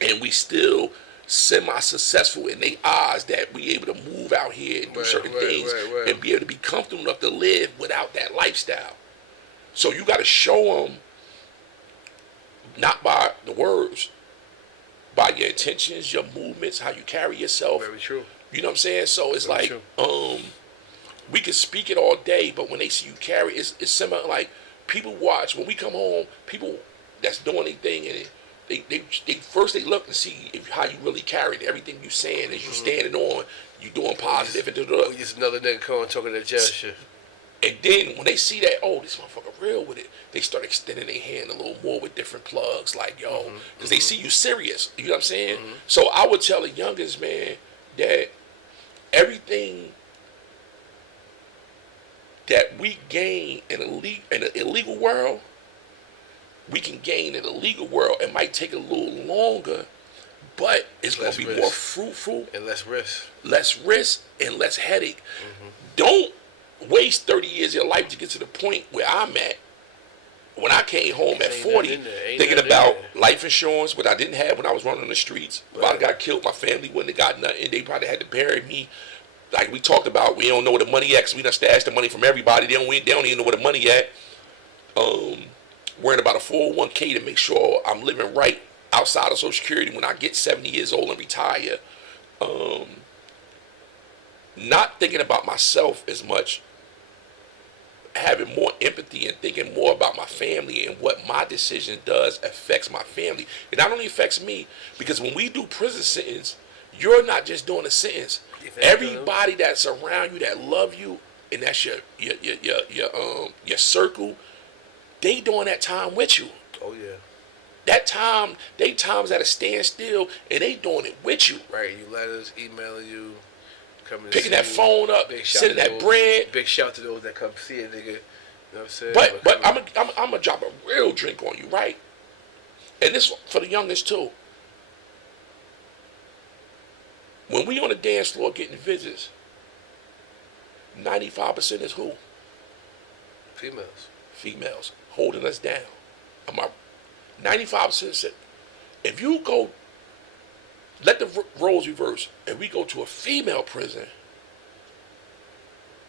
and we still semi-successful in their eyes, that we able to move out here and do certain things and be able to be comfortable enough to live without that lifestyle. So you got to show them, not by the words, by your intentions, your movements, how you carry yourself. Very true. You know what I'm saying? So it's Very like, true. We can speak it all day, but when they see you carry, it's similar. Like, people watch, when we come home, people that's doing their thing, and they first they look and see how you really carry it. Everything you saying, as you standing on, you doing positive, and just another nigga coming talking that jazz shit. And then when they see that, oh, this motherfucker real with it, they start extending their hand a little more with different plugs, like, yo, because they see you serious. You know what I'm saying? So I would tell the youngest, man, that everything that we gain in an illegal world, we can gain in a legal world. It might take a little longer, but it's going to be more fruitful. And less risk. Less risk and less headache. Don't waste 30 years of your life to get to the point where I'm at. When I came home at 40, thinking about life insurance, what I didn't have when I was running the streets. If I got killed, my family wouldn't have got nothing. They probably had to bury me. Like we talked about, we don't know where the money at, because we done stashed the money from everybody. They don't even know where the money at. Worrying about a 401k to make sure I'm living right outside of Social Security when I get 70 years old and retire. Not thinking about myself as much, having more empathy and thinking more about my family and what my decision does affects my family. It not only affects me, because when we do prison sentence, you're not just doing a sentence. Everybody that's around you that love you and that's your circle. They doing that time with you. Oh yeah. That time, they times at a standstill, and they doing it with you. Right. You letters, emailing you, coming, Picking that phone up, big shout sending to that those, bread. Big shout to those that come see it, nigga. You know what I'm saying? But I'm gonna drop a real drink on you, right? And this for the youngest too. When we on the dance floor getting visits, 95% is who? Females. Females holding us down. 95% said, if you go, let the roles reverse, and we go to a female prison,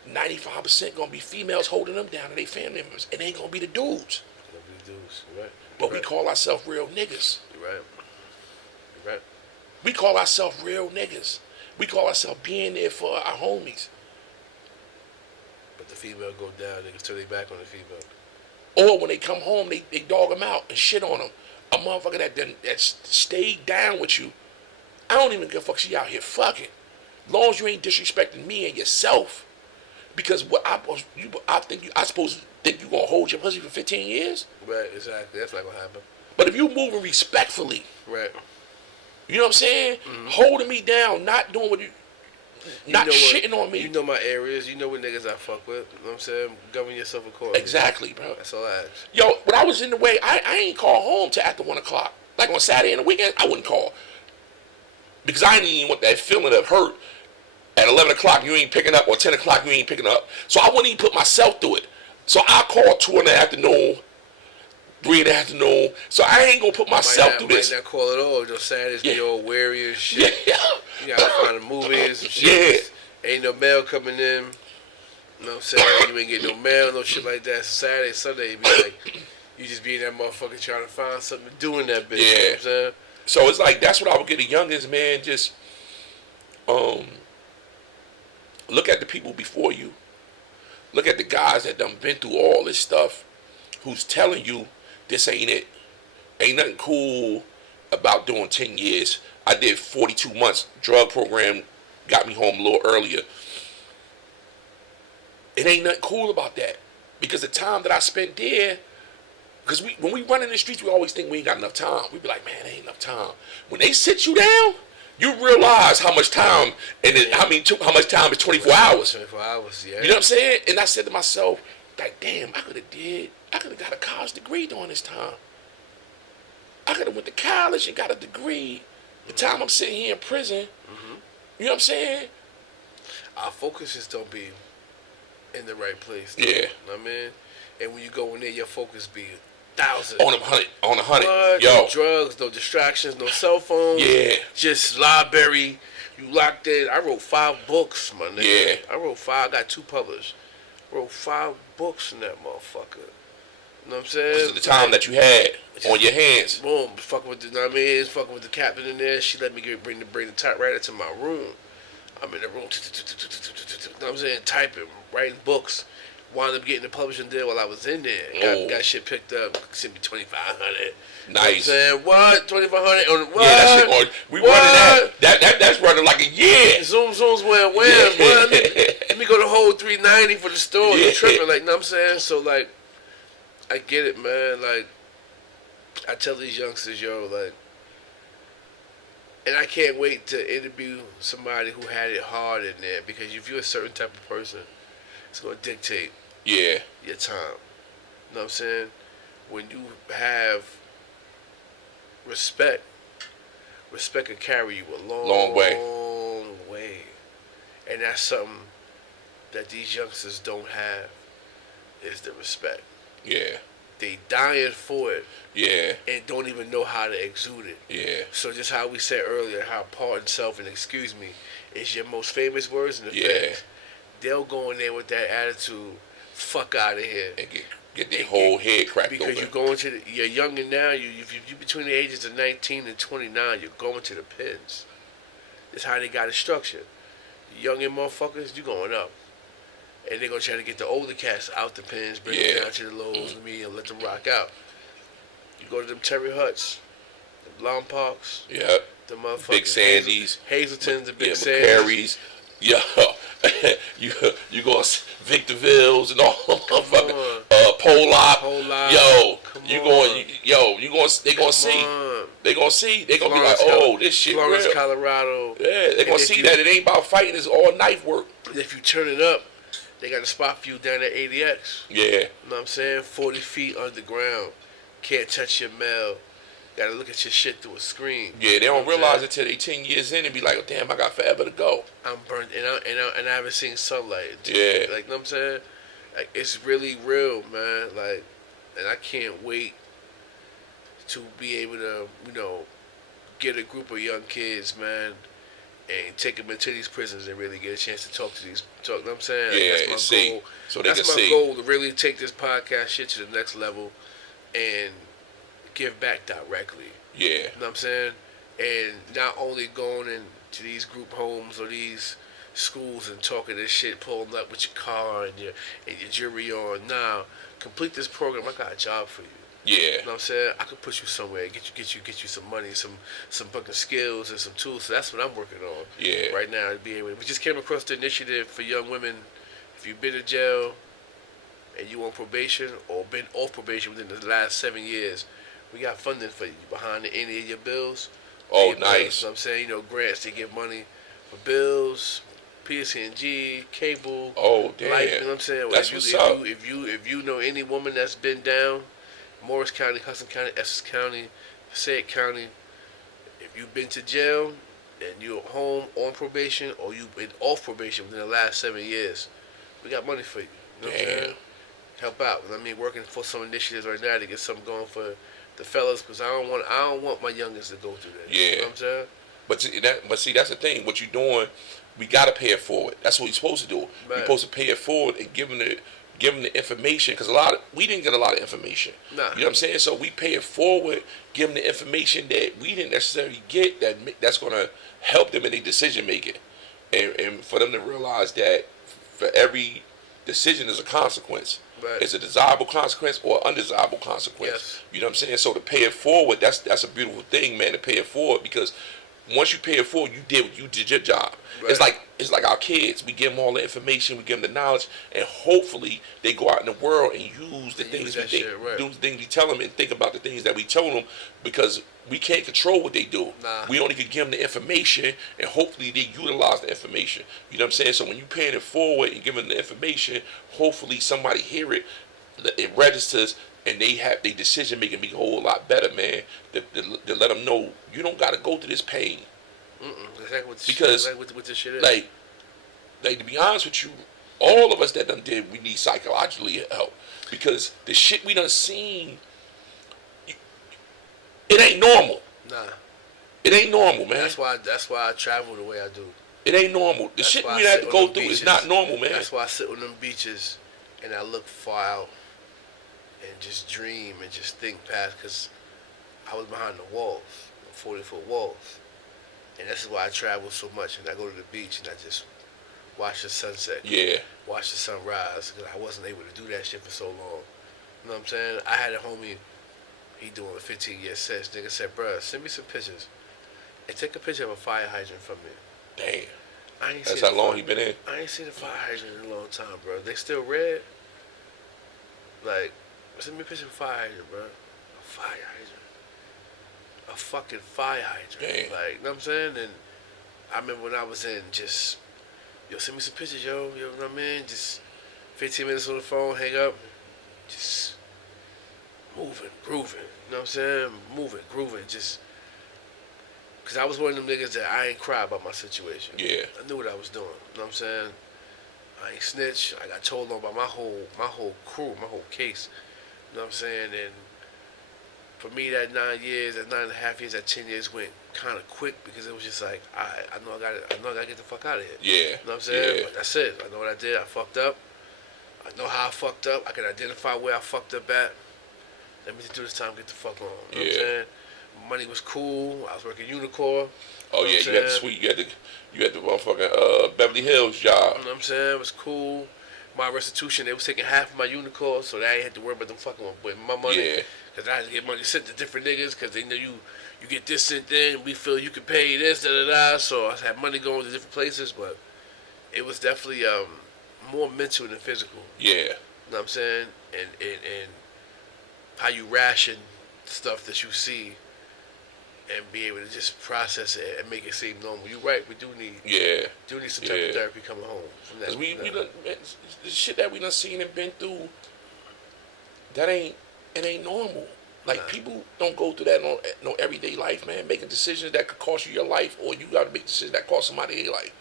95% gonna be females holding them down and their family members. It ain't gonna be the dudes. Gonna be the dudes, right? But we call ourselves real niggas. You're right. You're right. We call ourselves real niggas. We call ourselves being there for our homies. But the female go down, niggas turn their back on the female. Or when they come home, they dog them out and shit on them. A motherfucker that stayed down with you. I don't even give a fuck. She out here fucking. Long as you ain't disrespecting me and yourself. Because what I supposed to think you gonna hold your pussy for 15 years? Right, exactly. That's not gonna happen. But if you moving respectfully, right? You know what I'm saying? Mm-hmm. Holding me down, not doing what you not shitting on me. You know my areas. You know what niggas I fuck with. You know what I'm saying? Govern yourself accordingly. Exactly, bro. That's all I ask. Yo, when I was in the way, I ain't call home till after 1 o'clock. Like on Saturday and the weekend, I wouldn't call. Because I didn't even want that feeling of hurt. At 11 o'clock, you ain't picking up, or 10 o'clock, you ain't picking up. So I wouldn't even put myself through it. So I call 2 in the afternoon, 3 in the afternoon. So I ain't gonna put myself through this. Might not call it all. Just Saturdays be all weary and shit. Yeah. You gotta find a movie and some shit. Yeah. Ain't no mail coming in. You know what I'm saying? You ain't getting no mail, no shit like that. Saturday, Sunday, you be like, you just be in that motherfucker trying to find something to do in that bitch. Yeah. You know what I'm saying? So it's like, that's what I would get the youngest, man. Just, look at the people before you. Look at the guys that done been through all this stuff, who's telling you this ain't it. Ain't nothing cool about doing 10 years. I did 42 months. Drug program got me home a little earlier. It ain't nothing cool about that. Because the time that I spent there, because when we run in the streets, we always think we ain't got enough time. We be like, man, there ain't enough time. When they sit you down, you realize how much time, and how much time is 24 hours. 24 hours, yeah. You know what I'm saying? And I said to myself, like, damn, I could have got a college degree during this time. I could have went to college and got a degree. The time I'm sitting here in prison, you know what I'm saying? Our focus just don't be in the right place. Yeah. You know what I mean? And when you go in there, your focus be 1,000. On a hundred. Yo. No drugs, no distractions, no cell phone. Yeah. Just library. You locked in. I wrote 5 books, my nigga. Yeah. I wrote 5. I got 2 published. Wrote 5 books in that motherfucker. You know what I'm saying? This is the time that you had on your hands. Boom. Fucking with the, you know what I mean? Fucking with the captain in there. She let me bring the typewriter to my room. I'm in the room. You know what I'm saying? Typing, writing books. Wound up getting the publishing deal while I was in there. Got shit picked up. Sent me $2,500. Nice. You know what I'm saying? What? $2,500? What? Yeah, that shit. We running that's running like a year. Zooms where? What? Let me go to whole $390 for the store. You tripping? Like, you know what I'm saying? So, like, I get it, man. Like, I tell these youngsters, yo, like, and I can't wait to interview somebody who had it hard in there, because if you're a certain type of person, it's going to dictate your time. You know what I'm saying? When you have respect can carry you a long way. And that's something that these youngsters don't have, is the respect. Yeah. They dying for it. Yeah. And don't even know how to exude it. Yeah. So just how we said earlier, how pardon self and excuse me is your most famous words in the feds. They'll go in there with that attitude, fuck out of here. And get their whole head cracked because open. you're going to you're younger now, you're between the ages of 19 and 29, you're going to the pins. That's how they got it structured. Youngin' motherfuckers, you going up. And they're going to try to get the older cats out the pins, bring them down to the lows, and let them rock out. You go to them Terry Huts, the Long Parks, the motherfuckers. Big Sandies. Hazeltons, the Big Sandies. McCarries. Yeah. you go Victorville's and all them motherfucking on. Polop. Polop. Yo, Come you on. going? Yo, you going? They gonna see. on. They gonna see. They gonna be like, Florence, oh, this shit Florence, real. Colorado. Yeah, they And gonna if see you- that it ain't about fighting. It's all knife work. If you turn it up, they got a spot for you down at ADX. Yeah, You know what I'm saying? 40 feet underground. Can't touch your mail. Gotta look at your shit through a screen. yeah. They You know don't what I'm realize saying? it till they 10 years in and be like, oh, damn, I got forever to go. I'm burnt and I haven't seen sunlight. Yeah. Like, you know what I'm saying? Like, it's really real, man. Like, and I can't wait to be able to, you know, get a group of young kids, man, and take them into these prisons and really get a chance to talk to these. You know what I'm saying? Like, Yeah, that's and my see. goal. So they That's can my see. goal, to really take this podcast shit to the next level and give back directly. Yeah, You know what I'm saying? And not only going into these group homes or these schools and talking this shit, pulling up with your car and your jewelry on. Now, complete this program. I got a job for you. yeah, You know what I'm saying? I could put you somewhere, get you some money, some fucking skills and some tools. So that's what I'm working on. Yeah. Right now, to be able. We just came across the initiative for young women. If you've been in jail and you on probation or been off probation within the last 7 years, we got funding for you behind any of your bills. Oh, Your bills. nice. You know what I'm saying? You know, grants to give money for bills, PSC&G, cable. Oh, damn. Light, you know what I'm saying? That's what's up. If you know any woman that's been down, Morris County, Hudson County, Essex County, Passaic County, if you've been to jail and you're home on probation or you've been off probation within the last 7 years, we got money for you. You know what I'm Damn. saying? Help out. I mean, working for some initiatives right now to get something going for the fellas, because I don't want my youngest to go through that. Yeah. You know what I'm saying? But see, that's the thing. What you're doing, we gotta pay it forward. That's what you're supposed to do. Right. You're supposed to pay it forward and give them the information, because we didn't get a lot of information. Nah. You know what I'm saying? So we pay it forward, give them the information that we didn't necessarily get that's gonna help them in their decision making, and for them to realize that for every decision is a consequence. Right. It's a desirable consequence or undesirable consequence. Yes. You know what I'm saying? So to pay it forward, that's a beautiful thing, man. To pay it forward, because once you pay it forward, you did your job. Right. It's like our kids. We give them all the information, we give them the knowledge, and hopefully they go out in the world and use the things that we shit, right. do the things we tell them, and think about the things that we tell them, because we can't control what they do. Nah. We only can give them the information, and hopefully they utilize the information. You know what I'm saying? So when you paying it forward and giving them the information, hopefully somebody hear it, it registers, and they have their decision making be a whole lot better, man. To let them know you don't got to go through this pain. Exactly what Because, what this shit is. Like to be honest with you, all of us that done did, we need psychologically help, because the shit we done seen, it ain't normal. Nah. It ain't normal, man. That's why I travel the way I do. It ain't normal. The That's shit why we I have sit to on go them through beaches. is not normal, man. That's why I sit on them beaches and I look far out and just dream and just think past, because I was behind the walls, 40-foot walls. And this is why I travel so much, and I go to the beach and I just watch the sunset. Yeah. Watch the sunrise, because I wasn't able to do that shit for so long. You know what I'm saying? I had a homie, he doing a 15-year set. Nigga said, bruh, send me some pictures. And take a picture of a fire hydrant from me. Damn. I ain't That's seen how a long fire- he been in. I ain't seen a fire hydrant in a long time, bro. They still red. Like, send me a picture of a fire hydrant, bro. A fire hydrant. A fucking fire hydrant. Damn. Like, you know what I'm saying? And I remember when I was in, just, yo, send me some pictures, yo. You know what I mean? Just 15 minutes on the phone, hang up. Just moving, grooving. You know what I'm saying? Moving, grooving. Just, because I was one of them niggas that I ain't cry about my situation. Yeah. I knew what I was doing. You know what I'm saying? I ain't snitch. I got told on by my whole crew, my whole case. You know what I'm saying? And for me, that 9 years, that 9.5 years, that 10 years went kind of quick, because it was just like, I know I gotta get the fuck out of here. Yeah. You know what I'm saying? Yeah. But that's it. I know what I did. I fucked up. I know how I fucked up. I can identify where I fucked up at. Let me just do this time, get the fuck on. You know what I'm Yeah. saying? Money was cool. I was working Unicorn. Oh You know yeah, what you I'm had the saying? sweet, you had the motherfucking Beverly Hills job. You know what I'm saying? It was cool. My restitution, they was taking half of my Unicorn, so that I ain't had to worry about them fucking with my money. Yeah. Because I had to get money sent to different niggas, because they know you get this sent in, we feel you can pay this, da-da-da. So I had money going to different places, but it was definitely more mental than physical. Yeah. You know what I'm saying? And how you ration stuff that you see and be able to just process it and make it seem normal. You're right. We do need some type of therapy coming home from that. Cause we done, the shit that we done seen and been through. It ain't normal. Like people don't go through that no everyday life, man. Making decisions that could cost you your life, or you got to make decisions that cost somebody their life.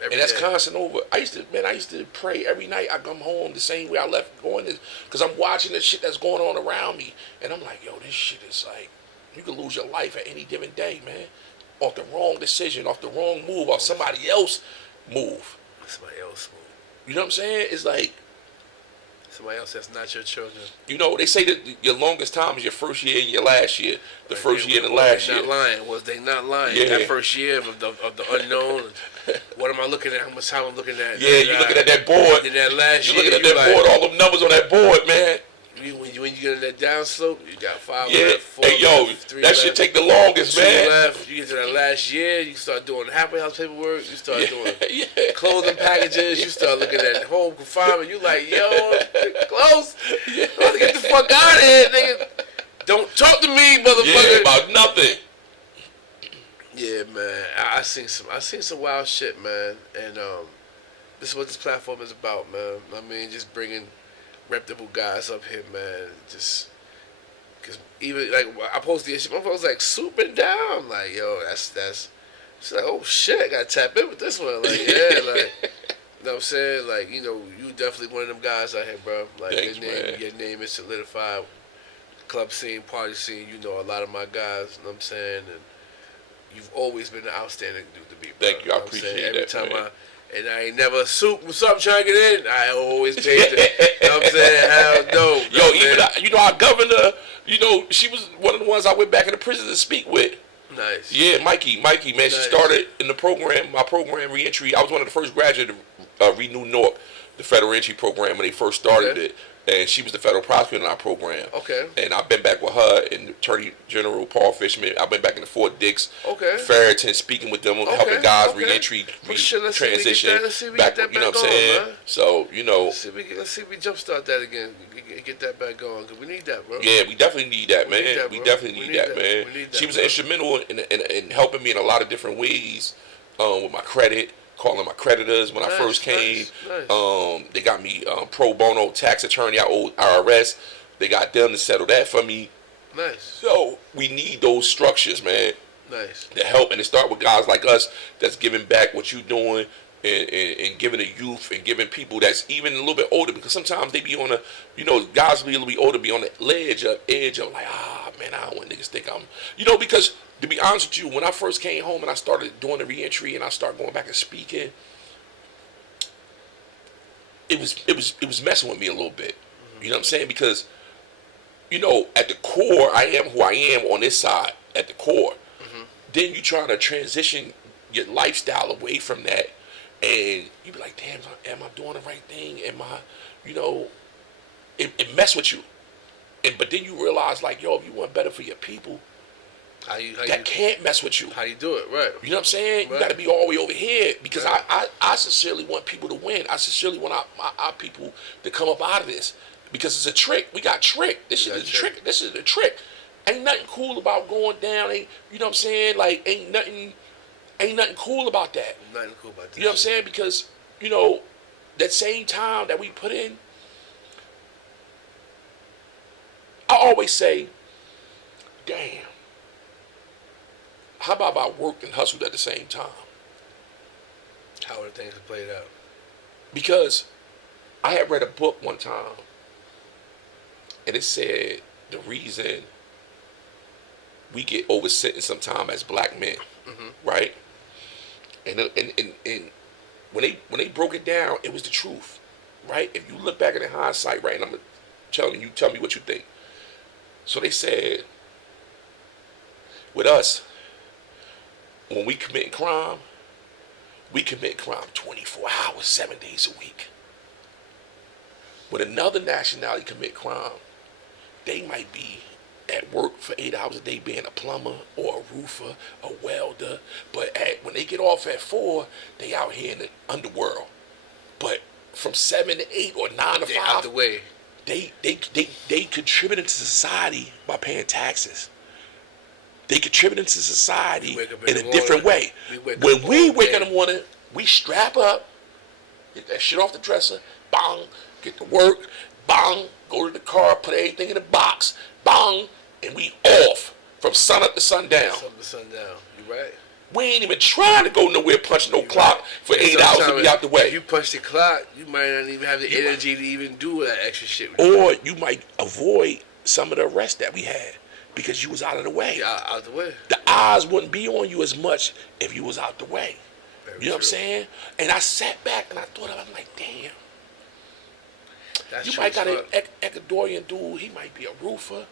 And that's constant over. I used to pray every night. I come home the same way I left going, because I'm watching the shit that's going on around me, and I'm like, yo, this shit is like, you could lose your life at any given day, man, off the wrong decision, off the wrong move, off somebody else move. Somebody else move. You know what I'm saying? It's like somebody else that's not your children. You know, they say that your longest time is your first year and your last year. The first year and the last year. Was they not lying? Yeah. That first year of the unknown. What am I looking at? How much time I'm looking at? Yeah, you looking at that board. Then that last you year, looking at that board, all them numbers on that board, man. When you get in that down slope, you got 5 Yeah. left, 4 Hey, yo, left, 3 that left, shit take the longest, 2 man. left. You get to that last year, you start doing happy house paperwork. You start doing Yeah. clothing packages. You start looking at home confinement. You like, yo, close. I'm about to get the fuck out of here, nigga. Don't talk to me, motherfucker. Yeah, about nothing. Yeah, man. I seen some wild shit, man. And this is what this platform is about, man. I mean, just bringing reputable guys up here, man. Just because even like I posted this shit, my phone was like swooping down, like, yo, that's. It's like, oh shit, I gotta tap in with this one, like, yeah, like. You know what I'm saying? Like, you know, you definitely one of them guys out here, bro. Like, Thanks, your name is solidified. Club scene, party scene, you know a lot of my guys, you know what I'm saying? And you've always been an outstanding dude to me, bro. Thank you, I appreciate that, Every time man. I ain't never what's up, trying to get in? I always paid the, you know what I'm saying? Hell no. Yo, even our governor, you know, she was one of the ones I went back in the prison to speak with. Nice. Yeah, Mikey, man, nice. She started in the program, my program, reentry. I was one of the first graduates of Renew North, the federal entry program, when they first started it. And she was the federal prosecutor in our program. Okay. And I've been back with her and Attorney General Paul Fishman. I've been back in the Fort Dix, Farrington, speaking with them, helping guys reentry, transition. Back, you know what I'm saying? Man. So, you know. Let's see if we jumpstart that again. Get that back going, because we need that, bro. Yeah, we definitely need that, man. We definitely need that, man. She was instrumental in helping me in a lot of different ways with my credit. Calling my creditors when I first came. Nice. They got me pro bono tax attorney. I owed IRS. They got them to settle that for me. Nice. So we need those structures, man. Nice. To help, and it start with guys like us that's giving back what you doing and giving the youth and giving people that's even a little bit older, because sometimes they be on a, you know, guys be a little bit older, be on the edge of like, man, I don't want niggas think I'm, you know, because to be honest with you, when I first came home and I started doing the reentry and I started going back and speaking, it was messing with me a little bit. You know what I'm saying? Because, you know, at the core, I am who I am on this side, at the core. Then you trying to transition your lifestyle away from that, and you be like, damn, am I doing the right thing? Am I, you know, it mess with you. But then you realize, like, yo, if you want better for your people, that can't mess with you. How you do it, right? You know what I'm saying? Right. You got to be all the way over here, because I sincerely want people to win. I sincerely want our people to come up out of this, because it's a trick. We got tricked. This is a trick. This is a trick. Ain't nothing cool about going down. You know what I'm saying? Like, ain't nothing cool about that. Nothing cool about that. You know what I'm saying? Because, you know, that same time that we put in, I always say, damn, how about if I worked and hustled at the same time? How would things have played out? Because I had read a book one time, and it said the reason we get over sentenced sometimes as black men, right? And when they broke it down, it was the truth, right? If you look back at the hindsight, right, and I'm telling you, tell me what you think. So they said, with us, when we commit crime 24 hours, 7 days a week. When another nationality commit crime, they might be at work for 8 hours a day being a plumber or a roofer, a welder. But when they get off at 4, they out here in the underworld. But from 7 to 8 or 9 to 5, out the way. They contribute to society by paying taxes. They contribute to society in a different way. When we wake up in the morning, we strap up, get that shit off the dresser, bang, get to work, bang, go to the car, put everything in the box, bang, and we off from sun up to sundown. Sun up to sundown. You right? We ain't even trying to go nowhere punching no clock for 8 hours to be out the way. If you punch the clock, you might not even have the energy to even do that extra shit. Or you might avoid some of the rest that we had because you was out of the way. Yeah, out the way. The eyes wouldn't be on you as much if you was out the way. Very you know true. what I'm saying? And I sat back and I thought, I'm like, damn. That's You true might got an as Ecuadorian dude, he might be a roofer.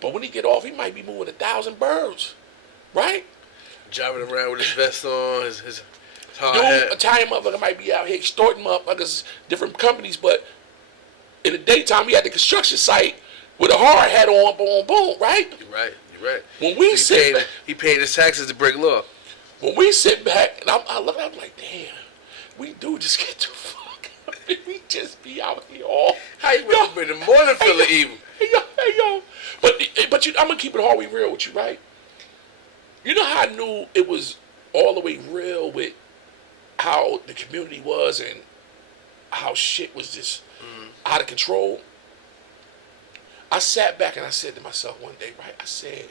But when he get off, he might be moving 1,000 birds. Right? driving around with his vest on, his hard Dude, hat. Italian motherfucker might be out here extorting motherfuckers, different companies, but in the daytime, we at the construction site with a hard hat on, boom, boom, right? You're right. You're right. When we sit back, he paid his taxes to break law. when we sit back, and I look, I'm like, damn, we do just get too fucked up. We just be out here all. How you wake up in the morning feeling evil? Hey yo. But I'm gonna keep it all the way real with you, right? You know how I knew it was all the way real with how the community was and how shit was just out of control? I sat back and I said to myself one day, right? I said,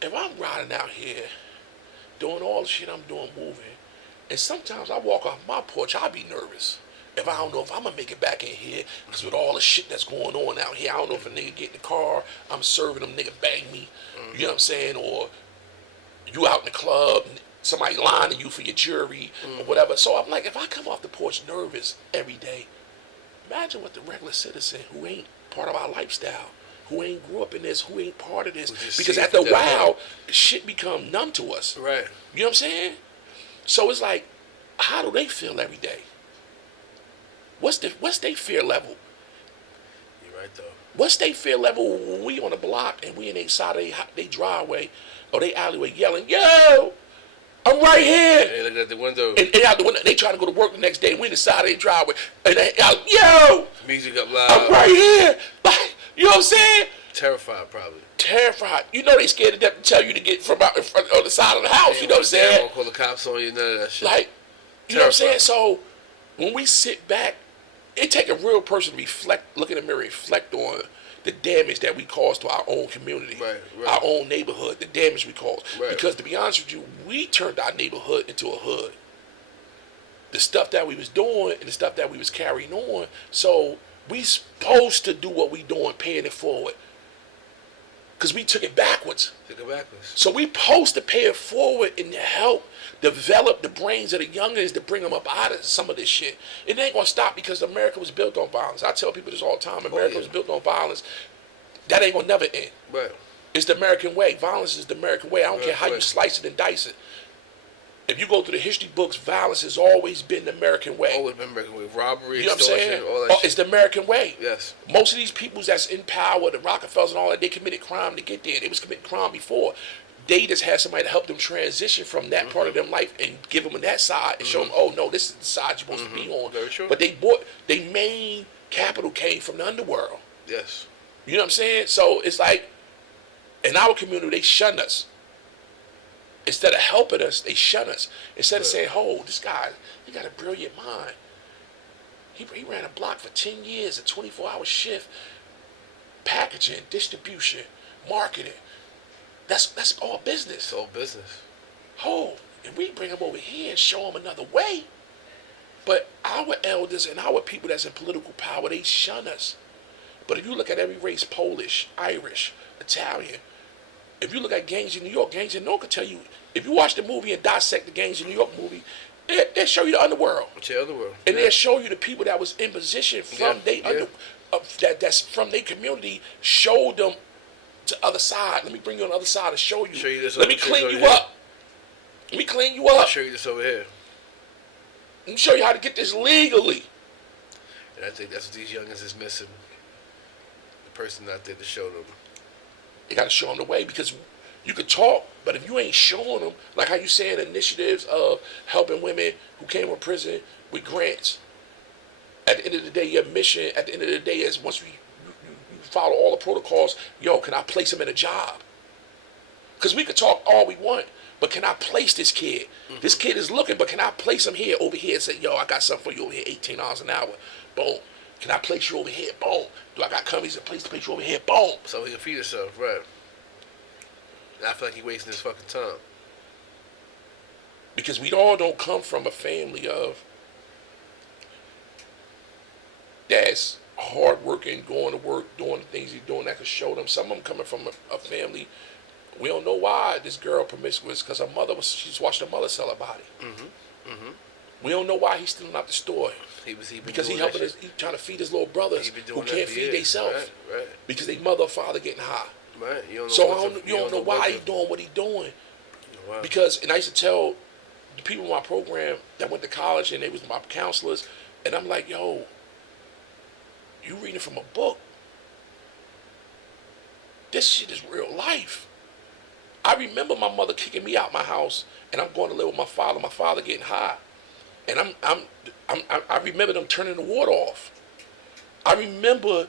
if I'm riding out here doing all the shit I'm doing, moving, and sometimes I walk off my porch, I'll be nervous. If I don't know if I'm gonna make it back in here, because with all the shit that's going on out here, I don't know if a nigga get in the car, I'm serving them, nigga bang me, you know what I'm saying? Or you out in the club, somebody lying to you for your jury or whatever. So I'm like, if I come off the porch nervous every day, imagine what the regular citizen who ain't part of our lifestyle, who ain't grew up in this, who ain't part of this, because after a while, shit become numb to us. Right. You know what I'm saying? So it's like, how do they feel every day? What's their fear level? You're right though. What's their fear level when we on the block and we in their side of they driveway or they alleyway yelling, yo, I'm right here. Hey, looking at the window. And out the window, they trying to go to work the next day and we in the side of their driveway. And they out, yo, Music up loud. I'm right here. Like, you know what I'm saying? Terrified probably. Terrified. You know they scared to death to tell you to get from out in front on the side of the house. You know what I'm They saying? won't call the cops on you, none of that shit. Like, you know what I'm saying? Terrified. So when we sit back, it take a real person to reflect, look in the mirror, reflect on the damage that we caused to our own community, Right. our own neighborhood, the damage we caused. Right. Because to be honest with you, we turned our neighborhood into a hood. The stuff that we was doing and the stuff that we was carrying on. So we supposed to do what we doing, paying it forward. Because we took it backwards. Take it backwards. So we supposed to pay it forward and help develop the brains of the youngins to bring them up out of some of this shit. It ain't gonna stop because America was built on violence. I tell people this all the time. America was built on violence. That ain't gonna never end. Right. It's the American way. Violence is the American way. I don't care how you Right. slice it and dice it. If you go through the history books, violence has always been the American way. Always been breaking with robbery, You know what I'm extortion, saying? all that shit. It's the American way. Yes. Most of these peoples that's in power, the Rockefellers and all that, they committed crime to get there. They was committing crime before. They just had somebody to help them transition from that part of their life and give them that side and show them, oh no, this is the side you're supposed to be on. Very true. But their main capital came from the underworld. Yes. You know what I'm saying? So it's like, in our community, they shun us. Instead of helping us, they shun us. Instead of saying, oh, this guy, he got a brilliant mind. He ran a block for 10 years, a 24-hour shift, packaging, distribution, marketing. That's all business. It's all business. Oh, and we bring them over here and show them another way. But our elders and our people that's in political power, they shun us. But if you look at every race, Polish, Irish, Italian, if you look at Gangs in New York can tell you, if you watch the movie and dissect the Gangs in New York movie, they'll show you the underworld. What's the other world? And they'll show you the people that was in position from that's from their community, showed them to the other side. Let me bring you on the other side and show you. This Let me clean you up. Let me clean you up. I'll show you this over here. Let me show you how to get this legally. And I think that's what these youngins is missing. The person out there to show them. You got to show them the way, because you could talk, but if you ain't showing them, like how you saying initiatives of helping women who came from prison with grants. At the end of the day, your mission at the end of the day is once you follow all the protocols, yo, can I place him in a job? Because we could talk all we want, but can I place this kid? Mm-hmm. This kid is looking, but can I place him here, over here, and say, yo, I got something for you over here, $18 an hour. Boom. Can I place you over here? Boom. Do I got companies in place to place you over here? Boom. So he can feed himself, right? And I feel like he wasting his fucking time. Because we all don't come from a family of that's hardworking, going to work, doing the things he's doing that could show them. Some of them coming from a family. We don't know why this girl promiscuous, because she's watched her mother sell her body. Mm-hmm. Mm-hmm. We don't know why he's stealing out the store. Because he helping he trying to feed his little brothers who can't feed themselves. Right. Because their mother or father getting high. Right. You don't know why he's doing what he's doing. Wow. Because, and I used to tell the people in my program that went to college and they was my counselors, and I'm like, yo, you reading from a book. This shit is real life. I remember my mother kicking me out my house, and I'm going to live with my father getting high. And I remember them turning the water off. I remember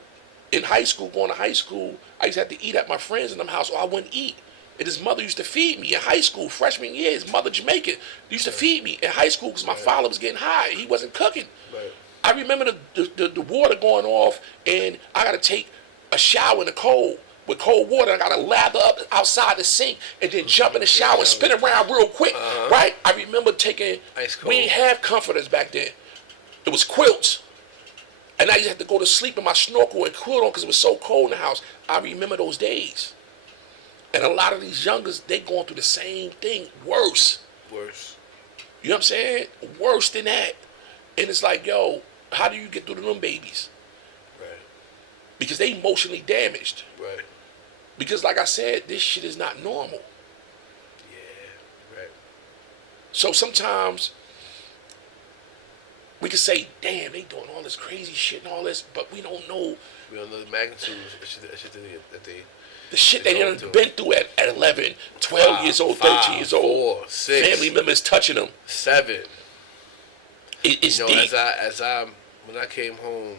in high school, going to high school, I used to have to eat at my friends in them house, or I wouldn't eat. And his mother used to feed me in high school, freshman year. His mother Jamaican used to feed me in high school because my father was getting high. He wasn't cooking. Right. I remember the water going off, and I got to take a shower in the cold with cold water. I got to lather up outside the sink and then jump in the shower and spin around real quick. Right? I remember taking, we didn't have comforters back then. It was quilts. And I used to have to go to sleep in my snorkel and quilt on because it was so cold in the house. I remember those days. And a lot of these youngers, they going through the same thing. Worse. You know what I'm saying? Worse than that. And it's like, yo, how do you get through to them babies? Right. Because they emotionally damaged. Right. Because like I said, this shit is not normal. Yeah, right. So sometimes we can say, damn, they doing all this crazy shit and all this, but we don't know. We don't know the magnitude that they... The shit they done been through at 11, 12 years old, 13 years old. 4, 6. Family members touching them. 7. It's you know, deep. When I came home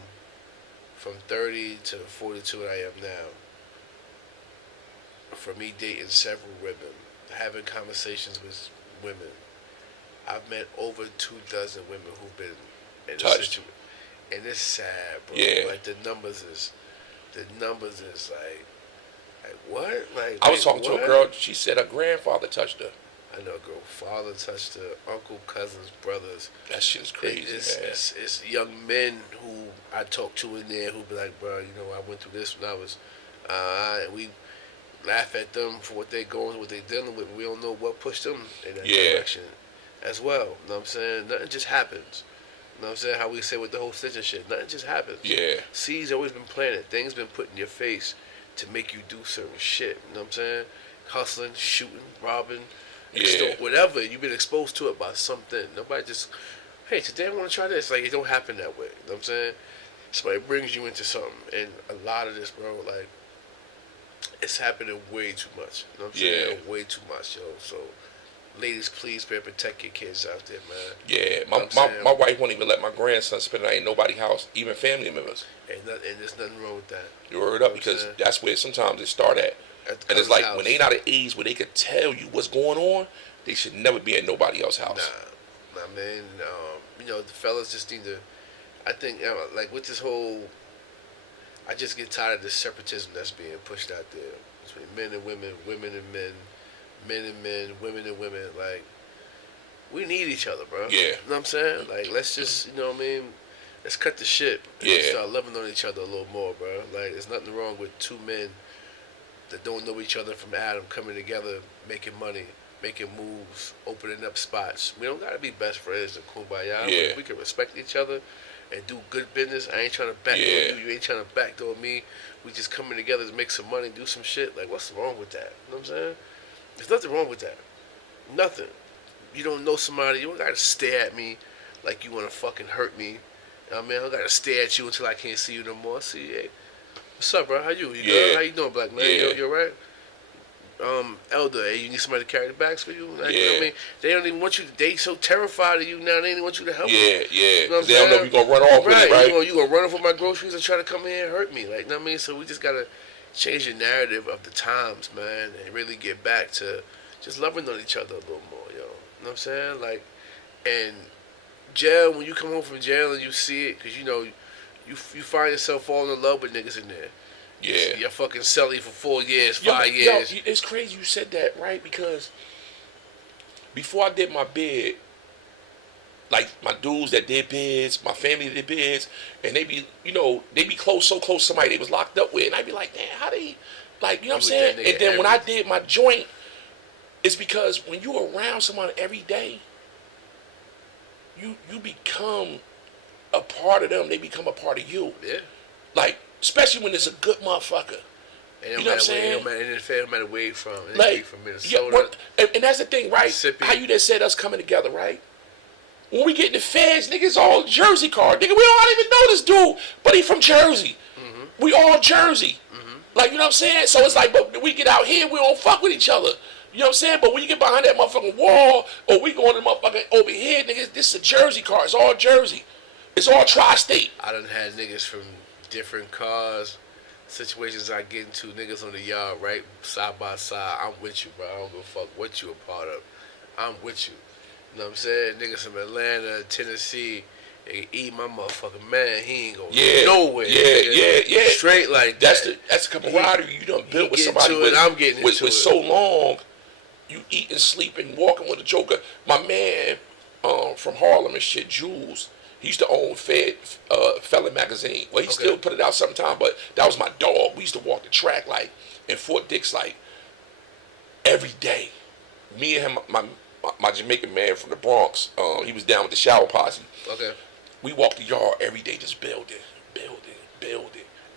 from 30 to 42 that I am now, for me dating several women, having conversations with women, I've met over 24 women who've been in this situation. And it's sad, bro. Yeah. Like the numbers is like what? Like I was talking to a girl, she said her grandfather touched her. I know a girl, father touched her, uncle, cousins, brothers. That shit is crazy. It's young men who I talk to in there who be like, bro, you know, I went through this when I was, and we laugh at them for what they going through, what they dealing with. We don't know what pushed them in that direction as well. You know what I'm saying? Nothing just happens. You know what I'm saying? How we say with the whole stitch and shit. Nothing just happens. Yeah. Seeds always been planted. Things been put in your face to make you do certain shit. You know what I'm saying? Hustling, shooting, robbing, whatever. You've been exposed to it by something. Nobody just, hey, today I want to try this. Like, it don't happen that way. You know what I'm saying? Somebody brings you into something. And a lot of this, bro, like, it's happening way too much. You know what I'm saying? Way too much, yo. So, ladies, please better protect your kids out there, man. Yeah, my wife won't even let my grandson spend the night in nobody's house, even family members. And there's nothing wrong with that. You word up, because that's where sometimes it start at. And it's like house. When they not at age where they could tell you what's going on, they should never be at nobody else's house. Nah, man. You know, the fellas just need to. I think like with this whole, I just get tired of this separatism that's being pushed out there between men and women, women and men. Men and men, women and women, like, we need each other, bro. Yeah. You know what I'm saying? Like, let's just, you know what I mean? Let's cut the shit. And start loving on each other a little more, bro. Like, there's nothing wrong with two men that don't know each other from Adam coming together, making money, making moves, opening up spots. We don't gotta be best friends and kumbaya. Yeah. We can respect each other and do good business. I ain't trying to backdoor you. You ain't trying to backdoor me. We just coming together to make some money, do some shit. Like, what's wrong with that? You know what I'm saying? There's nothing wrong with that. Nothing. You don't know somebody, you don't gotta stare at me like you wanna fucking hurt me. I mean, I don't gotta stare at you until I can't see you no more. See, hey, What's up, bro? How you? You Yeah. good? How you doing, black man? Yeah. You alright? Elder, hey, you need somebody to carry the bags for you? Like, you know what I Yeah. mean? They don't even want you. They so terrified of you now. They don't even want you to help them. Yeah, yeah. You know what I'm They don't know saying? if you're going to run off with it, right? You gonna run off with my groceries and try to come here and hurt me. Like, you know what I mean? So we just gotta change the narrative of the times, man, and really get back to just loving on each other a little more, yo. You know what I'm saying? Like, and jail, when you come home from jail and you see it, because, you know, you find yourself falling in love with niggas in there. Yeah. You're fucking celly for 4 years, 5 years. Yo, it's crazy you said that, right? Because before I did my bid, like my dudes that did bids, my family that did bids, and they be close, so close to somebody they was locked up with, and I'd be like, damn, how they, like, you know what I'm saying? And then when I did my joint, it's because when you around someone every day, you become a part of them, they become a part of you. Yeah. Like, especially when it's a good motherfucker. And you know what I'm saying? It don't matter where you from. Like, from Minnesota. And that's the thing, right? Mississippi. How you just said us coming together, right? When we get in the feds, niggas all Jersey card. Nigga, we don't even know this dude, but he from Jersey. Mm-hmm. We all Jersey. Mm-hmm. Like, you know what I'm saying? So it's like, but we get out here, we don't fuck with each other. You know what I'm saying? But when you get behind that motherfucking wall, or we going to motherfucking over here, niggas, this is a Jersey car. It's all Jersey. It's all tri-state. I done had niggas from different cars, situations I get into, niggas on the yard, right, side by side. I'm with you, bro. I don't give a fuck what you a part of. I'm with you. You know what I'm saying? Niggas from Atlanta, Tennessee, they eat my motherfucking man. He ain't going nowhere. Yeah. Straight like that's that. That's the camaraderie you done built with somebody. I'm getting into with so long. You eat and sleep and walking with a joker. My man from Harlem and shit, Jules. He used to own Felon magazine. Well, he still put it out sometime, but that was my dog. We used to walk the track like in Fort Dix like every day. Me and him, my Jamaican man from the Bronx. He was down with the Shower Posse. Okay. We walked the yard every day, just building.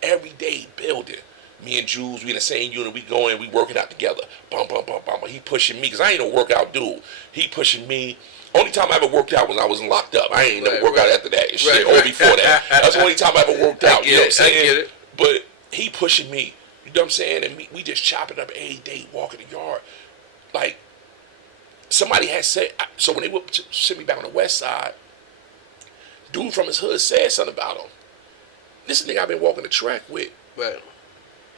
Every day building. Me and Jules, we in the same unit. We going, we working out together. Bum. He pushing me because I ain't no workout dude. He pushing me. Only time I ever worked out was when I wasn't locked up. I ain't never worked out after that and shit, or before that. That's the only time I ever worked out. You know what I'm saying? I get it. But he pushing me. You know what I'm saying? And we just chopping up every day, walking the yard. Like, somebody had said, so when they would send me back on the west side, dude from his hood said something about him. This nigga I've been walking the track with. Right.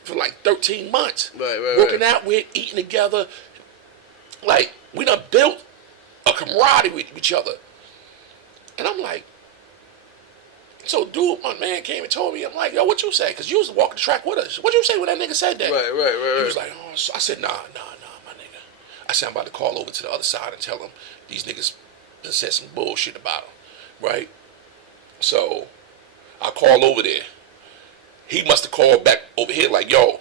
For like 13 months. Right. Working out with, eating together. Like, we done built a camaraderie with each other. And I'm like, so dude, my man came and told me, I'm like, yo, what you say? Because you was walking the track with us. What you say when that nigga said that? Right. He was like, oh, so I said, nah, my nigga. I said, I'm about to call over to the other side and tell him these niggas done said some bullshit about him. Right? So, I call over there. He must have called back over here like, yo,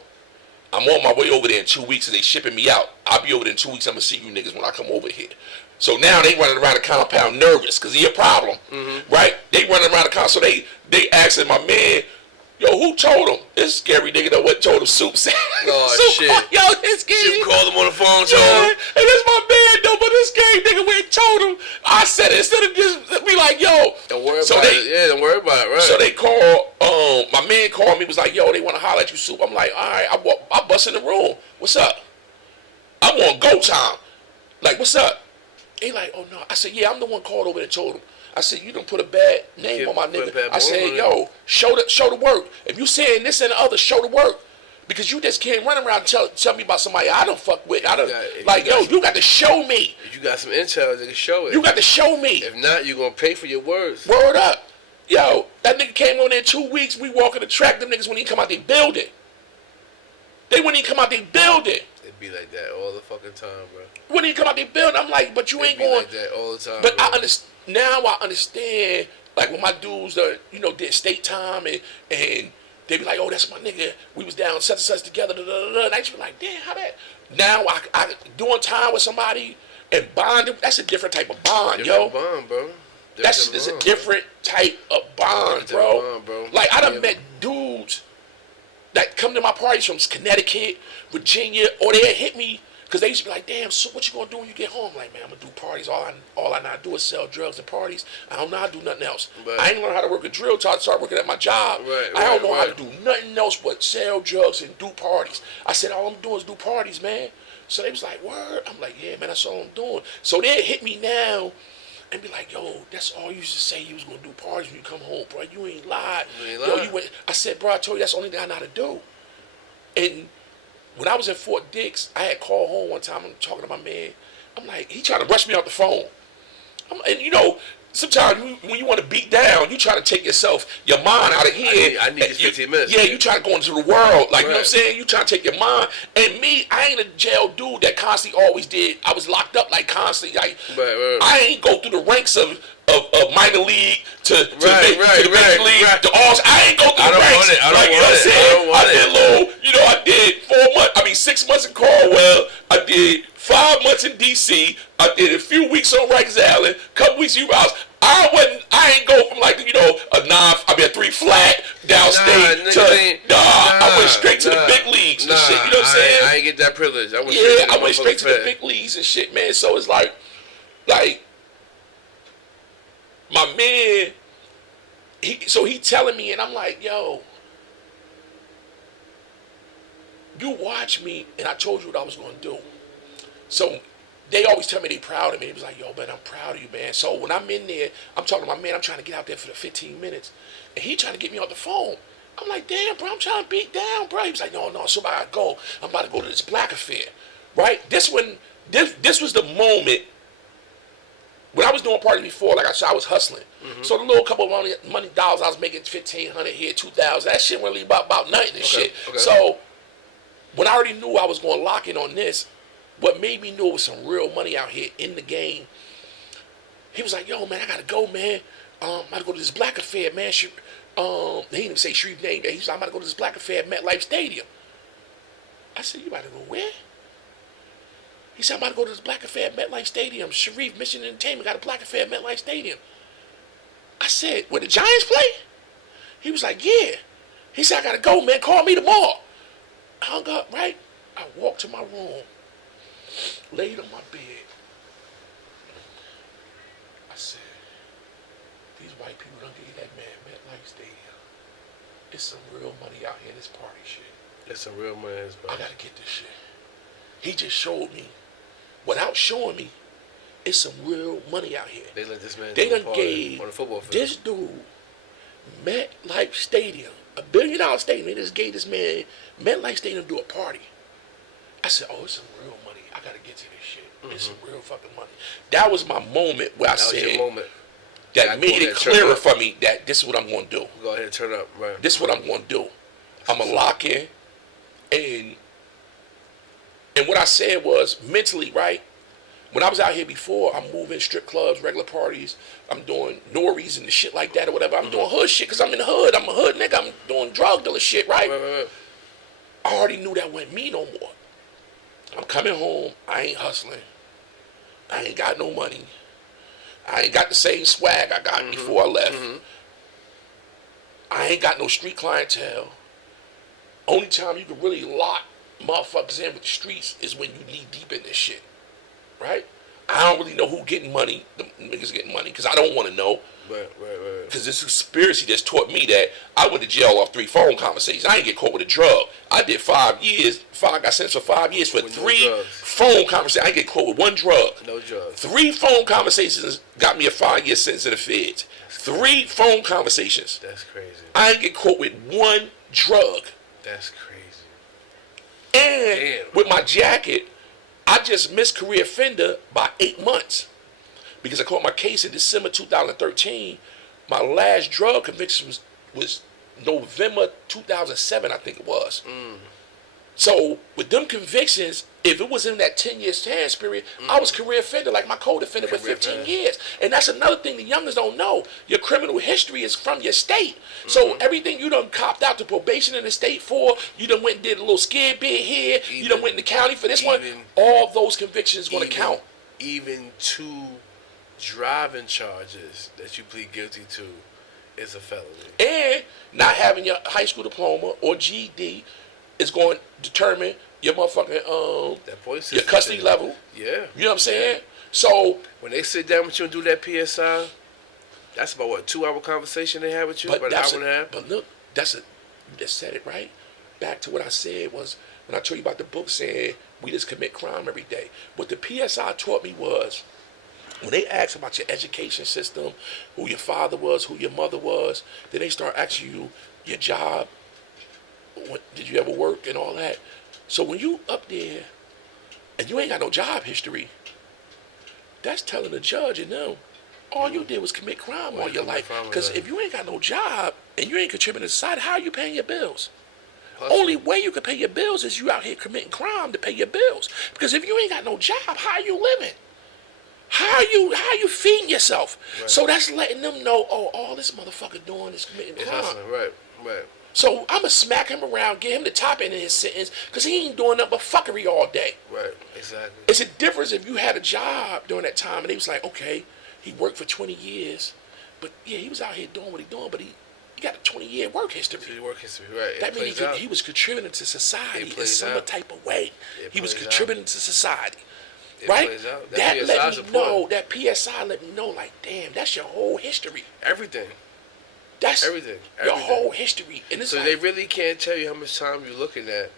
I'm on my way over there in 2 weeks and they shipping me out. I'll be over there in 2 weeks. I'm going to see you niggas when I come over here. So now they running around the compound nervous because he a problem, right? They running around the compound. So they asking my man, yo, who told him? This scary nigga that what told him Soup said. Oh, shit. Yo, this scary. Soup called him on the phone, told him. And that's my man, though, but this scary nigga went and told him. I said it instead of just be like, yo. Don't worry about it. Yeah, don't worry about it, right? So they called, my man called me, was like, yo, they want to holler at you, Soup. I'm like, all right, I bust in the room. What's up? I'm on go time. Like, what's up? He like, oh, no. I said, yeah, I'm the one called over there and told him. I said, you done put a bad name on my nigga. I said, yo, show the work. If you saying this and the other, show the work. Because you just can't run around and tell me about somebody I don't fuck with. You got to show me. If you got some intel, nigga, show it. You got to show me. If not, you going to pay for your words. Word up. Yo, that nigga came on there in 2 weeks. We walking the track. Them niggas when he come out, they building. They wouldn't even come out, they building. It be like that all the fucking time, bro. When he come out, they build. I'm like, but you ain't going. Like that all the time. But bro. now I understand. Like when my dudes, did state time and they be like, oh, that's my nigga. We was down such and such together. And I just be like, damn, how that? Now I doing time with somebody and bonding. That's a different type of bond, different bond, bro. That's a different type of bond, bro. Like I done met dudes that come to my parties from Connecticut, Virginia, or they hit me Because they used to be like, damn, so what you gonna do when you get home? Like, man, I'm gonna do parties. All I know how to do is sell drugs and parties. I don't know how to do nothing else. Right. I ain't learned how to work a drill till I start working at my job. I don't know how to do nothing else but sell drugs and do parties. I said, all I'm doing is do parties, man. So they was like, word? I'm like, yeah, man, that's all I'm doing. So they hit me now and be like, yo, that's all you used to say you was gonna do parties when you come home, bro. You ain't lied. You went. I said, bro, I told you that's the only thing I know how to do. And when I was in Fort Dix, I had called home one time. I'm talking to my man. I'm like, he tried to rush me off the phone. And you know, sometimes when you want to beat down, you try to take your mind out of here. I need 15 minutes. Yeah, you try to go into the world. Like, you know what I'm saying? You try to take your mind. And me, I ain't a jail dude that constantly always did. I was locked up like constantly. Like, I ain't go through the ranks of minor league to major league to all. I ain't go through the ranks. I did 6 months in Caldwell. I did 5 months in DC. I did a few weeks on Rikers Island, couple weeks in House. I ain't go from a 3 flat downstate I went straight to the big leagues and shit. You know what I'm saying? I ain't get that privilege. I went straight to the big leagues and shit, man. So it's like my man, he telling me, and I'm like, yo, you watch me, and I told you what I was going to do. So they always tell me they proud of me. It was like, yo, man, I'm proud of you, man. So when I'm in there, I'm talking to my man, I'm trying to get out there for the 15 minutes. And he trying to get me off the phone. I'm like, damn, bro, I'm trying to beat down, bro. He was like, no, so I gotta go. I'm about to go to this black affair, right? This was the moment when I was doing parties before, like I said, I was hustling. Mm-hmm. So the little couple of money dollars I was making, $1,500 here, $2,000, that shit really about nothing and shit. Okay. So when I already knew I was going to lock in on this, what made me know it was some real money out here in the game, he was like, yo, man, I got to go, man. I got to go to this black affair, man. He didn't even say Sharif's name. He was like, I'm about to go to this black affair at MetLife Stadium. I said, you about to go where? He said, I'm about to go to this black affair at MetLife Stadium. Sharif Mission Entertainment got a black affair at MetLife Stadium. I said, where the Giants play? He was like, yeah. He said, I got to go, man. Call me tomorrow. I hung up, right? I walked to my room, laid on my bed. I said, these white people don't get that man MetLife Stadium. It's some real money out here in this party shit. It's some real money in this party. I got to get this shit. He just showed me, without showing me, it's some real money out here. They let this man they done gave on the football field. This dude MetLife Stadium, $1 billion stadium. They just gave this man MetLife Stadium to do a party. I said, oh, it's some real money. I got to get to this shit. Mm-hmm. It's some real fucking money. That was my moment where I said, that made it clearer for me that this is what I'm going to do. Go ahead and turn up. Right. This is what I'm going to do. I'm going to lock in. And what I said was, mentally, right? When I was out here before, I'm moving strip clubs, regular parties. I'm doing Norries and shit like that or whatever. I'm doing hood shit because I'm in the hood. I'm a hood nigga. I'm doing drug dealer shit, right? I already knew that wasn't me no more. I'm coming home. I ain't hustling. I ain't got no money. I ain't got the same swag I got before I left. Mm-hmm. I ain't got no street clientele. Only time you can really lock motherfuckers in with the streets is when you knee deep in this shit, right? I don't really know who getting money. The niggas getting money because I don't want to know. Right. Because this conspiracy just taught me that I went to jail off 3 phone conversations. I ain't get caught with a drug. I did 5 years. I got sentenced for 5 years for 3 phone conversations. I ain't get caught with 1 drug. No drugs. 3 phone conversations got me a 5-year sentence in the feds. 3 phone conversations. That's crazy. I ain't get caught with 1 drug. That's crazy. And with my jacket, I just missed career offender by 8 months because I caught my case in December 2013. My last drug conviction was November 2007, I think it was. So with them convictions, if it was in that 10-year stance period, I was career offender, like my co-defendant with 15 years. And that's another thing the youngers don't know. Your criminal history is from your state. So everything you done copped out to probation in the state for, you done went and did a little skid bid here, you done went in the county for this one, all those convictions going to count. Even 2 driving charges that you plead guilty to is a felony. And not having your high school diploma or GED is going to determine your motherfucking That point your system. custody level. Yeah. You know what I'm saying? So When they sit down with you and do that PSI, that's about what, 2-hour conversation they have with you? but About an that's hour and a half? but look, you just said it right. Back to what I said was when I told you about the book saying we just commit crime every day. What the PSI taught me was when they ask about your education system, who your father was, who your mother was, then they start asking you your job, what, did you ever work and all that. So when you up there and you ain't got no job history, that's telling the judge and them, all you did was commit crime all your life. Because if you ain't got no job and you ain't contributing to society, how are you paying your bills? Only way you can pay your bills is you out here committing crime to pay your bills. Because if you ain't got no job, how are you living? How are you feeding yourself? Right. So that's letting them know, oh, all this motherfucker doing is committing crime. Right. So I'ma smack him around, get him the top end of his sentence, because he ain't doing nothing but fuckery all day. Right, exactly. It's a difference if you had a job during that time and he was like, okay, he worked for 20 years, but yeah, he was out here doing what he doing, but he got a 20-year work history. Right. That means he was contributing to society in some type of way. He was contributing to society. Right? That let me know, that PSI let me know, like, damn, that's your whole history. Everything. That's everything. Your whole history. And it's so like, they really can't tell you how much time you're looking at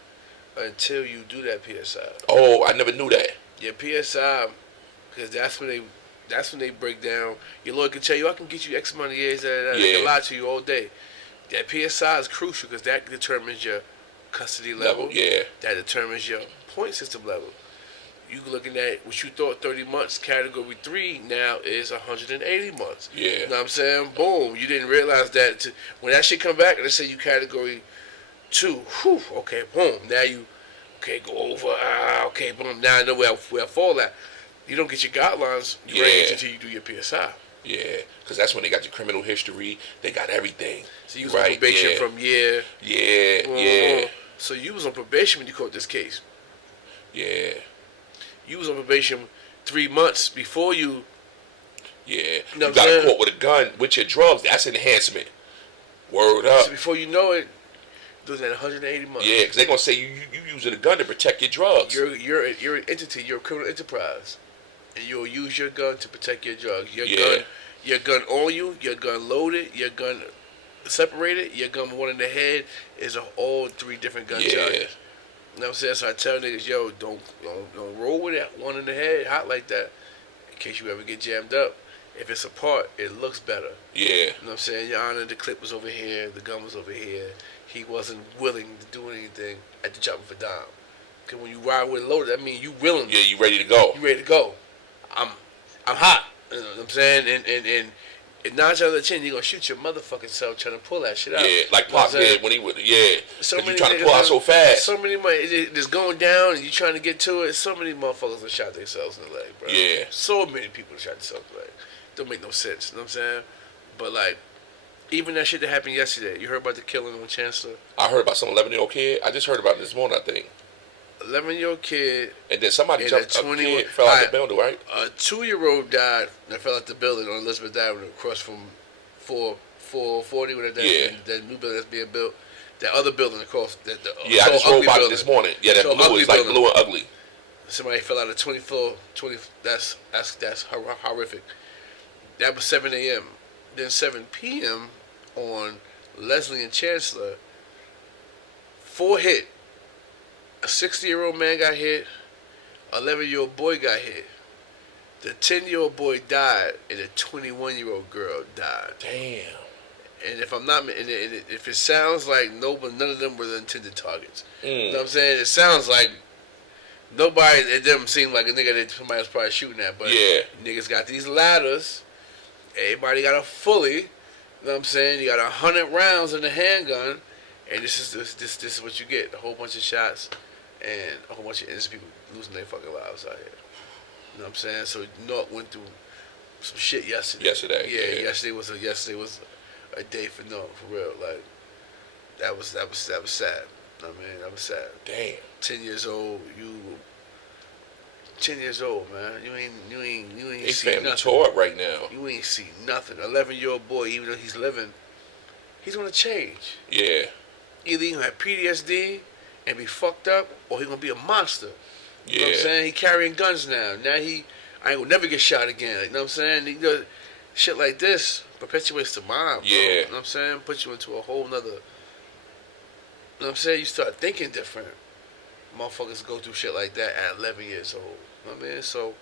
until you do that PSI. Oh, I never knew that. Your PSI, because that's when they break down. Your lawyer can tell you, I can get you X amount of years. They can lie to you all day. That PSI is crucial because that determines your custody level. Yeah. That determines your point system level. You looking at what you thought 30 months, category 3 now is 180 months. Yeah. You know what I'm saying? Boom. You didn't realize that when that shit come back, let's say you category 2. Whew, okay, boom. Now you, go over. Okay, boom. Now I know where I fall at. You don't get your guidelines. You range until you do your PSI. Yeah, because that's when they got your criminal history. They got everything. So you was on probation from year. Yeah. So you was on probation when you caught this case. Yeah. You was on probation 3 months before you. Yeah. You got caught with a gun with your drugs. That's enhancement. Word up. So before you know it, doing that 180 months. Yeah, because they're gonna say you using a gun to protect your drugs. You're an entity. You're a criminal enterprise, and you'll use your gun to protect your drugs. Your gun on you. Your gun loaded. Your gun separated. Your gun one in the head is all 3 different gun charges. You know what I'm saying? So I tell niggas, yo, don't roll with it. One in the head, hot like that, in case you ever get jammed up. If it's apart, it looks better. Yeah. You know what I'm saying? Your Honor, the clip was over here, the gun was over here. He wasn't willing to do anything at the jumping for dime. Because when you ride with it loaded, that means you willing. Yeah, you ready to go. You ready to go. I'm hot. You know what I'm saying? And 9 times out of 10, you're going to shoot your motherfucking self trying to pull that shit out. Yeah, like Pop did when he would, So you trying to pull out so fast. So many, it's going down and you trying to get to it. So many motherfuckers have shot themselves in the leg, bro. Yeah. So many people have shot themselves in the leg. Don't make no sense, you know what I'm saying? But, like, even that shit that happened yesterday, you heard about the killing on Chancellor? I heard about some 11-year-old kid. I just heard about it this morning, I think. 11-year-old kid. And then somebody jumped, a kid fell out the building, right? A 2-year-old died that fell out the building on Elizabeth Avenue across from 440, where that new building that's being built. That other building across. I just wrote about it this morning. Yeah, that blue is like blue and ugly. Somebody fell out of 24, 20. That's horrific. That was 7 a.m. Then 7 p.m. on Leslie and Chancellor, 4 hit. A 60-year-old man got hit. 11-year-old boy got hit. The 10-year-old boy died, and the 21-year-old girl died. Damn. And if I'm not, if it sounds like none of them were the intended targets. You know what I'm saying? It sounds like nobody. It doesn't seem like a nigga that somebody was probably shooting at. But niggas got these ladders. Everybody got a fully. You know what I'm saying? You got 100 rounds in the handgun, and this is what you get: a whole bunch of shots and a whole bunch of innocent people losing their fucking lives out here. You know what I'm saying? So North went through some shit yesterday. Yeah. Yesterday was a day for North, for real. Like that was sad. I mean, that was sad. Damn. 10 years old, 10 years old, man. You ain't His see family nothing. tore up right now. You ain't see nothing. 11-year-old boy, even though he's living, he's gonna change. Yeah. Either he gonna have PTSD and be fucked up, or he gonna be a monster. You know what I'm Yeah. saying? He carrying guns now. Now I ain't gonna never get shot again. Like, you know what I'm saying? You know, shit like this perpetuates the mind, bro. Yeah. You know what I'm saying? Puts you into a whole nother. You know what I'm saying? You start thinking different. Motherfuckers go through shit like that at 11 years old. You know what I mean? So,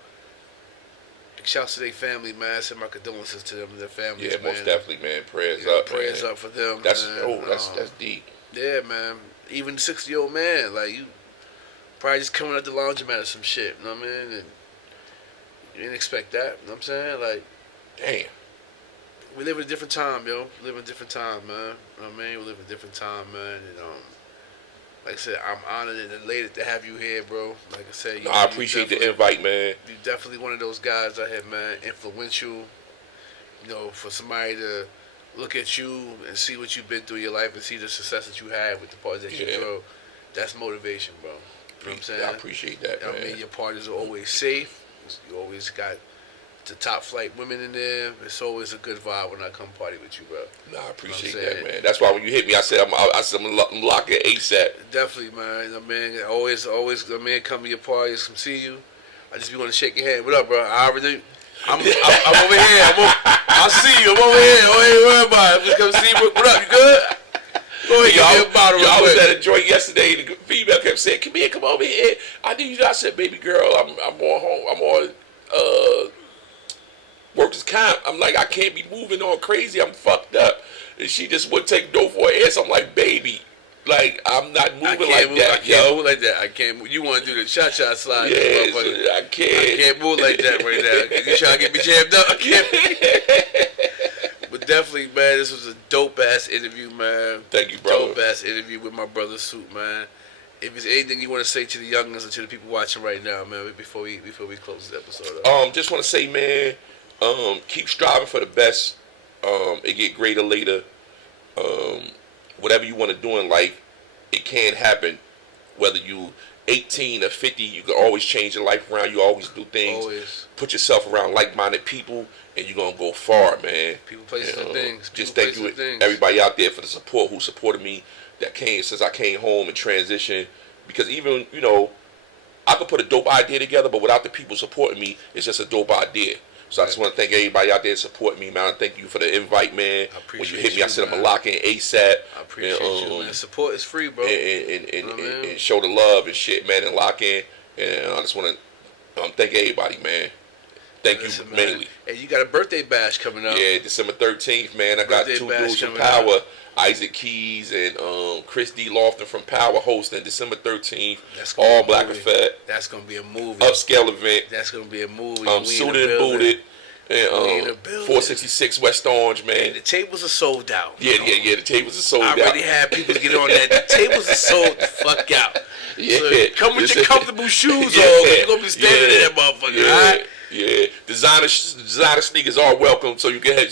shouts to their family, man. I send my condolences to them and their families, Yeah, man. most definitely, man. Prayers You know, up, prayers man. up for them, That's man. that's deep. Yeah, man. Even 60-year-old man, like, you probably just coming out the laundromat or some shit, you know what I mean? And you didn't expect that, you know what I'm saying? Like, Damn. we live in a different time, yo. We live in a different time, man. You know what I mean? We live in a different time, man. And, like I said, I'm honored and elated to have you here, bro. Like I said, I appreciate the invite, man. You're definitely one of those guys out here, man. Influential. You know, for somebody to look at you and see what you've been through in your life and see the success that you had with the parties that you drove, that's motivation, bro. You know what I'm saying? I appreciate that, man. I mean, your parties are always safe. You always got the top flight women in there. It's always a good vibe when I come party with you, bro. Nah, I appreciate You know what I'm that, saying? man. That's why when you hit me, I said I'm locking ASAP. Definitely, man. I mean, always, I mean, come to your parties, come see you. I just be want to shake your hand. What up, bro? I'm over here. I'll see you. I'm over here. Don't even worry about it. Come see me. What up? You good? Go ahead, give me a bottle. I was at a joint yesterday, and the female kept saying, "Come here, come over here. I need you." I said, "Baby girl, I'm on home. I'm on workers' comp. I'm like, I can't be moving all crazy. I'm fucked up." And she just wouldn't take no for an answer. I'm like, "Baby, like I'm not moving like that, I can't move like that. I can't move. You want to do the cha-cha slide? Yeah, I can't. I can't move like that right now. You trying to get me jammed up? I can't. But definitely, man, this was a dope-ass interview, man. Thank you, brother. Dope-ass interview with my brother Soup, man. If there's anything you want to say to the youngins or to the people watching right now, man, before we close this episode up. Just want to say, man, keep striving for the best. It get greater later. Whatever you want to do in life, it can happen. Whether you 18 or 50, you can always change your life around. You always do things. Always. Put yourself around like-minded people, and you're gonna go far, man. People, places, and things. Just People, thank you, places, and things. everybody out there, for the support who supported me. That came since I came home and transitioned. Because even I could put a dope idea together, but without the people supporting me, it's just a dope idea. So I just want to thank everybody out there supporting me, man. Thank you for the invite, man. I appreciate when you hit me, I said I'm man. gonna lock in ASAP. I appreciate you, man. Support is free, bro. And show the love and shit, man, and lock in. And I just want to thank everybody, man. Thank you mainly. And you got a birthday bash coming up. Yeah, December 13th, man. I got Birthday two bash dudes from coming Power, up. Isaac Keys and Chris D. Lofton from Power, hosting December 13th. That's gonna All be a black movie. effect. That's gonna be a movie. Upscale event. That's gonna be a movie. Suited and booted. We in And the building. 466 West Orange, man. The tables are sold out. Yeah. The tables are sold I out. already had people get on that. The tables are sold the fuck out. Yeah. So come with your comfortable shoes Yeah. on. You're gonna be standing in that motherfucker. Yeah. All right? Yeah, designer sneakers are welcome, so you can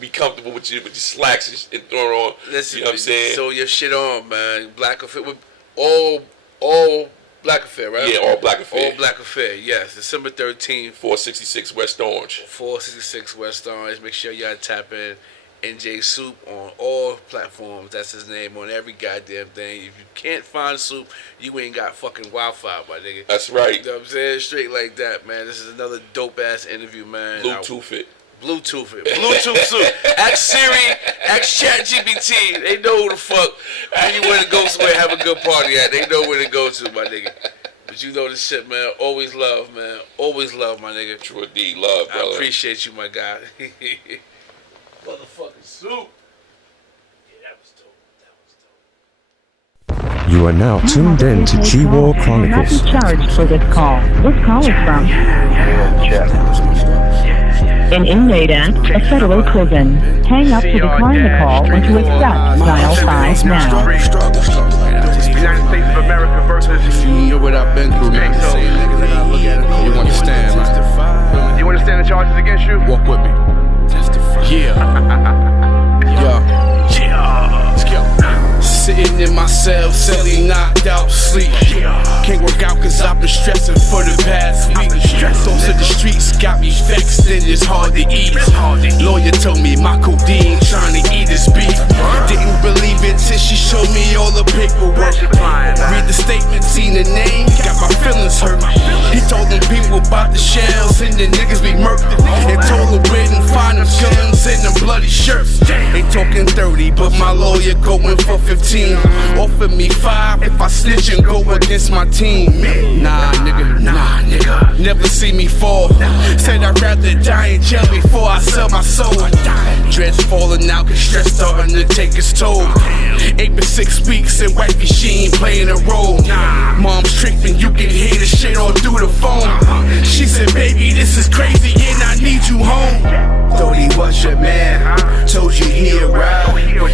be comfortable with your slacks and throw on. Listen, you know what I'm saying? throw your shit on, man. Black affair with all black affair, right? Yeah, all black affair. All black affair. Yes, December 13th, 466 West Orange. 466 West Orange. Make sure y'all tap in. NjSoup on all platforms. That's his name on every goddamn thing. If you can't find Soup, you ain't got fucking Wi-Fi, my nigga. That's right. You know what I'm saying? Straight like that, man. This is another dope ass interview, man. Bluetooth it. Bluetooth it. Bluetooth Soup. Ask Siri, ask ChatGPT. They know who the fuck when you want to go somewhere, have a good party at. They know where to go to, my nigga. But you know this shit, man. Always love, man. Always love, my nigga. True indeed. Love, brother. I appreciate you, my guy. Motherfucking Soup. Yeah, that was dope. You are now tuned in to G-War Not Chronicles. be charged for this call. This call is from an inmate at a federal prison. Hang up to decline the call or to accept dial 5 now. United States of America versus. You know what I've been through, man. You understand, man. You understand the charges against you? Walk with me. Yeah. Let's go. Sitting in my cell, silly, knocked out, sleep. Can't work out cause I've been stressing for the past week. Those of the streets got me vexed and it's hard to eat. Lawyer told me my codeine trying to eat his beef. Didn't believe it till she showed me all the paperwork. Read the seen the name, got my feelings hurt. He told them people about the shells and the niggas be murked. And told them where to find them guns and them bloody shirts. They talking 30, but my lawyer going for 15. Offer me 5 if I snitch and go against my team. Nah, nigga, never see me fall. Said I'd rather die in jail before I sell my soul. Dreads falling out, cause stress starting to take its toll. 8 to 6 weeks and wifey, she ain't playing a role. Mom's tripping, you can hear the shit all through the phone. She said, baby, this is crazy and I need you home. Thought he was your man, told you he'd ride.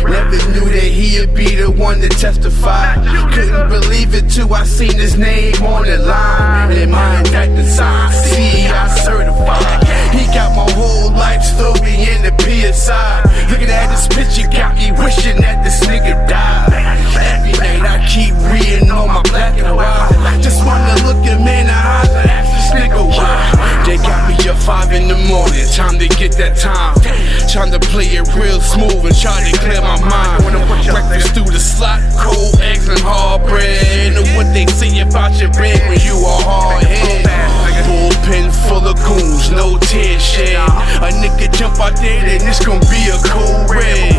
Never knew that he'd be the one to testify. Couldn't believe it till I seen his name on the line. And my indictment sign, CI certified. He got my whole life story in the PSI. Looking at this picture got me wishing that this nigga died. Every night I keep reading on my black and white. Just wanna look him in the eyes and ask this nigga why. They got me up 5 in the morning, time to get that time. Trying to play it real smooth and try to clear my mind. Breakfast through the slot, cold eggs and hard bread. Know what they say about your brain when you are hard head. Bullpen full of goons, no tear shed. A nigga jump out there, then this gon' be a cold red.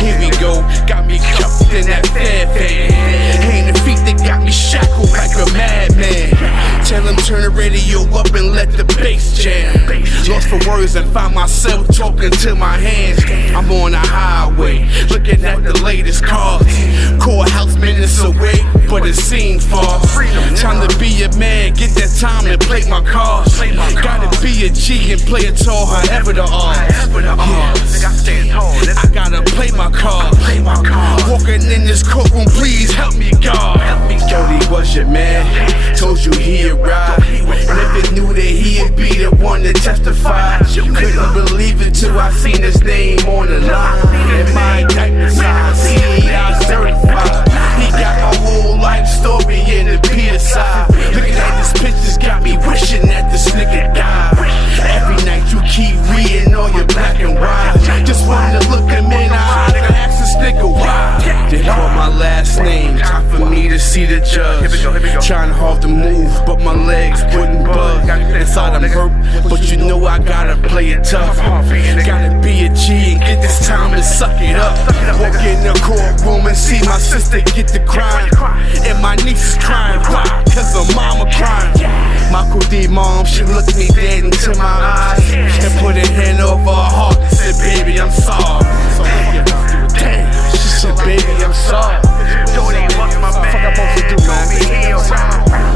Here we go, got me cuffed in that fair fan. Hand and feet, they got me shackled like a madman. Tell him turn the radio up and let the bass jam. Lost for words and found myself talking to my hands. I'm on the highway, looking at the latest cars. Courthouse minutes away, but it seemed far. Time to be a man, get that time and play my cards. Gotta be a G and play it tall, however the odds. I gotta play my cards. Walking in this courtroom, please help me, God. Thought he was your man, told you he'd ride. Never knew that he'd be the one to testify. Couldn't believe it till I seen his name on the line. And my indictment sign, CI certified. He got my whole life story in the PSI. Looking at these pictures got me wishing that this nigga died. Every night you keep reading all your black and white. Just wanted to look him in the eye and ask this nigga why. They call my last name, time for me to see the judge. Trying hard to move, but my legs wouldn't budge. Inside I'm hurt, but you know I gotta play it tough. Gotta be a G and get this time and suck it up. Walk in the courtroom and see my sister get the crime. And my niece is crying, why? Cause her mama crying. Michael D. Mom, she looked me dead into my eyes and put her hand over her heart and said, baby, I'm sorry. Damn, she said, baby, I'm sorry. What the fuck I'm supposed to do, man?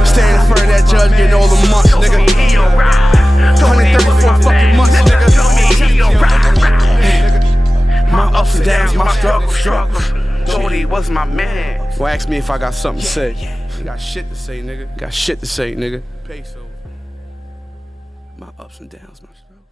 Stand in front of that judge getting all the months, nigga. 134 fucking months, nigga. My ups and downs, my struggles. Thought he was my man. Well, ask me if I got something to say. Got shit to say, nigga. Got shit to say, nigga. Peso. My ups and downs, my struggles.